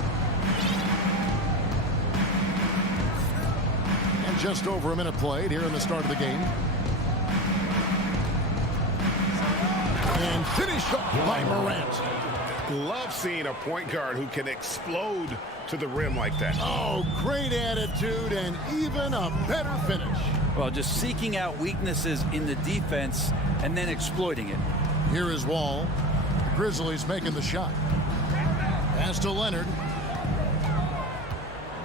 And just over a minute played here in the start of the game. And finished up by Morant. Love seeing a point guard who can explode to the rim like that. Oh, great attitude and even a better finish. Well, just seeking out weaknesses in the defense and then exploiting it. Here is Wall. Grizzlies making the shot. Pass to Leonard.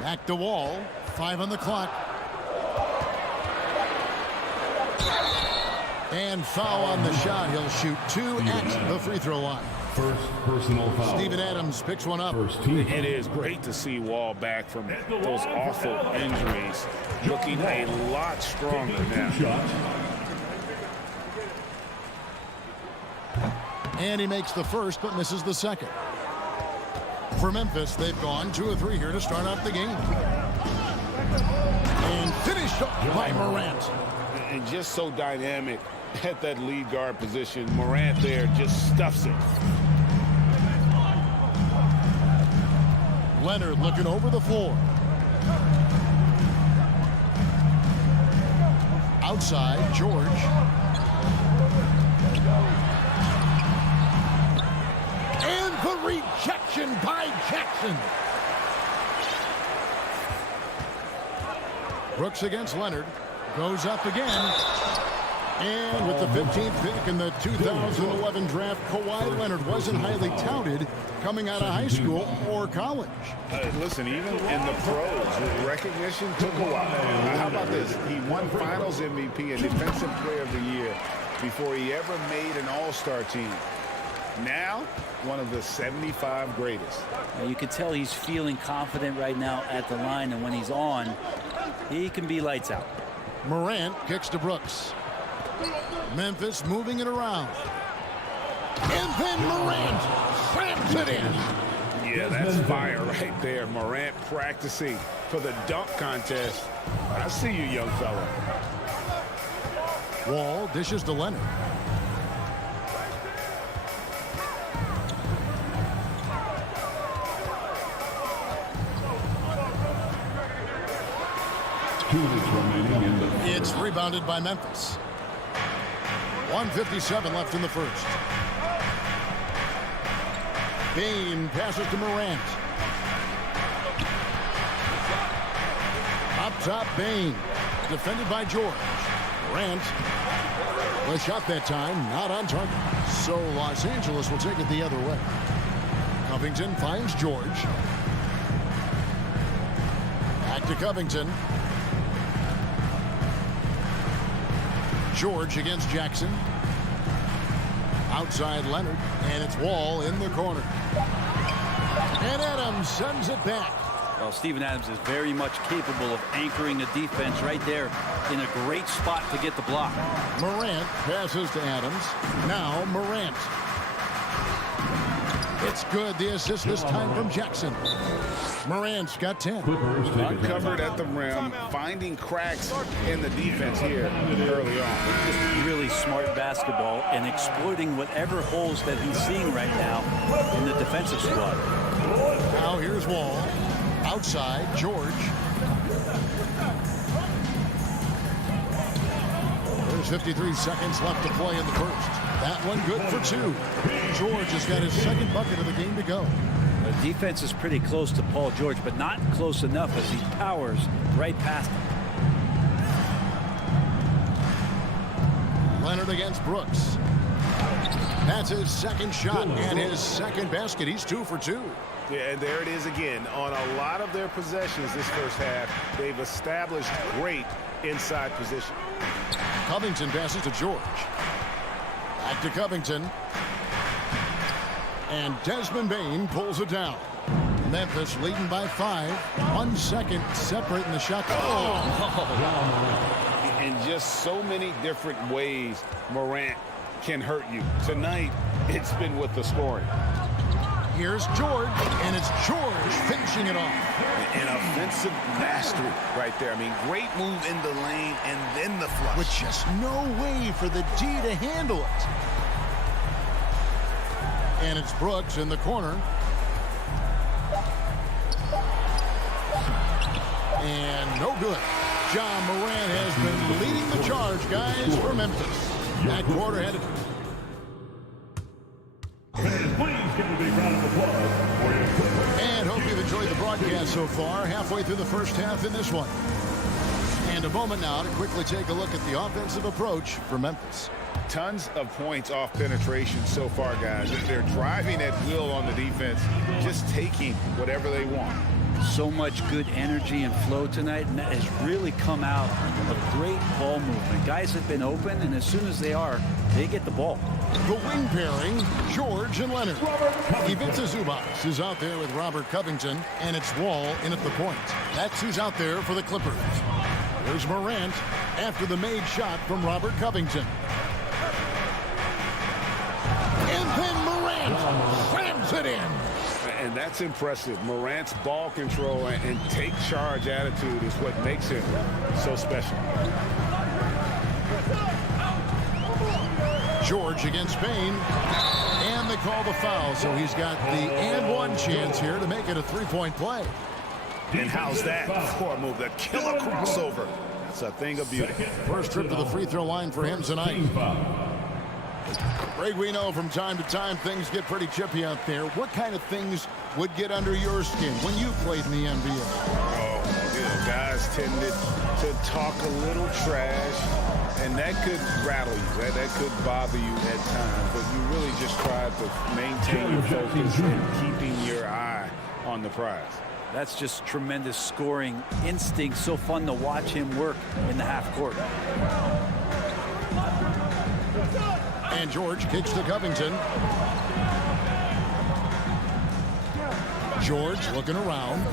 Back to Wall. 5 on the clock. And foul on the shot. He'll shoot 2 at the free throw line. First personal foul. Steven Adams picks one up. It is great to see Wall back from those awful injuries, looking a lot stronger now. And he makes the first but misses the second. For Memphis, they've gone 2 of 3 here to start off the game. And finished up by Morant. And just so dynamic at that lead guard position. Morant there just stuffs it. Leonard looking over the floor. Outside, George. And the rejection by Jackson. Brooks against Leonard. Goes up again. And with the 15th pick in the 2011 draft, Kawhi Leonard wasn't highly touted coming out of high school or college. Listen, even in the pros, recognition took a while. How about this? He won Finals MVP and Defensive Player of the Year before he ever made an All-Star team. Now, one of the 75 greatest. You can tell he's feeling confident right now at the line, and when he's on, he can be lights out. Morant kicks to Brooks. Memphis moving it around. And then Morant slams it in. Yeah, that's fire right there. Morant practicing for the dunk contest. I see you, young fella. Wall dishes to Leonard. It's rebounded by Memphis. 1:57 left in the first. Bain passes to Morant. Up top, Bain. Defended by George. Morant. The shot that time, not on target. So Los Angeles will take it the other way. Covington finds George. Back to Covington. George against Jackson. Outside Leonard, and it's Wall in the corner. And Adams sends it back. Well, Steven Adams is very much capable of anchoring a defense right there in a great spot to get the block. Morant passes to Adams. Now Morant. It's good. The assist this time from Jackson. Morant's got 10. Uncovered at the rim, finding cracks in the defense here early on. Just really smart basketball and exploiting whatever holes that he's seeing right now in the defensive squad. Now here's Wall. Outside, George. There's 53 seconds left to play in the first. That one good for 2. George has got his second bucket of the game to go. The defense is pretty close to Paul George, but not close enough as he powers right past him. Leonard against Brooks. That's his second shot and his second basket. He's 2 for 2. Yeah, and there it is again. On a lot of their possessions this first half, they've established great inside position. Covington passes to George. Back to Covington. And Desmond Bane pulls it down. Memphis leading by 5. 1 second separating the shot. In just so many different ways, Morant can hurt you. Tonight, it's been with the scoring. Here's George, and it's George finishing it off. An offensive mastery right there. I mean, great move in the lane and then the flush. With just no way for the D to handle it. And it's Brooks in the corner. And no good. John Morant has been leading the charge, guys, for Memphis. That quarter headed. And hope you've enjoyed the broadcast so far. Halfway through the first half in this one. And a moment now to quickly take a look at the offensive approach for Memphis. Tons of points off penetration so far, guys. They're driving at will on the defense, just taking whatever they want. So much good energy and flow tonight, and that has really come out of great ball movement. Guys have been open, and as soon as they are, they get the ball. The wing pairing, George and Leonard. Ivica Zubac is out there with Robert Covington, and it's Wall in at the point. That's who's out there for the Clippers. There's Morant after the made shot from Robert Covington. And then Morant slams it in. And that's impressive. Morant's ball control and take charge attitude is what makes him so special. George against Bane. And they call the foul, so he's got the and one chance here to make it a three-point play. And how's that for a move? The killer crossover. That's a thing of beauty. First trip to the free throw line for him tonight. Greg, we know from time to time things get pretty chippy out there. What kind of things would get under your skin when you played in the NBA? Oh, guys tended to talk a little trash, and that could rattle you. That could bother you at times, but you really just try to maintain your focus and keeping your eye on the prize. That's just tremendous scoring instinct. So fun to watch him work in the half court. And George kicks to Covington. George looking around.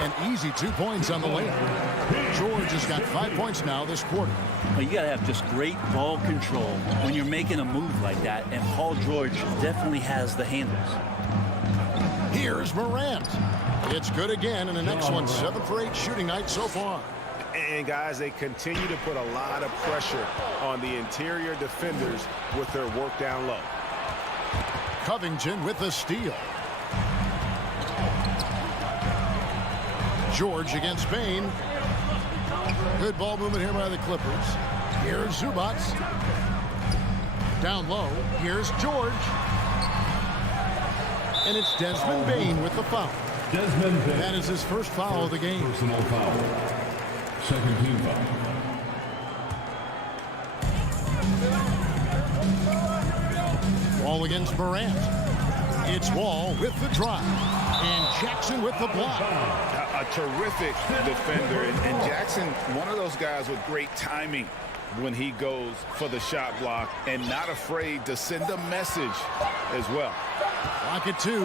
An easy 2 points on the layup. George has got 5 points now this quarter. Well, you got to have just great ball control when you're making a move like that, and Paul George definitely has the handles. Here's Morant. It's good again, and the next one 7 for 8 shooting night so far. And guys, they continue to put a lot of pressure on the interior defenders with their work down low. Covington with the steal. George against Bane. Good ball movement here by the Clippers. Here's Zubac. Down low. Here's George. And it's Desmond Bane with the foul. That is his first foul of the game. Personal foul. Second team foul. Wall against Morant. It's Wall with the drive. And Jackson with the block. A terrific defender. And Jackson, one of those guys with great timing when he goes for the shot block and not afraid to send a message as well. Clock at 2.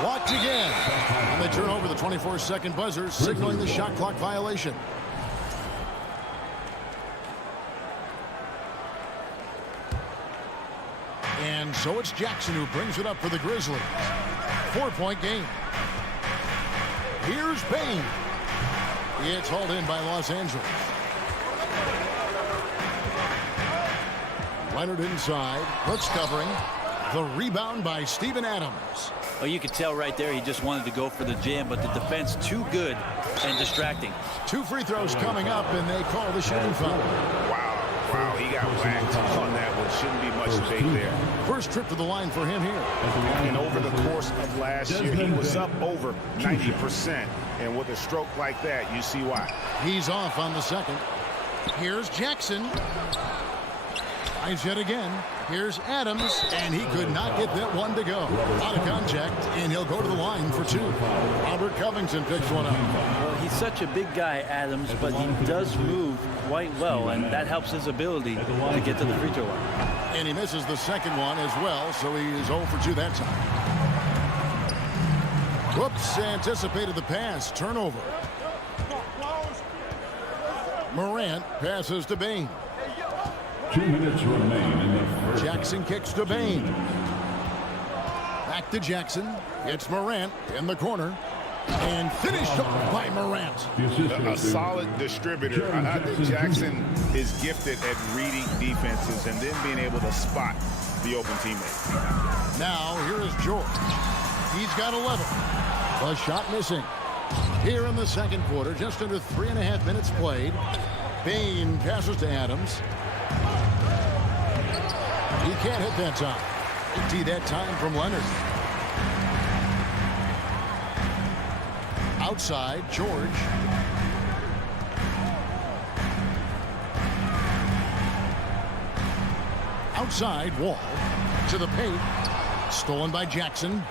Blocked again. And they turn over the 24-second buzzer, signaling the shot clock violation. And so it's Jackson who brings it up for the Grizzlies. 4-point game. Here's Bain. It's hauled in by Los Angeles. Leonard inside. Brooks covering. The rebound by Steven Adams. Well, you could tell right there he just wanted to go for the jam, but the defense too good and distracting. 2 free throws coming up, and they call the shooting foul. Wow, he got whacked on that one. Shouldn't be much debate there. First trip to the line for him here. And over the course of last year, he was up over 90%. And with a stroke like that, you see why. He's off on the second. Here's Jackson. Tries yet again. Here's Adams, and he could not get that one to go. Out of contact, and he'll go to the line for 2. Robert Covington picks one up. Well, he's such a big guy, Adams, but he does move quite well, and that helps his ability to get to the free throw line. And he misses the second one as well, so he is 0 for 2 that time. Whoops, anticipated the pass. Turnover. Morant passes to Bain. 2 minutes remain in the first. Jackson kicks to Bain. Back to Jackson. It's Morant in the corner. And finished off by Morant. A solid distributor. I think Jackson is gifted at reading defenses and then being able to spot the open teammate. Now here is George. He's got 11. The shot missing. Here in the second quarter, just under 3.5 minutes played. Bain passes to Adams. He can't hit that time. Empty that time from Leonard. Outside, George. Outside, Wall. To the paint. Stolen by Jackson.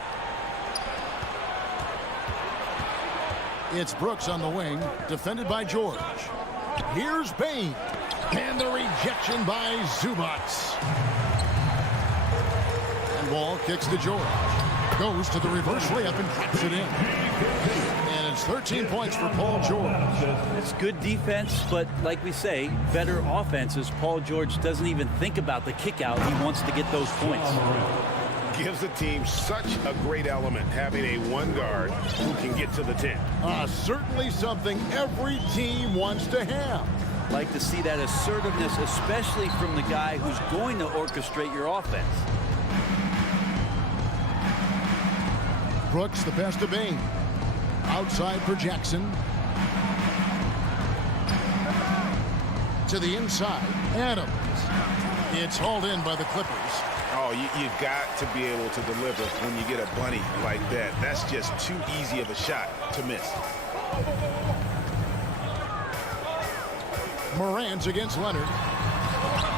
It's Brooks on the wing. Defended by George. Here's Bain. And the rejection by Zubats. And Wall kicks to George. Goes to the reverse layup and traps it in. And it's 13 points for Paul George. It's good defense, but like we say, better offenses. Paul George doesn't even think about the kick out. He wants to get those points. Gives the team such a great element, having a one guard who can get to the 10. Certainly something every team wants to have. Like to see that assertiveness, especially from the guy who's going to orchestrate your offense. Brooks, the pass to Bain. Outside for Jackson. To the inside. Adams. It's hauled in by the Clippers. Oh, you've got to be able to deliver when you get a bunny like that. That's just too easy of a shot to miss. Morant against Leonard.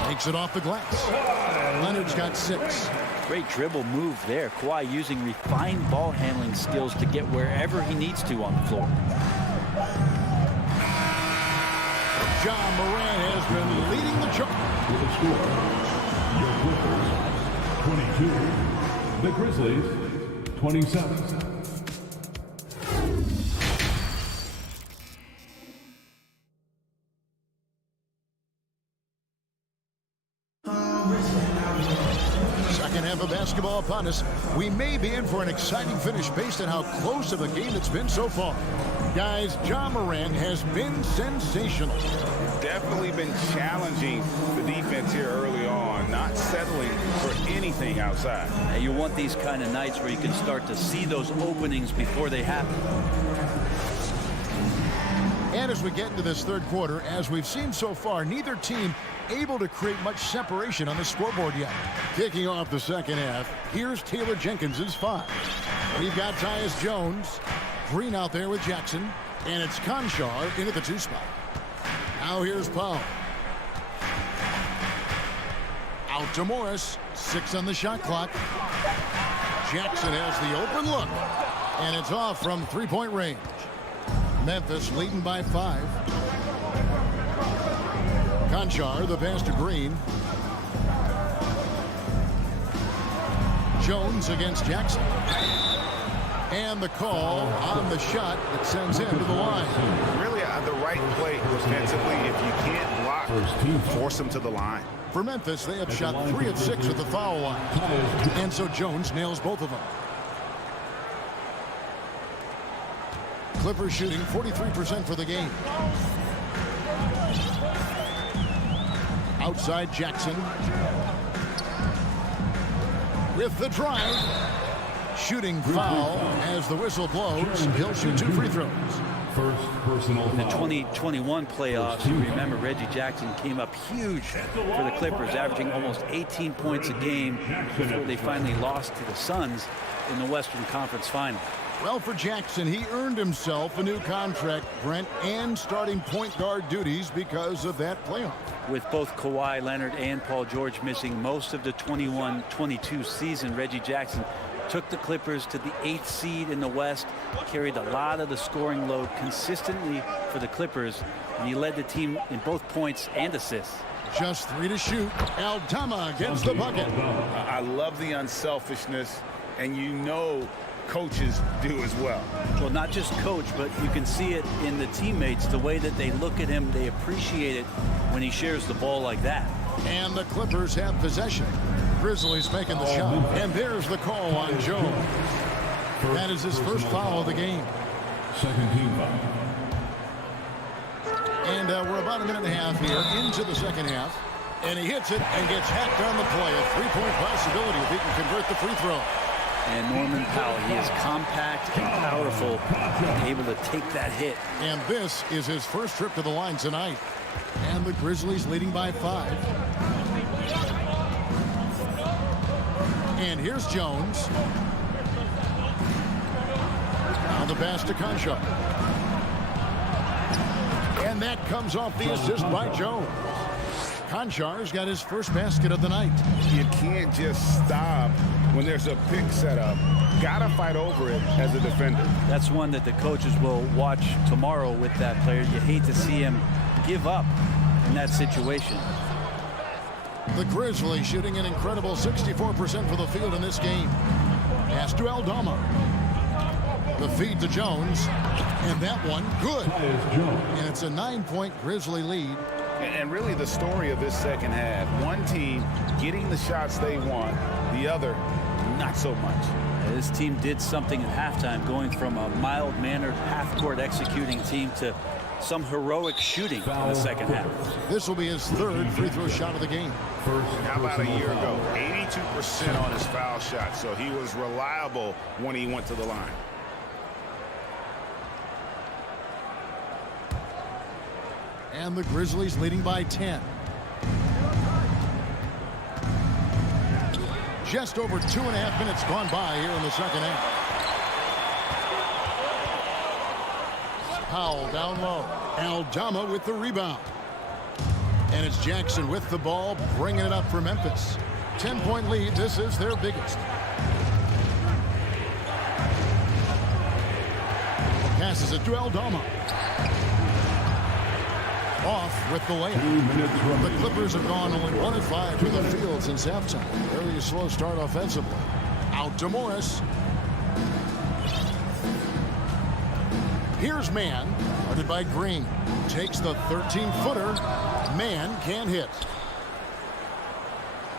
Takes it off the glass. Leonard's got 6. Great dribble move there. Kawhi using refined ball handling skills to get wherever he needs to on the floor. John Morant has been leading the charge. With a score, your Clippers 22, the Grizzlies 27. Second half of basketball upon us. We may be in for an exciting finish based on how close of a game it's been so far. Guys, John Morant has been sensational. Definitely been challenging the defense here early on, not settling for anything outside. And you want these kind of nights where you can start to see those openings before they happen. And as we get into this third quarter, as we've seen so far, neither team able to create much separation on the scoreboard yet. Kicking off the second half, here's Taylor Jenkins' 5. We've got Tyus Jones, Green out there with Jackson, and it's Conchar in at the 2 spot. Now here's Powell. Out to Morris, 6 on the shot clock. Jackson has the open look, and it's off from 3-point range. Memphis leading by 5. Conchar, the pass to Green. Jones against Jackson. And the call on the shot that sends him to the line. Really the right play defensively. If you can't block, force him to the line. For Memphis, they have shot 3 of 6 at the foul line. And so Jones nails both of them. Clippers shooting 43% for the game. Outside Jackson. With the drive. Shooting foul as the whistle blows. He'll shoot 2 free throws. First personal In the foul. 2021 playoffs, you remember Reggie Jackson came up huge for the Clippers, averaging almost 18 points a game before they finally lost to the Suns in the Western Conference Final. Well, for Jackson, he earned himself a new contract, Brent, and starting point guard duties because of that playoff. With both Kawhi Leonard and Paul George missing most of the 21-22 season, Reggie Jackson took the Clippers to the 8th seed in the West, carried a lot of the scoring load consistently for the Clippers, and he led the team in both points and assists. Just 3 to shoot. Aldama gets the bucket. I love the unselfishness, and you know coaches do as well. Well, not just coach, but you can see it in the teammates, the way that they look at him. They appreciate it when he shares the ball like that. And the Clippers have possession. Grizzlies making the shot. And there's the call on Jones. That is his first foul of the game. Second team foul. And we're about a minute and a half here into the second half. And he hits it and gets hacked on the play. A 3-point possibility if he can convert the free throw. And Norman Powell, he is compact and powerful, able to take that hit. And this is his first trip to the line tonight. And the Grizzlies leading by 5. And here's Jones. Now the pass to Conchar. And that comes off the assist by Jones. Conchar's got his first basket of the night. You can't just stop when there's a pick set up. Gotta fight over it as a defender. That's one that the coaches will watch tomorrow with that player. You hate to see him give up in that situation. The Grizzlies shooting an incredible 64% for the field in this game. Pass to Aldama. The feed to Jones. And that one, good. And it's a 9-point Grizzly lead. And really the story of this second half, one team getting the shots they want, the other not so much. This team did something at halftime, going from a mild-mannered half-court executing team to some heroic shooting in the second half. This will be his 3rd free throw shot of the game. How about a year ago? 82% on his foul shot, so he was reliable when he went to the line. And the Grizzlies leading by 10. Just over 2.5 minutes gone by here in the second half. Powell down low. Aldama with the rebound. And it's Jackson with the ball, bringing it up for Memphis. 10-point lead. This is their biggest. Passes it to Aldama. Off with the layup. The Clippers have gone only 1 of 5 to the field since halftime. Very slow start offensively. Out to Morris. Here's Mann, guarded by Green. Takes the 13-footer. Mann can't hit.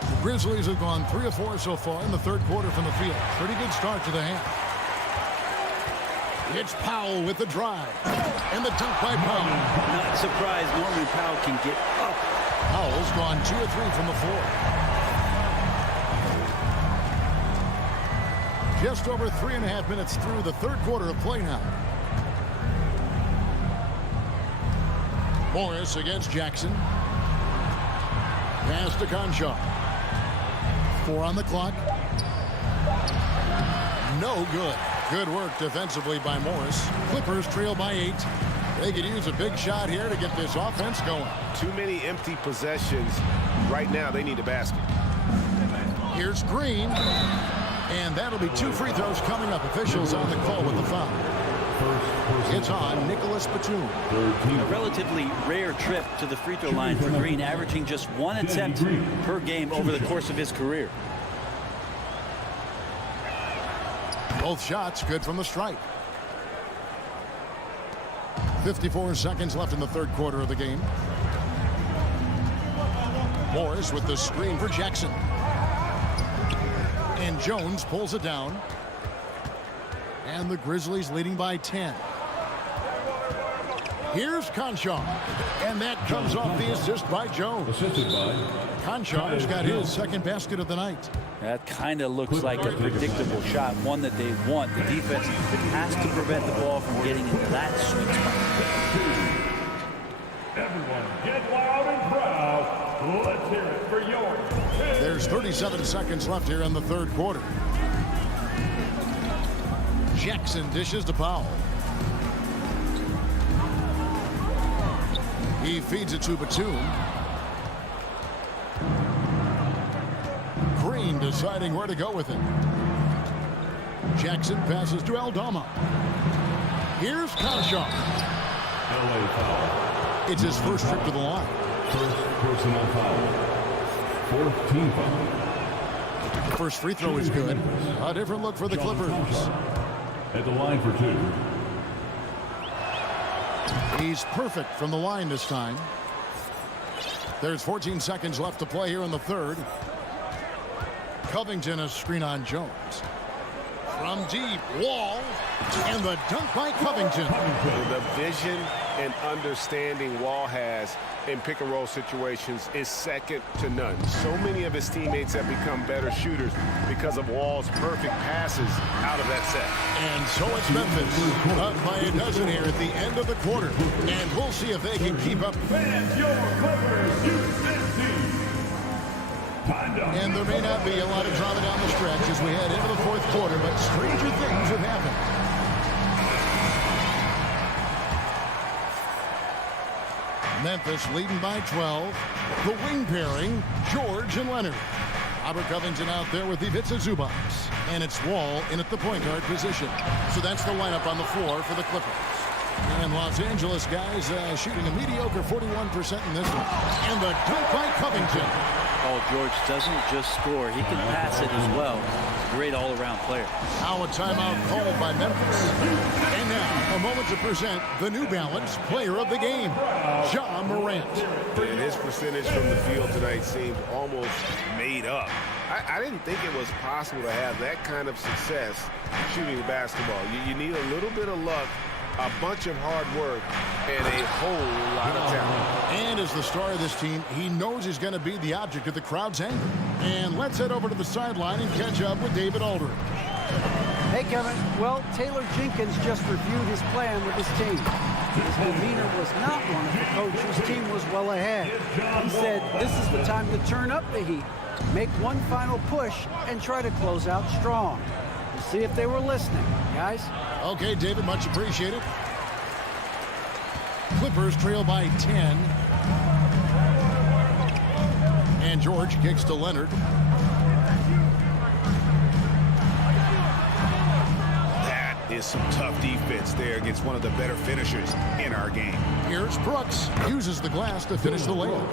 The Grizzlies have gone 3 of 4 so far in the third quarter from the field. Pretty good start to the half. It's Powell with the drive. And the dunk by Powell. Not surprised Norman Powell can get up. Powell's gone 2 of 3 from the floor. Just over 3.5 minutes through the third quarter of play now. Morris against Jackson. Pass to Conchar. 4 on the clock. No good. Good work defensively by Morris. Clippers trail by 8. They could use a big shot here to get this offense going. Too many empty possessions. Right now, they need a basket. Here's Green. And that'll be 2 free throws coming up. Officials on the call with the foul. It's on Nicholas Batum. A relatively rare trip to the free throw line for Green, averaging just 1 attempt per game over the course of his career. Both shots good from the stripe. 54 seconds left in the third quarter of the game. Morris with the screen for Jackson. And Jones pulls it down. And the Grizzlies leading by 10. Here's Conchar. And that comes off the assist by Jones. Conchar's got his second basket of the night. That kind of looks like a predictable shot, one that they want. The defense has to prevent the ball from getting into that sweet spot. Everyone get loud and proud. Let's hear it for yours. There's 37 seconds left here in the third quarter. Jackson dishes to Powell. He feeds it to Batum. Green deciding where to go with it. Jackson passes to Aldama. Here's Conchar. LA foul. It's his first trip to the line. First personal foul. Fourth team foul. First free throw is good. A different look for the Clippers. At the line for 2. He's perfect from the line this time. There's 14 seconds left to play here in the third. Covington a screen on Jones. From deep, Wall, and the dunk by Covington. The vision and understanding Wall has in pick-and-roll situations is second to none. So many of his teammates have become better shooters because of Wall's perfect passes out of that set. And so it's Memphis up by a dozen here at the end of the quarter. And we'll see if they can keep up. And your Clippers, Houston team. And there may not be a lot of drama down the stretch as we head into the fourth quarter, but stranger things have happened. Memphis leading by 12. The wing pairing, George and Leonard. Robert Covington out there with Ivica Zubac. And it's Wall in at the point guard position. So that's the lineup on the floor for the Clippers. And Los Angeles guys shooting a mediocre 41% in this one. And the dunk by Covington. Paul George doesn't just score, he can pass it as well. He's a great all-around player. Now a timeout called by Memphis. And now a moment to present the New Balance Player of the Game, Ja Morant. And his percentage from the field tonight seemed almost made up. I didn't think it was possible to have that kind of success shooting basketball. You need a little bit of luck, a bunch of hard work, and a whole lot of talent. And as the star of this team, he knows he's going to be the object of the crowd's anger. And let's head over to the sideline and catch up with David Aldridge. Hey, Kevin. Well, Taylor Jenkins just reviewed his plan with his team. His demeanor was not one of the coach whose team was well ahead. He said, this is the time to turn up the heat, make one final push, and try to close out strong. We'll see if they were listening, guys. Okay, David, much appreciated. Clippers trail by 10. And George kicks to Leonard. That is some tough defense there against one of the better finishers in our game. Here's Brooks. Uses the glass to finish the layup.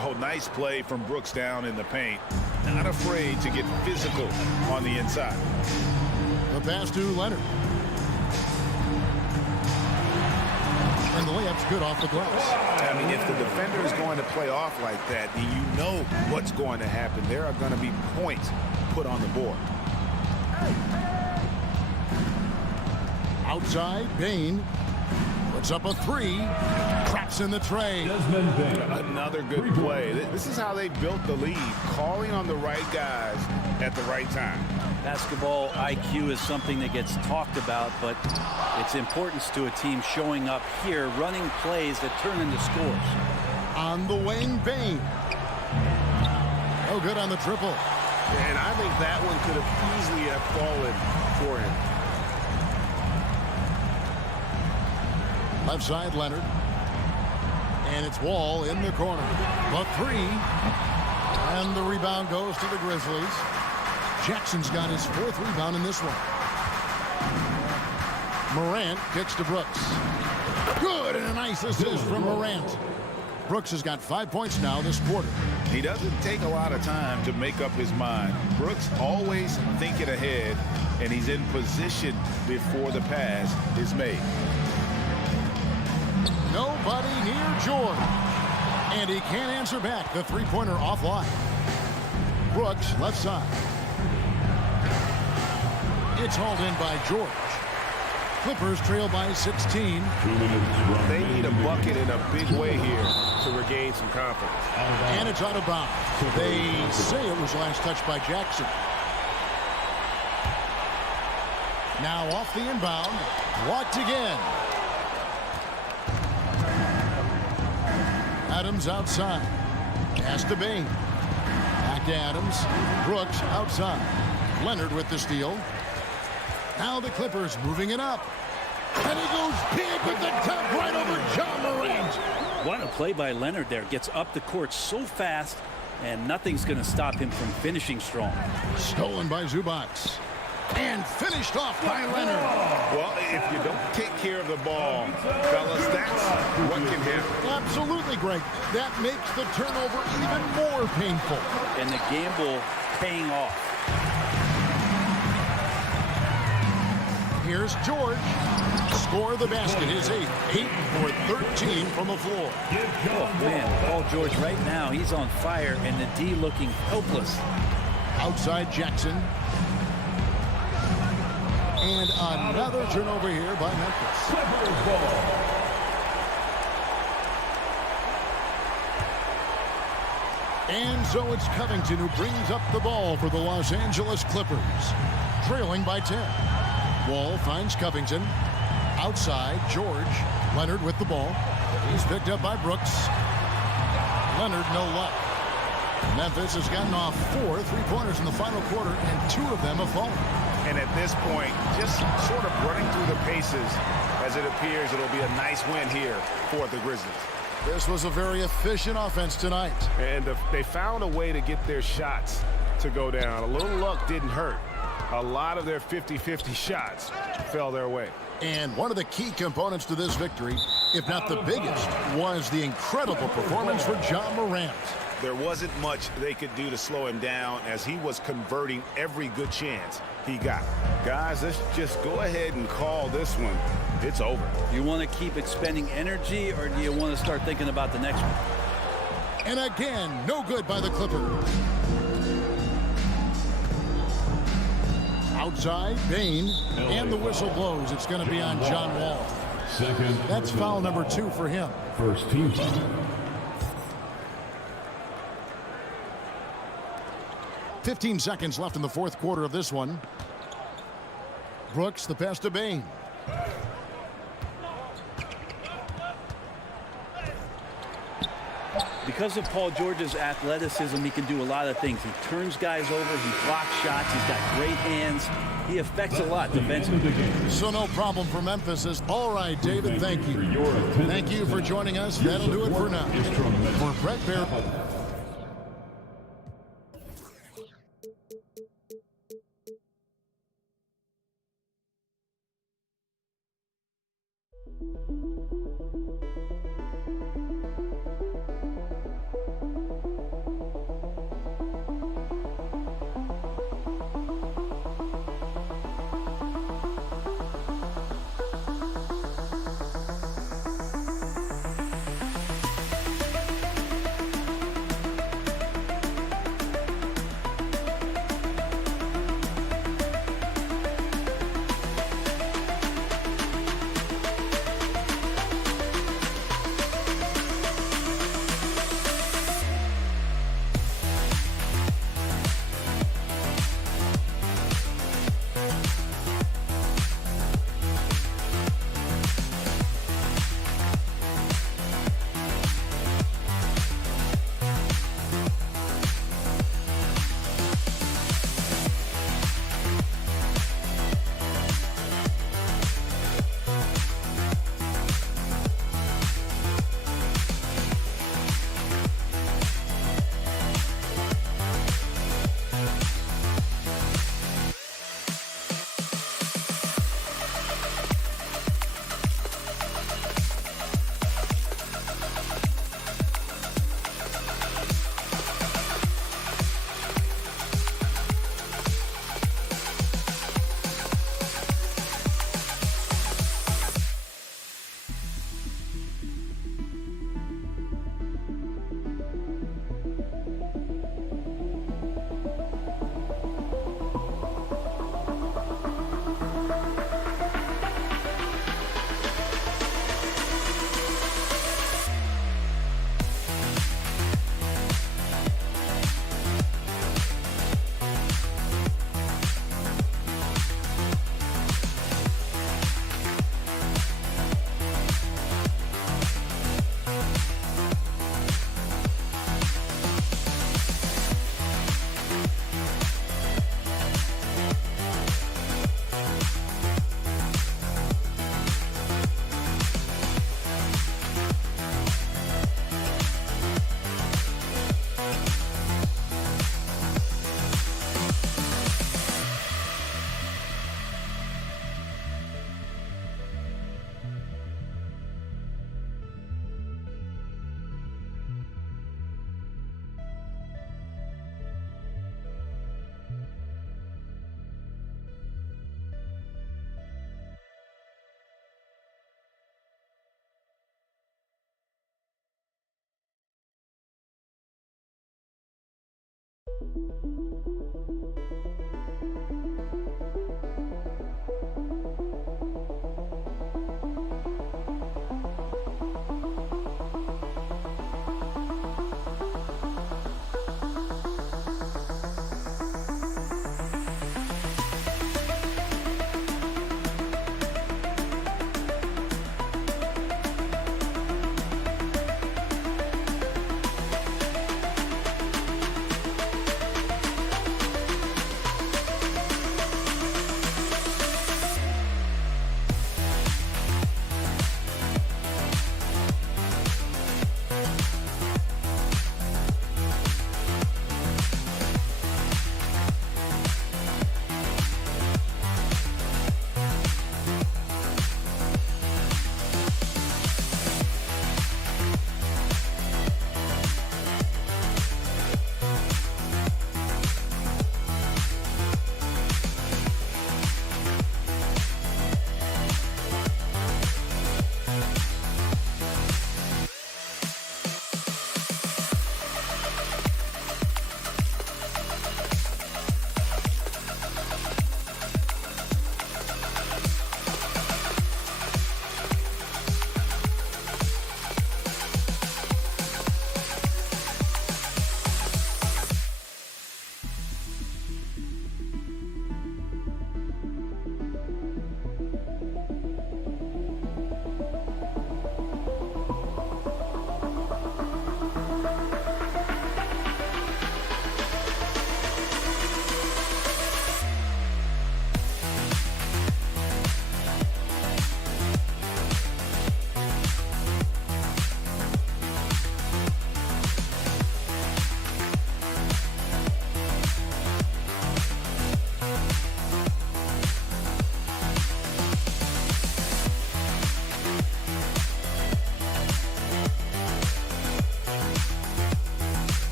Oh, nice play from Brooks down in the paint. Not afraid to get physical on the inside. The pass to Leonard. And the layup's good off the glass. I mean, if the defender is going to play off like that, then you know what's going to happen. There are going to be points put on the board. Outside, Bain puts up a three. Traps in the tray. Another good play. This is how they built the lead, calling on the right guys at the right time. Basketball IQ is something that gets talked about, but its importance to a team showing up here, running plays that turn into scores. On the wing, Bain. Oh, good on the triple. And I think that one could have easily have fallen for him. Left side, Leonard. And it's Wall in the corner. The three. And the rebound goes to the Grizzlies. Jackson's got his fourth rebound in this one. Morant kicks to Brooks. Good, and a nice assist from Morant. Brooks has got 5 points now this quarter. He doesn't take a lot of time to make up his mind. Brooks always thinking ahead, and he's in position before the pass is made. Nobody near George. And he can't answer back. The three-pointer offline. Brooks, left side. It's hauled in by George. Clippers trail by 16. They need a bucket in a big way here to regain some confidence. And it's out of bounds. They say it was last touched by Jackson. Now off the inbound. Blocked again. Adams outside. Pass to Bain. Back to Adams. Brooks outside. Leonard with the steal. Now the Clippers moving it up. And he goes big with the top right over John Morant. What a play by Leonard there. Gets up the court so fast, and nothing's going to stop him from finishing strong. Stolen by Zubac. And finished off by Leonard. Well, if you don't take care of the ball, fellas, that's what can happen. Absolutely, Greg. That makes the turnover even more painful. And the gamble paying off. Here's George. Score the basket. His 8 for 13 from the floor. Oh, man. Paul George right now, he's on fire, and the D looking helpless. Outside Jackson. And another turnover here by Memphis. And so it's Covington who brings up the ball for the Los Angeles Clippers. Trailing by 10. Wall finds Covington. Outside, George. Leonard with the ball. He's picked up by Brooks. Leonard, no luck. Memphis has gotten off 4 3-pointers in the final quarter, and 2 of them have fallen. And at this point, just sort of running through the paces, as it appears it'll be a nice win here for the Grizzlies. This was a very efficient offense tonight. And they found a way to get their shots to go down. A little luck didn't hurt. A lot of their 50-50 shots fell their way. And one of the key components to this victory, if not the biggest, was the incredible performance for John Morant. There wasn't much they could do to slow him down as he was converting every good chance he got. Guys, let's just go ahead and call this one. It's over. You want to keep expending energy, or do you want to start thinking about the next one? And again, no good by the Clippers. Outside, Bain, and the whistle blows. It's going to be on John Wall. That's foul number 2 for him. First team foul. 15 seconds left in the fourth quarter of this one. Brooks, the pass to Bain. Because of Paul George's athleticism, he can do a lot of things. He turns guys over, he blocks shots, he's got great hands. He affects a lot defensively. So no problem for Memphis. All right, David, thank you. Thank you for joining us. That'll do it for now. For Brett Bear.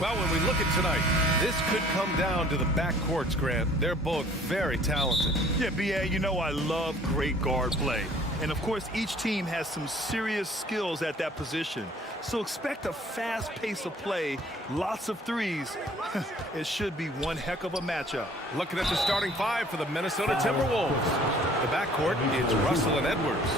Well, when we look at tonight, this could come down to the backcourts, Grant. They're both very talented. Yeah, B.A., you know I love great guard play. And, of course, each team has some serious skills at that position. So expect a fast pace of play, lots of threes. It should be one heck of a matchup. Looking at the starting five for the Minnesota Timberwolves. The backcourt, it's Russell and Edwards.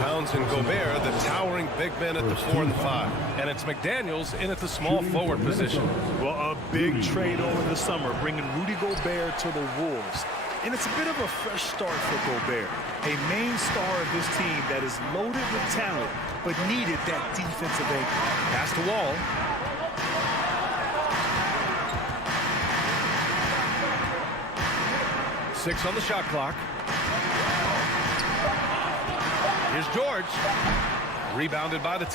Towns and Gobert, the towering big men at the 4 and 5. And it's McDaniels in at the small forward position. Well, a big trade over the summer, bringing Rudy Gobert to the Wolves. And it's a bit of a fresh start for Gobert, a main star of this team that is loaded with talent, but needed that defensive anchor. Pass to Wall. Six on the shot clock. Here's George. Rebounded by the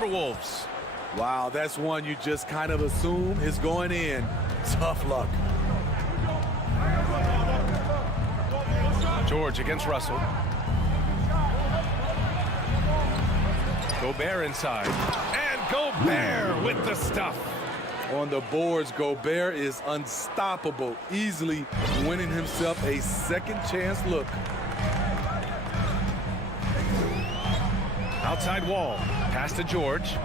Timberwolves. Wow, that's one you just kind of assume is going in. Tough luck. George against Russell. Gobert inside. And Gobert with the stuff. On the boards, Gobert is unstoppable, easily winning himself a second chance look. Outside Wall. Pass to George.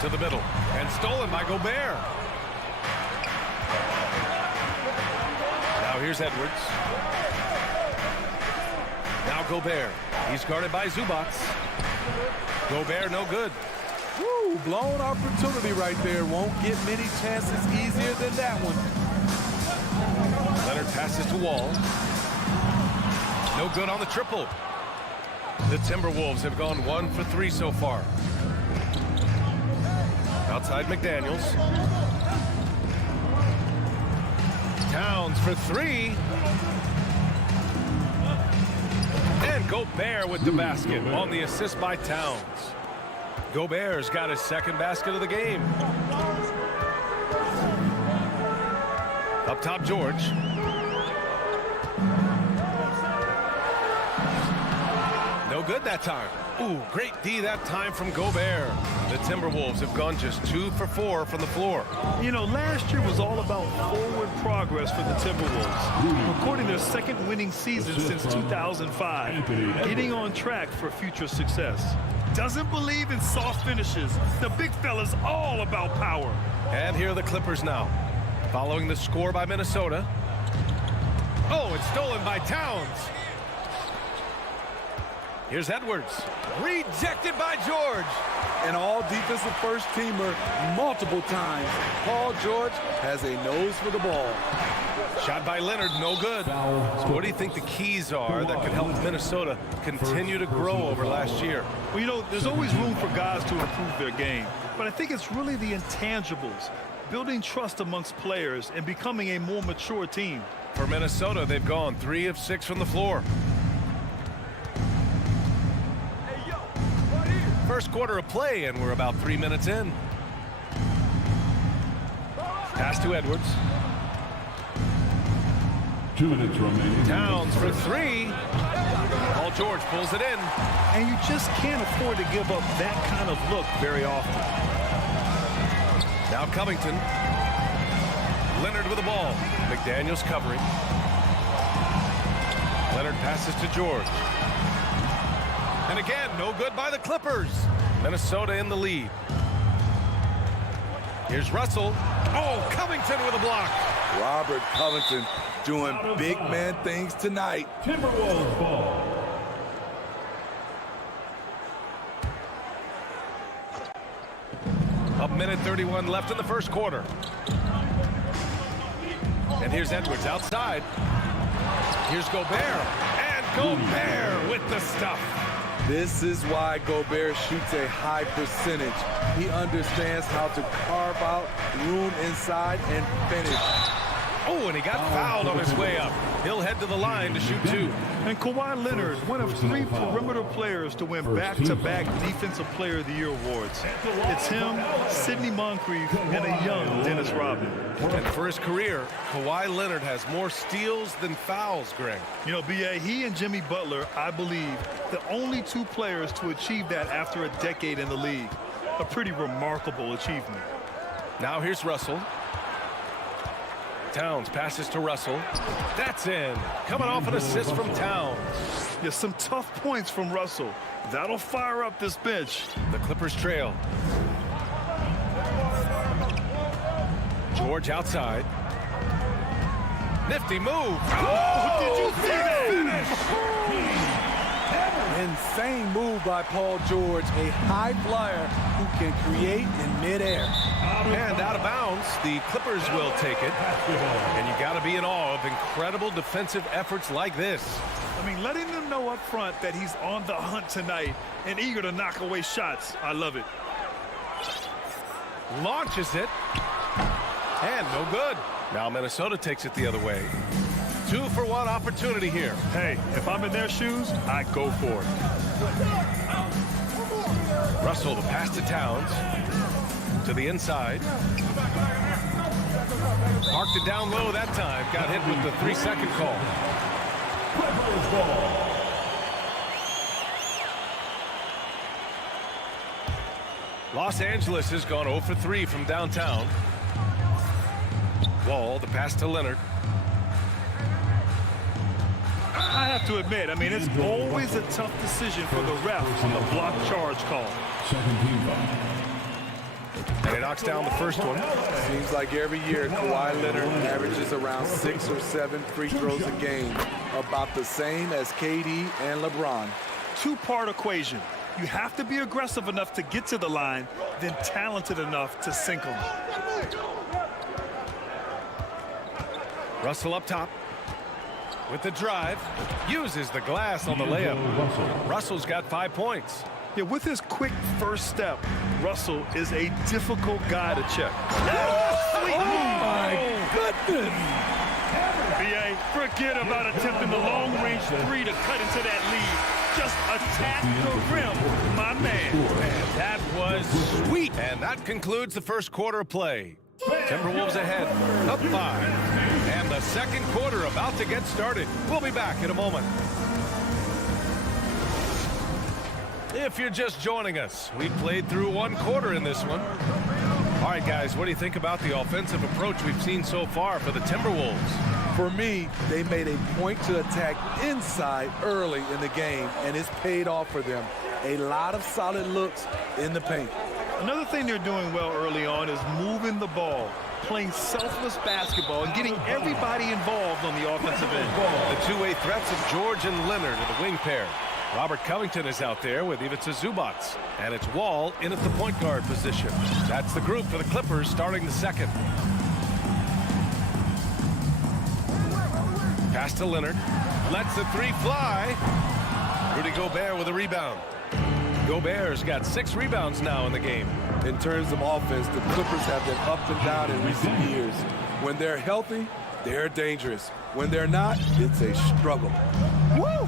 To the middle. And stolen by Gobert. Now here's Edwards. Now Gobert. He's guarded by Zubac. Gobert no good. Woo, blown opportunity right there. Won't get many chances easier than that one. Leonard passes to Wall. No good on the triple. The Timberwolves have gone 1 for 3 so far. Outside McDaniels. Towns for 3. And Gobert with the basket on the assist by Towns. Gobert's got his second basket of the game. Up top, George. No good that time. Ooh, great D that time from Gobert. The Timberwolves have gone just 2 for 4 from the floor. You know, last year was all about forward progress for the Timberwolves, recording their second winning season since 2005, getting on track for future success. Doesn't believe in soft finishes. The big fella's all about power. And here are the Clippers now, following the score by Minnesota. Oh, it's stolen by Towns. Here's Edwards. Rejected by George. An all-defensive first-teamer multiple times. Paul George has a nose for the ball. Shot by Leonard, no good. So what do you think the keys are that could help Minnesota continue to grow over last year? Well, you know, there's always room for guys to improve their game. But I think it's really the intangibles, building trust amongst players and becoming a more mature team. For Minnesota, they've gone 3 of 6 from the floor. First quarter of play, and we're about 3 minutes in. Pass to Edwards. 2 minutes remaining. Towns for 3. Paul George pulls it in. And you just can't afford to give up that kind of look very often. Now Covington. Leonard with the ball. McDaniels covering. Leonard passes to George. And again, no good by the Clippers. Minnesota in the lead. Here's Russell. Oh, Covington with a block. Robert Covington doing big man things tonight. Timberwolves ball. A minute 31 left in the first quarter. And here's Edwards outside. Here's Gobert. And Gobert with the stuff. This is why Gobert shoots a high percentage. He understands how to carve out room inside and finish. Oh, and he got fouled on his way up. He'll head to the line to shoot 2. And Kawhi Leonard, one of 3 perimeter players to win back-to-back Defensive Player of the Year awards. It's him, Sidney Moncrief, and a young Dennis Rodman. And for his career, Kawhi Leonard has more steals than fouls, Greg. You know, B.A., he and Jimmy Butler, I believe, the only 2 players to achieve that after a decade in the league. A pretty remarkable achievement. Now here's Russell. Towns passes to Russell. That's in. Coming off an assist from Towns. Yeah, some tough points from Russell. That'll fire up this bench. The Clippers trail. George outside. Nifty move. Oh, did you see that? Insane move by Paul George, a high flyer who can create in midair. And out of bounds, the Clippers will take it. And you got to be in awe of incredible defensive efforts like this. I mean, letting them know up front that he's on the hunt tonight and eager to knock away shots. I love it. Launches it. And no good. Now Minnesota takes it the other way. 2-for-1 opportunity here. Hey, if I'm in their shoes, I go for it. Russell, the pass to Towns. To the inside. Parked it down low that time. Got hit with the 3-second call. Los Angeles has gone 0 for 3 from downtown. Wall, the pass to Leonard. I have to admit, I mean, it's always a tough decision for the ref on the block charge call. And he knocks down the first one. Seems like every year Kawhi Leonard averages around 6 or 7 free throws a game, about the same as KD and LeBron. Two-part equation. You have to be aggressive enough to get to the line, then talented enough to sink them. Russell up top with the drive. Uses the glass on the layup. Russell's got 5 points. Yeah, with his quick first step, Russell is a difficult guy to check. Oh, my goodness. BA, forget about attempting the long-range 3 to cut into that lead. Just attack the rim, my man. And that was sweet. And that concludes the first quarter of play. Timberwolves ahead, up 5. And the second quarter about to get started. We'll be back in a moment. If you're just joining us, we played through 1 quarter in this one. All right, guys, what do you think about the offensive approach we've seen so far for the Timberwolves? For me, they made a point to attack inside early in the game, and it's paid off for them. A lot of solid looks in the paint. Another thing they're doing well early on is moving the ball, playing selfless basketball, and getting everybody involved on the offensive end. The two-way threats of George and Leonard are the wing pair. Robert Covington is out there with Ivica Zubac. And it's Wall in at the point guard position. That's the group for the Clippers starting the second. Pass to Leonard. Lets the 3 fly. Rudy Gobert with a rebound. Gobert's got 6 rebounds now in the game. In terms of offense, the Clippers have been up and down in recent years. When they're healthy, they're dangerous. When they're not, it's a struggle. Woo!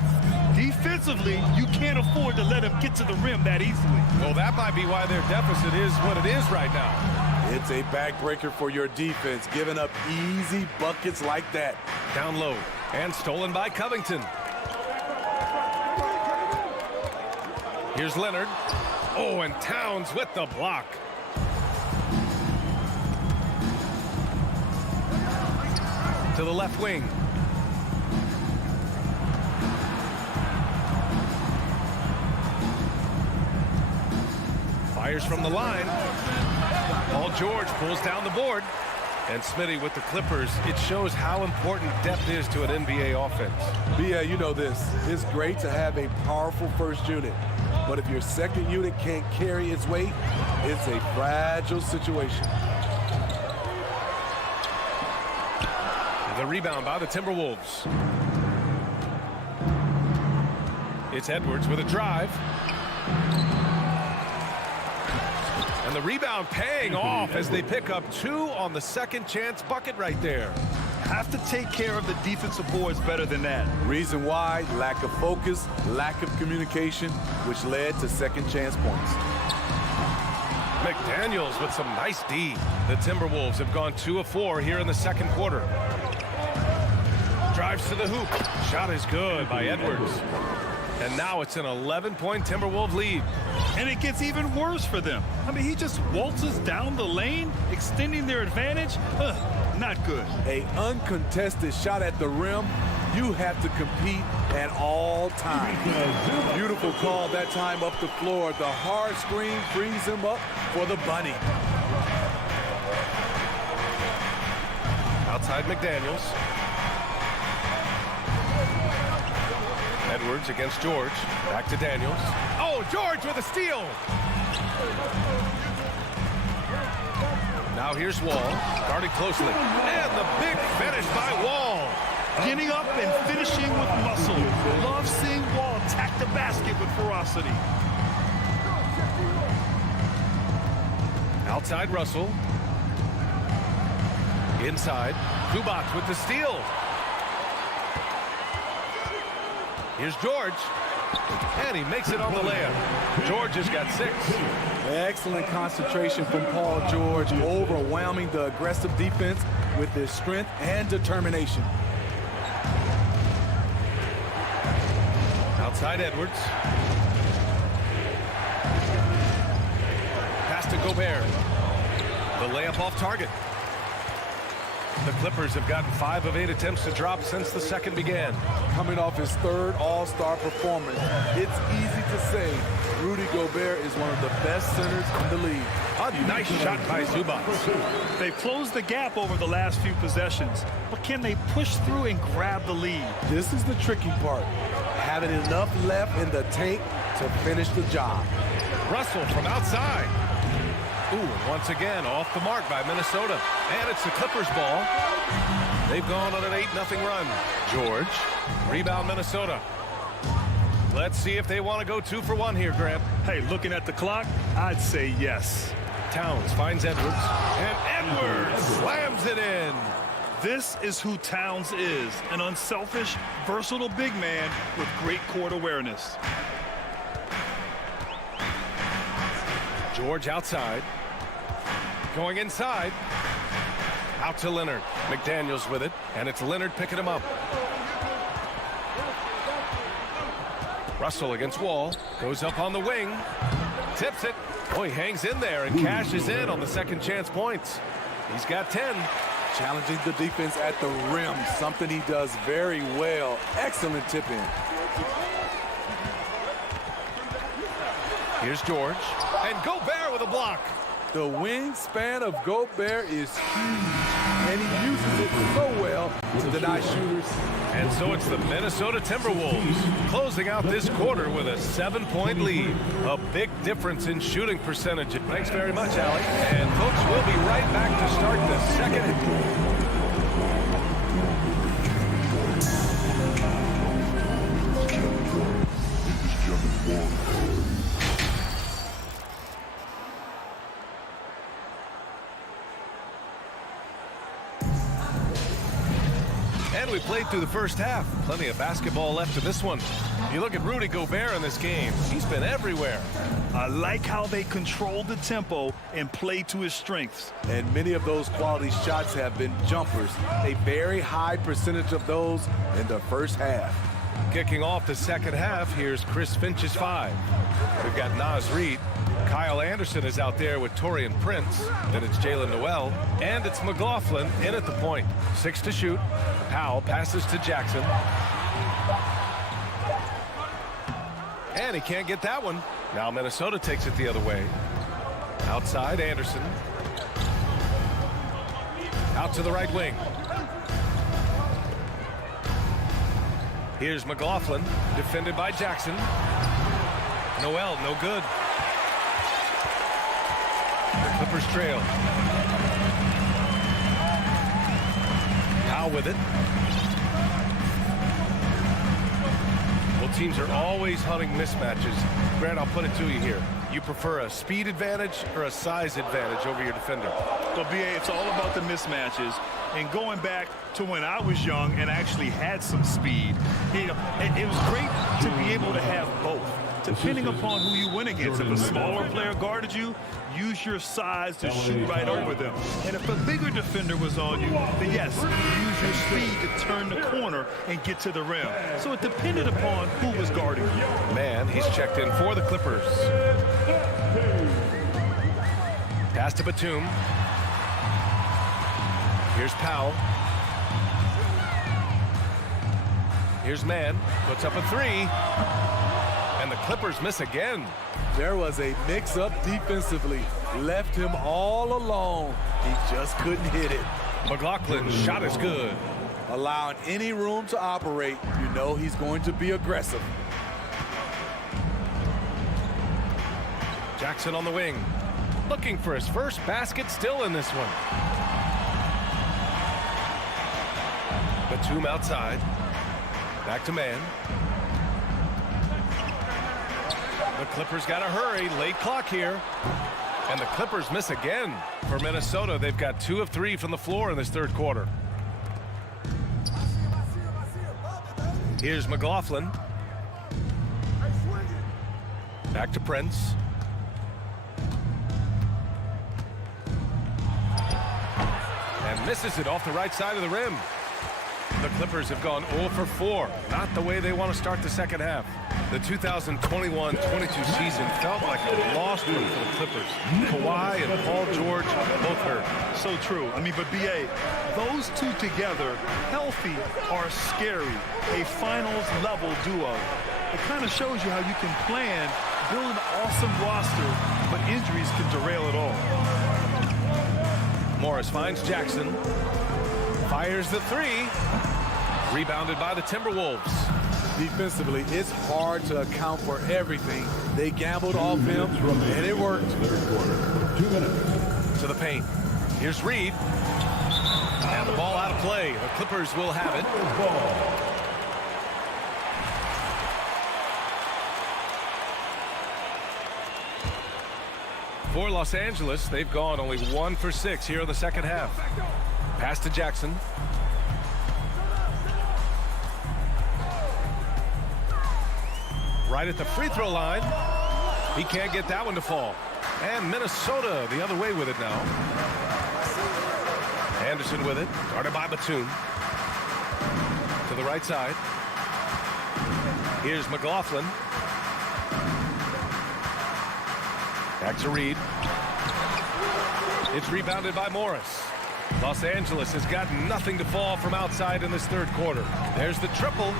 Defensively, you can't afford to let him get to the rim that easily. Well, that might be why their deficit is what it is right now. It's a backbreaker for your defense, giving up easy buckets like that. Down low and stolen by Covington. Here's Leonard. Oh, and Towns with the block. To the left wing. Fires from the line. Paul George pulls down the board. And Smitty with the Clippers, it shows how important depth is to an NBA offense. Yeah, you know this. It's great to have a powerful first unit. But if your second unit can't carry its weight, it's a fragile situation. The rebound by the Timberwolves. It's Edwards with a drive. And the rebound paying off as they pick up 2 on the second chance bucket right there. Have to take care of the defensive boards better than that. Reason why: lack of focus, lack of communication, which led to second chance points. McDaniels with some nice D. The Timberwolves have gone 2 of 4 here in the second quarter. Drives to the hoop. Shot is good by Edwards. And now it's an 11-point Timberwolves lead. And it gets even worse for them. I mean, he just waltzes down the lane, extending their advantage. Not good. An uncontested shot at the rim. You have to compete at all times. Beautiful call that time up the floor. The hard screen frees him up for the bunny. Outside McDaniels. Edwards against George. Back to Daniels. Oh, George with a steal. Now here's Wall, guarded closely. And the big finish by Wall. Getting up and finishing with muscle. Love seeing Wall attack the basket with ferocity. Outside Russell. Inside, Zubac with the steal. Here's George. And he makes it on the layup. George has got 6. Excellent concentration from Paul George, overwhelming the aggressive defense with his strength and determination. Outside Edwards. Pass to Gobert. The layup off target. The Clippers have gotten 5 of 8 attempts to drop since the second began. Coming off his 3rd All-Star performance, it's easy to say Rudy Gobert is one of the best centers in the league. A nice shot by Zubac. They've closed the gap over the last few possessions, but can they push through and grab the lead? This is the tricky part. Having enough left in the tank to finish the job. Russell from outside. Ooh, once again, off the mark by Minnesota. And it's the Clippers' ball. They've gone on an 8-0 run. George, rebound Minnesota. Let's see if they want to go 2 for 1 here, Grant. Hey, looking at the clock, I'd say yes. Towns finds Edwards. And Edwards slams it in. This is who Towns is, an unselfish, versatile big man with great court awareness. George outside. Going inside. Out to Leonard. McDaniels with it. And it's Leonard picking him up. Russell against Wall. Goes up on the wing. Tips it. Oh, he hangs in there and cashes in on the second chance points. He's got 10. Challenging the defense at the rim, something he does very well. Excellent tip in. Here's George. And Gobert with a block. The wingspan of Gobert is huge, and he uses it so well to deny shooters. And so it's the Minnesota Timberwolves closing out this quarter with a 7-point lead. A big difference in shooting percentage. Thanks very much, Allie. And folks, we'll be right back to start the second. And we played through the first half. Plenty of basketball left in this one. You look at Rudy Gobert in this game. He's been everywhere. I like how they control the tempo and play to his strengths. And many of those quality shots have been jumpers. A very high percentage of those in the first half. Kicking off the second half, here's Chris Finch's 5. We've got Naz Reid. Kyle Anderson is out there with Taurean Prince. Then it's Jalen Noel. And it's McLaughlin in at the point. 6 to shoot. Powell passes to Jackson. And he can't get that one. Now Minnesota takes it the other way. Outside, Anderson. Out to the right wing. Here's McLaughlin, defended by Jackson. Noel, no good. The Clippers trail. Powell with it. Well, teams are always hunting mismatches. Grant, I'll put it to you here. You prefer a speed advantage or a size advantage over your defender? Well, BA, it's all about the mismatches. And going back to when I was young and actually had some speed, you know, it was great to be able to have both. depending upon who you win against. If a smaller player guarded you, use your size to shoot right over them. And if a bigger defender was on you, then yes, use your speed to turn the corner and get to the rim. So it depended upon who was guarding you. Man, he's checked in for the Clippers. Pass to Batum. Here's Powell. Here's Mann. Puts up a three. And the Clippers miss again. There was a mix-up defensively. Left him all alone. He just couldn't hit it. McLaughlin's shot is good. Allowing any room to operate, you know he's going to be aggressive. Jackson on the wing. Looking for his first basket, still in this one. Batum outside. Back to Mann. The Clippers got to hurry. Late clock here. And the Clippers miss again. For Minnesota, they've got 2 of 3 from the floor in this third quarter. Here's McLaughlin. Back to Prince. And misses it off the right side of the rim. The Clippers have gone 0 for 4. Not the way they want to start the second half. The 2021-22 season felt like a lost one for the Clippers. Kawhi and Paul George both hurt. So true. I mean, but B.A., those two together, healthy, are scary. A finals-level duo. It kind of shows you how you can plan, build an awesome roster, but injuries can derail it all. Morris finds Jackson. Fires the three. Rebounded by the Timberwolves. Defensively, it's hard to account for everything. They gambled off him, and it worked. Third quarter, 2 minutes. To the paint. Here's Reed. And the ball out of play. The Clippers will have it. For Los Angeles, they've gone only 1 for 6 here in the second half. Pass to Jackson. Right at the free throw line. He can't get that one to fall. And Minnesota the other way with it now. Anderson with it. Guarded by Batum. To the right side. Here's McLaughlin. Back to Reed. It's rebounded by Morris. Los Angeles has got nothing to fall from outside in this third quarter. There's the triple.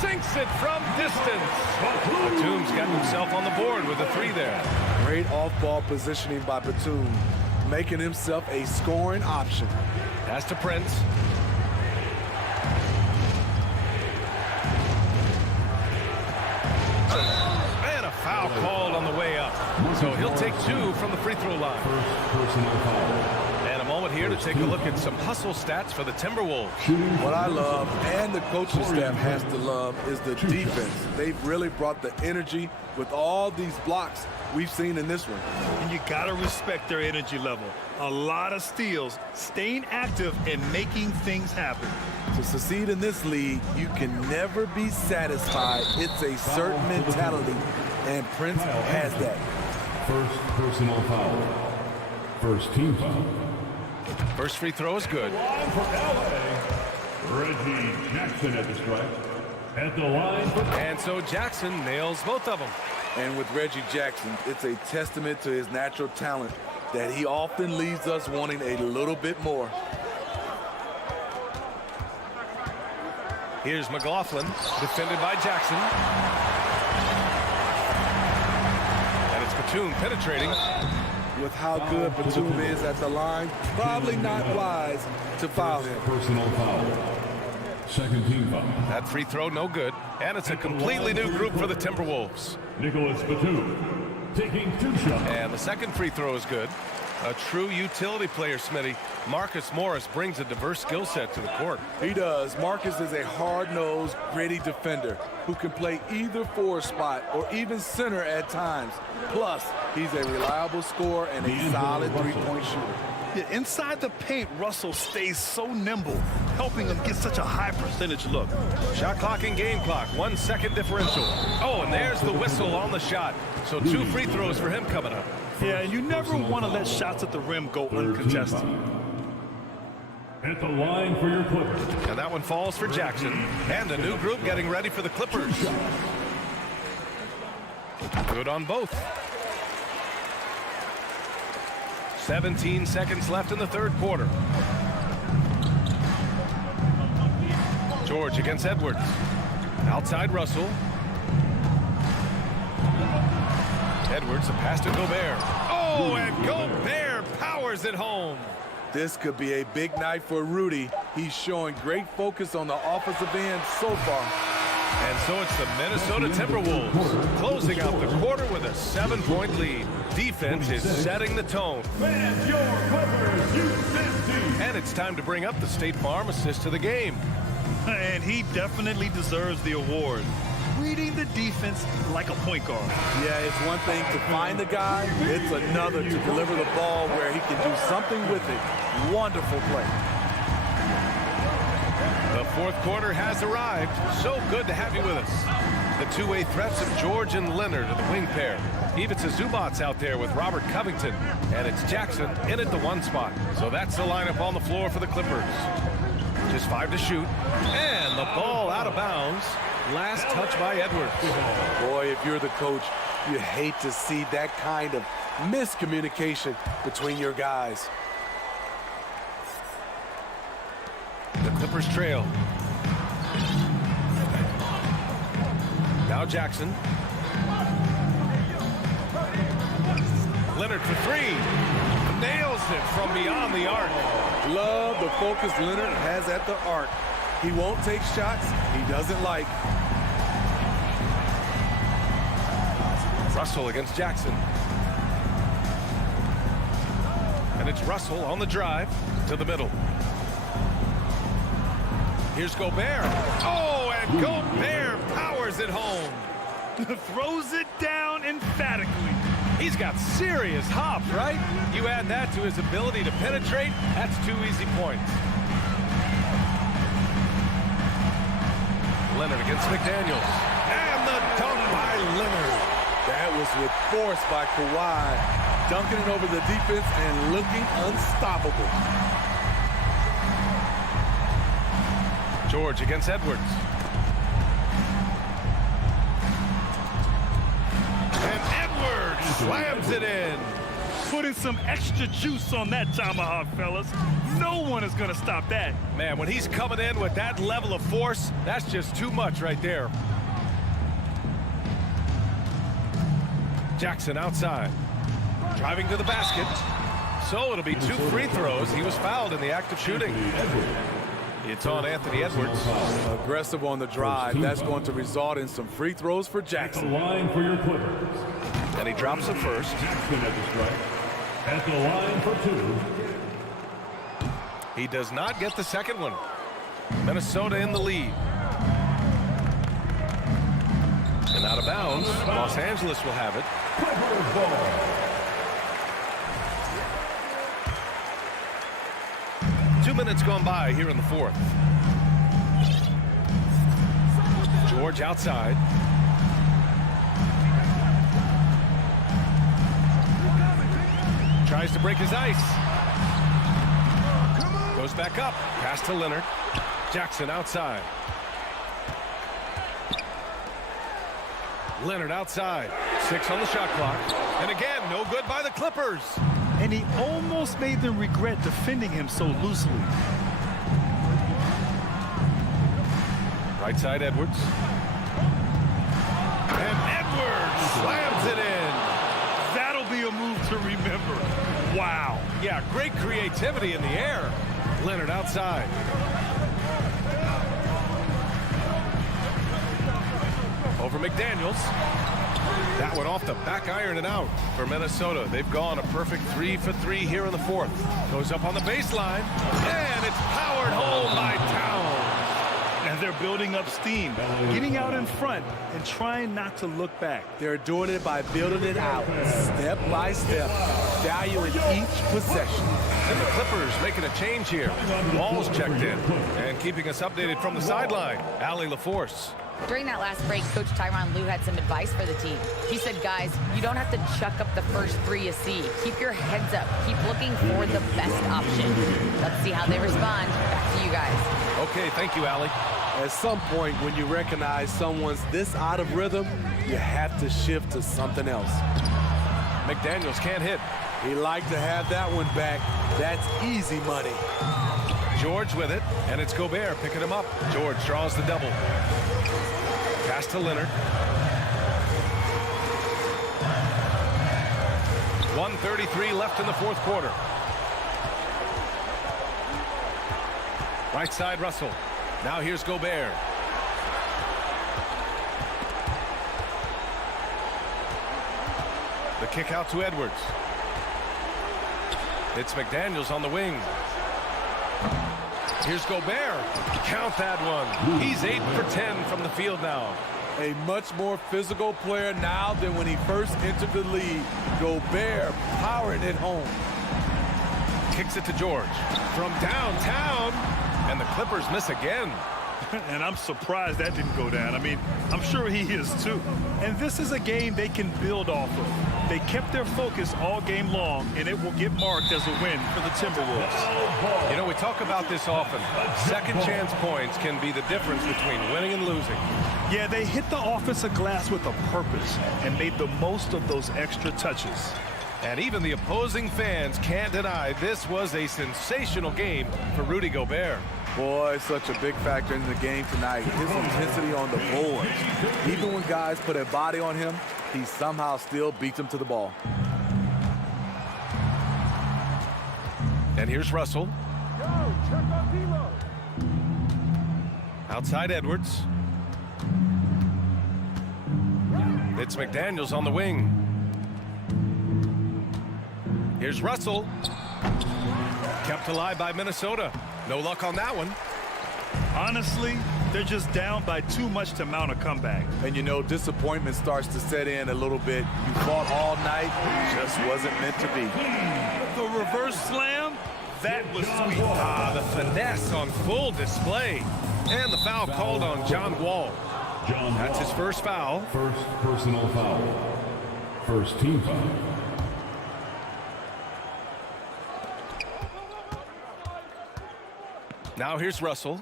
Sinks it from distance. Batum's got himself on the board with a three there. Great off-ball positioning by Batum, making himself a scoring option. Pass to Prince. And a foul called on the way up. So he'll take 2 from the free throw line. First personal foul. And a moment here to take a look at some hustle stats for the Timberwolves. What I love, and the coaching staff has to love, is the defense. They've really brought the energy with all these blocks we've seen in this one. And you got to respect their energy level. A lot of steals, staying active, and making things happen. To succeed in this league, you can never be satisfied. It's a certain mentality, and Prince has that. First personal foul. First team foul. First free throw is good. For LA, Reggie Jackson at the strike. At the line. And so Jackson nails both of them. And with Reggie Jackson, it's a testament to his natural talent that he often leaves us wanting a little bit more. Here's McLaughlin, defended by Jackson. And it's Batum penetrating. With how good Batum is at the line, probably not wise to foul him. Personal foul. Second team foul. That free throw no good. And it's a completely new group for the Timberwolves. Nicholas Batum taking 2 shots. And the second free throw is good. A true utility player, Smitty. Marcus Morris brings a diverse skill set to the court. He does. Marcus is a hard-nosed, gritty defender who can play either forward spot or even center at times. Plus, he's a reliable scorer and a solid three-point shooter. Yeah, inside the paint, Russell stays so nimble. helping him get such a high percentage look. Shot clock and game clock, 1 second differential. Oh, and there's the whistle on the shot. So 2 free throws for him coming up. Yeah, and you never want to let shots at the rim go uncontested. At the line for your Clippers. And that one falls for Jackson. And a new group getting ready for the Clippers. Good on both. 17 seconds left in the third quarter. George against Edwards. Outside Russell. Edwards, a pass to Gobert. Oh, and Gobert powers it home. This could be a big night for Rudy. He's showing great focus on the offensive end so far. And so it's the Minnesota Timberwolves closing out the quarter with a 7-point lead. Defense is setting the tone. And it's time to bring up the State Farm assist to the game. And he definitely deserves the award. Reading the defense like a point guard. Yeah, it's one thing to find the guy. It's another to deliver the ball where he can do something with it. Wonderful play. The fourth quarter has arrived. So good to have you with us. The two-way threats of George and Leonard are the wing pair. Ivica Zubac's out there with Robert Covington. And it's Jackson in at the 1 spot. So that's the lineup on the floor for the Clippers. Just 5 to shoot. And the ball out of bounds. Last touch by Edwards. Boy, if you're the coach, you hate to see that kind of miscommunication between your guys. The Clippers trail. Now Jackson. Leonard for 3. Nails it from beyond the arc. Love the focus Leonard has at the arc. He won't take shots he doesn't like. Russell against Jackson. And it's Russell on the drive to the middle. Here's Gobert. Oh, and Gobert powers it home. Throws it down emphatically. He's got serious hops, right? You add that to his ability to penetrate, that's 2 easy points. Leonard against McDaniels. And the dunk by Leonard. That was with force by Kawhi. Dunking it over the defense and looking unstoppable. George against Edwards. And Edwards slams it in. Putting some extra juice on that tomahawk, fellas. No one is going to stop that. Man, when he's coming in with that level of force, that's just too much right there. Jackson outside. Driving to the basket. So it'll be 2 free throws. He was fouled in the act of shooting. It's on Anthony Edwards. Aggressive on the drive. That's going to result in some free throws for Jackson. At the line for your Clippers. And he drops it first. Jackson at the strike. At the line for 2. He does not get the second one. Minnesota in the lead. And out of bounds. Los Angeles will have it. Clippers ball. 2 minutes gone by here in the fourth. George outside. Tries to break his ice. Goes back up. Pass to Leonard. Jackson outside. Leonard outside. 6 on the shot clock. And again, no good by the Clippers. And he almost made them regret defending him so loosely. Right side Edwards. And Edwards slams it in. That'll be a move to remember. Wow. Yeah, great creativity in the air. Leonard outside. Over McDaniels. That one off the back iron and out for Minnesota. They've gone a perfect 3 for 3 here in the fourth. Goes up on the baseline. And it's powered home by Towns. And they're building up steam, getting out in front and trying not to look back. They're doing it by building it out, step by step, valuing each possession. And the Clippers making a change here. Wall's checked in. And keeping us updated from the sideline, Allie LaForce. During that last break, Coach Tyronn Lue had some advice for the team. He said, guys, you don't have to chuck up the first three you see. Keep your heads up. Keep looking for the best option. Let's see how they respond. Back to you guys. Okay, thank you, Allie. At some point, when you recognize someone's this out of rhythm, you have to shift to something else. McDaniels can't hit. He liked to have that one back. That's easy money. George with it, and it's Gobert picking him up. George draws the double. Pass to Leonard. 1:33 left in the fourth quarter. Right side, Russell. Now here's Gobert. The kick out to Edwards. It's McDaniels on the wing. Here's Gobert. Count that one. He's 8 for 10 from the field now. A much more physical player now than when he first entered the league. Gobert powering it home. Kicks it to George. From downtown. And the Clippers miss again. And I'm surprised that didn't go down. I mean, I'm sure he is too. And this is a game they can build off of. They kept their focus all game long, and it will get marked as a win for the Timberwolves. You know, we talk about this often. Second chance points can be the difference between winning and losing. Yeah, they hit the offensive glass with a purpose and made the most of those extra touches. And even the opposing fans can't deny this was a sensational game for Rudy Gobert. Boy, such a big factor in the game tonight. His intensity on the boards. Even when guys put a body on him, he somehow still beats them to the ball. And here's Russell. Outside Edwards. It's McDaniels on the wing. Here's Russell. Kept alive by Minnesota. No luck on that one. Honestly, they're just down by too much to mount a comeback. And you know, disappointment starts to set in a little bit. You fought all night, just wasn't meant to be. The reverse slam, that was sweet. The finesse on full display. And the foul called on John Wall. That's his first foul. First personal foul. First team foul. Now here's Russell.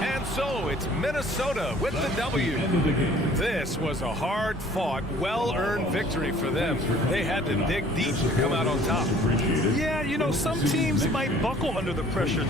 And so it's Minnesota with the W. This was a hard-fought, well-earned victory for them. They had to dig deep to come out on top. Yeah, you know, some teams might buckle under the pressure.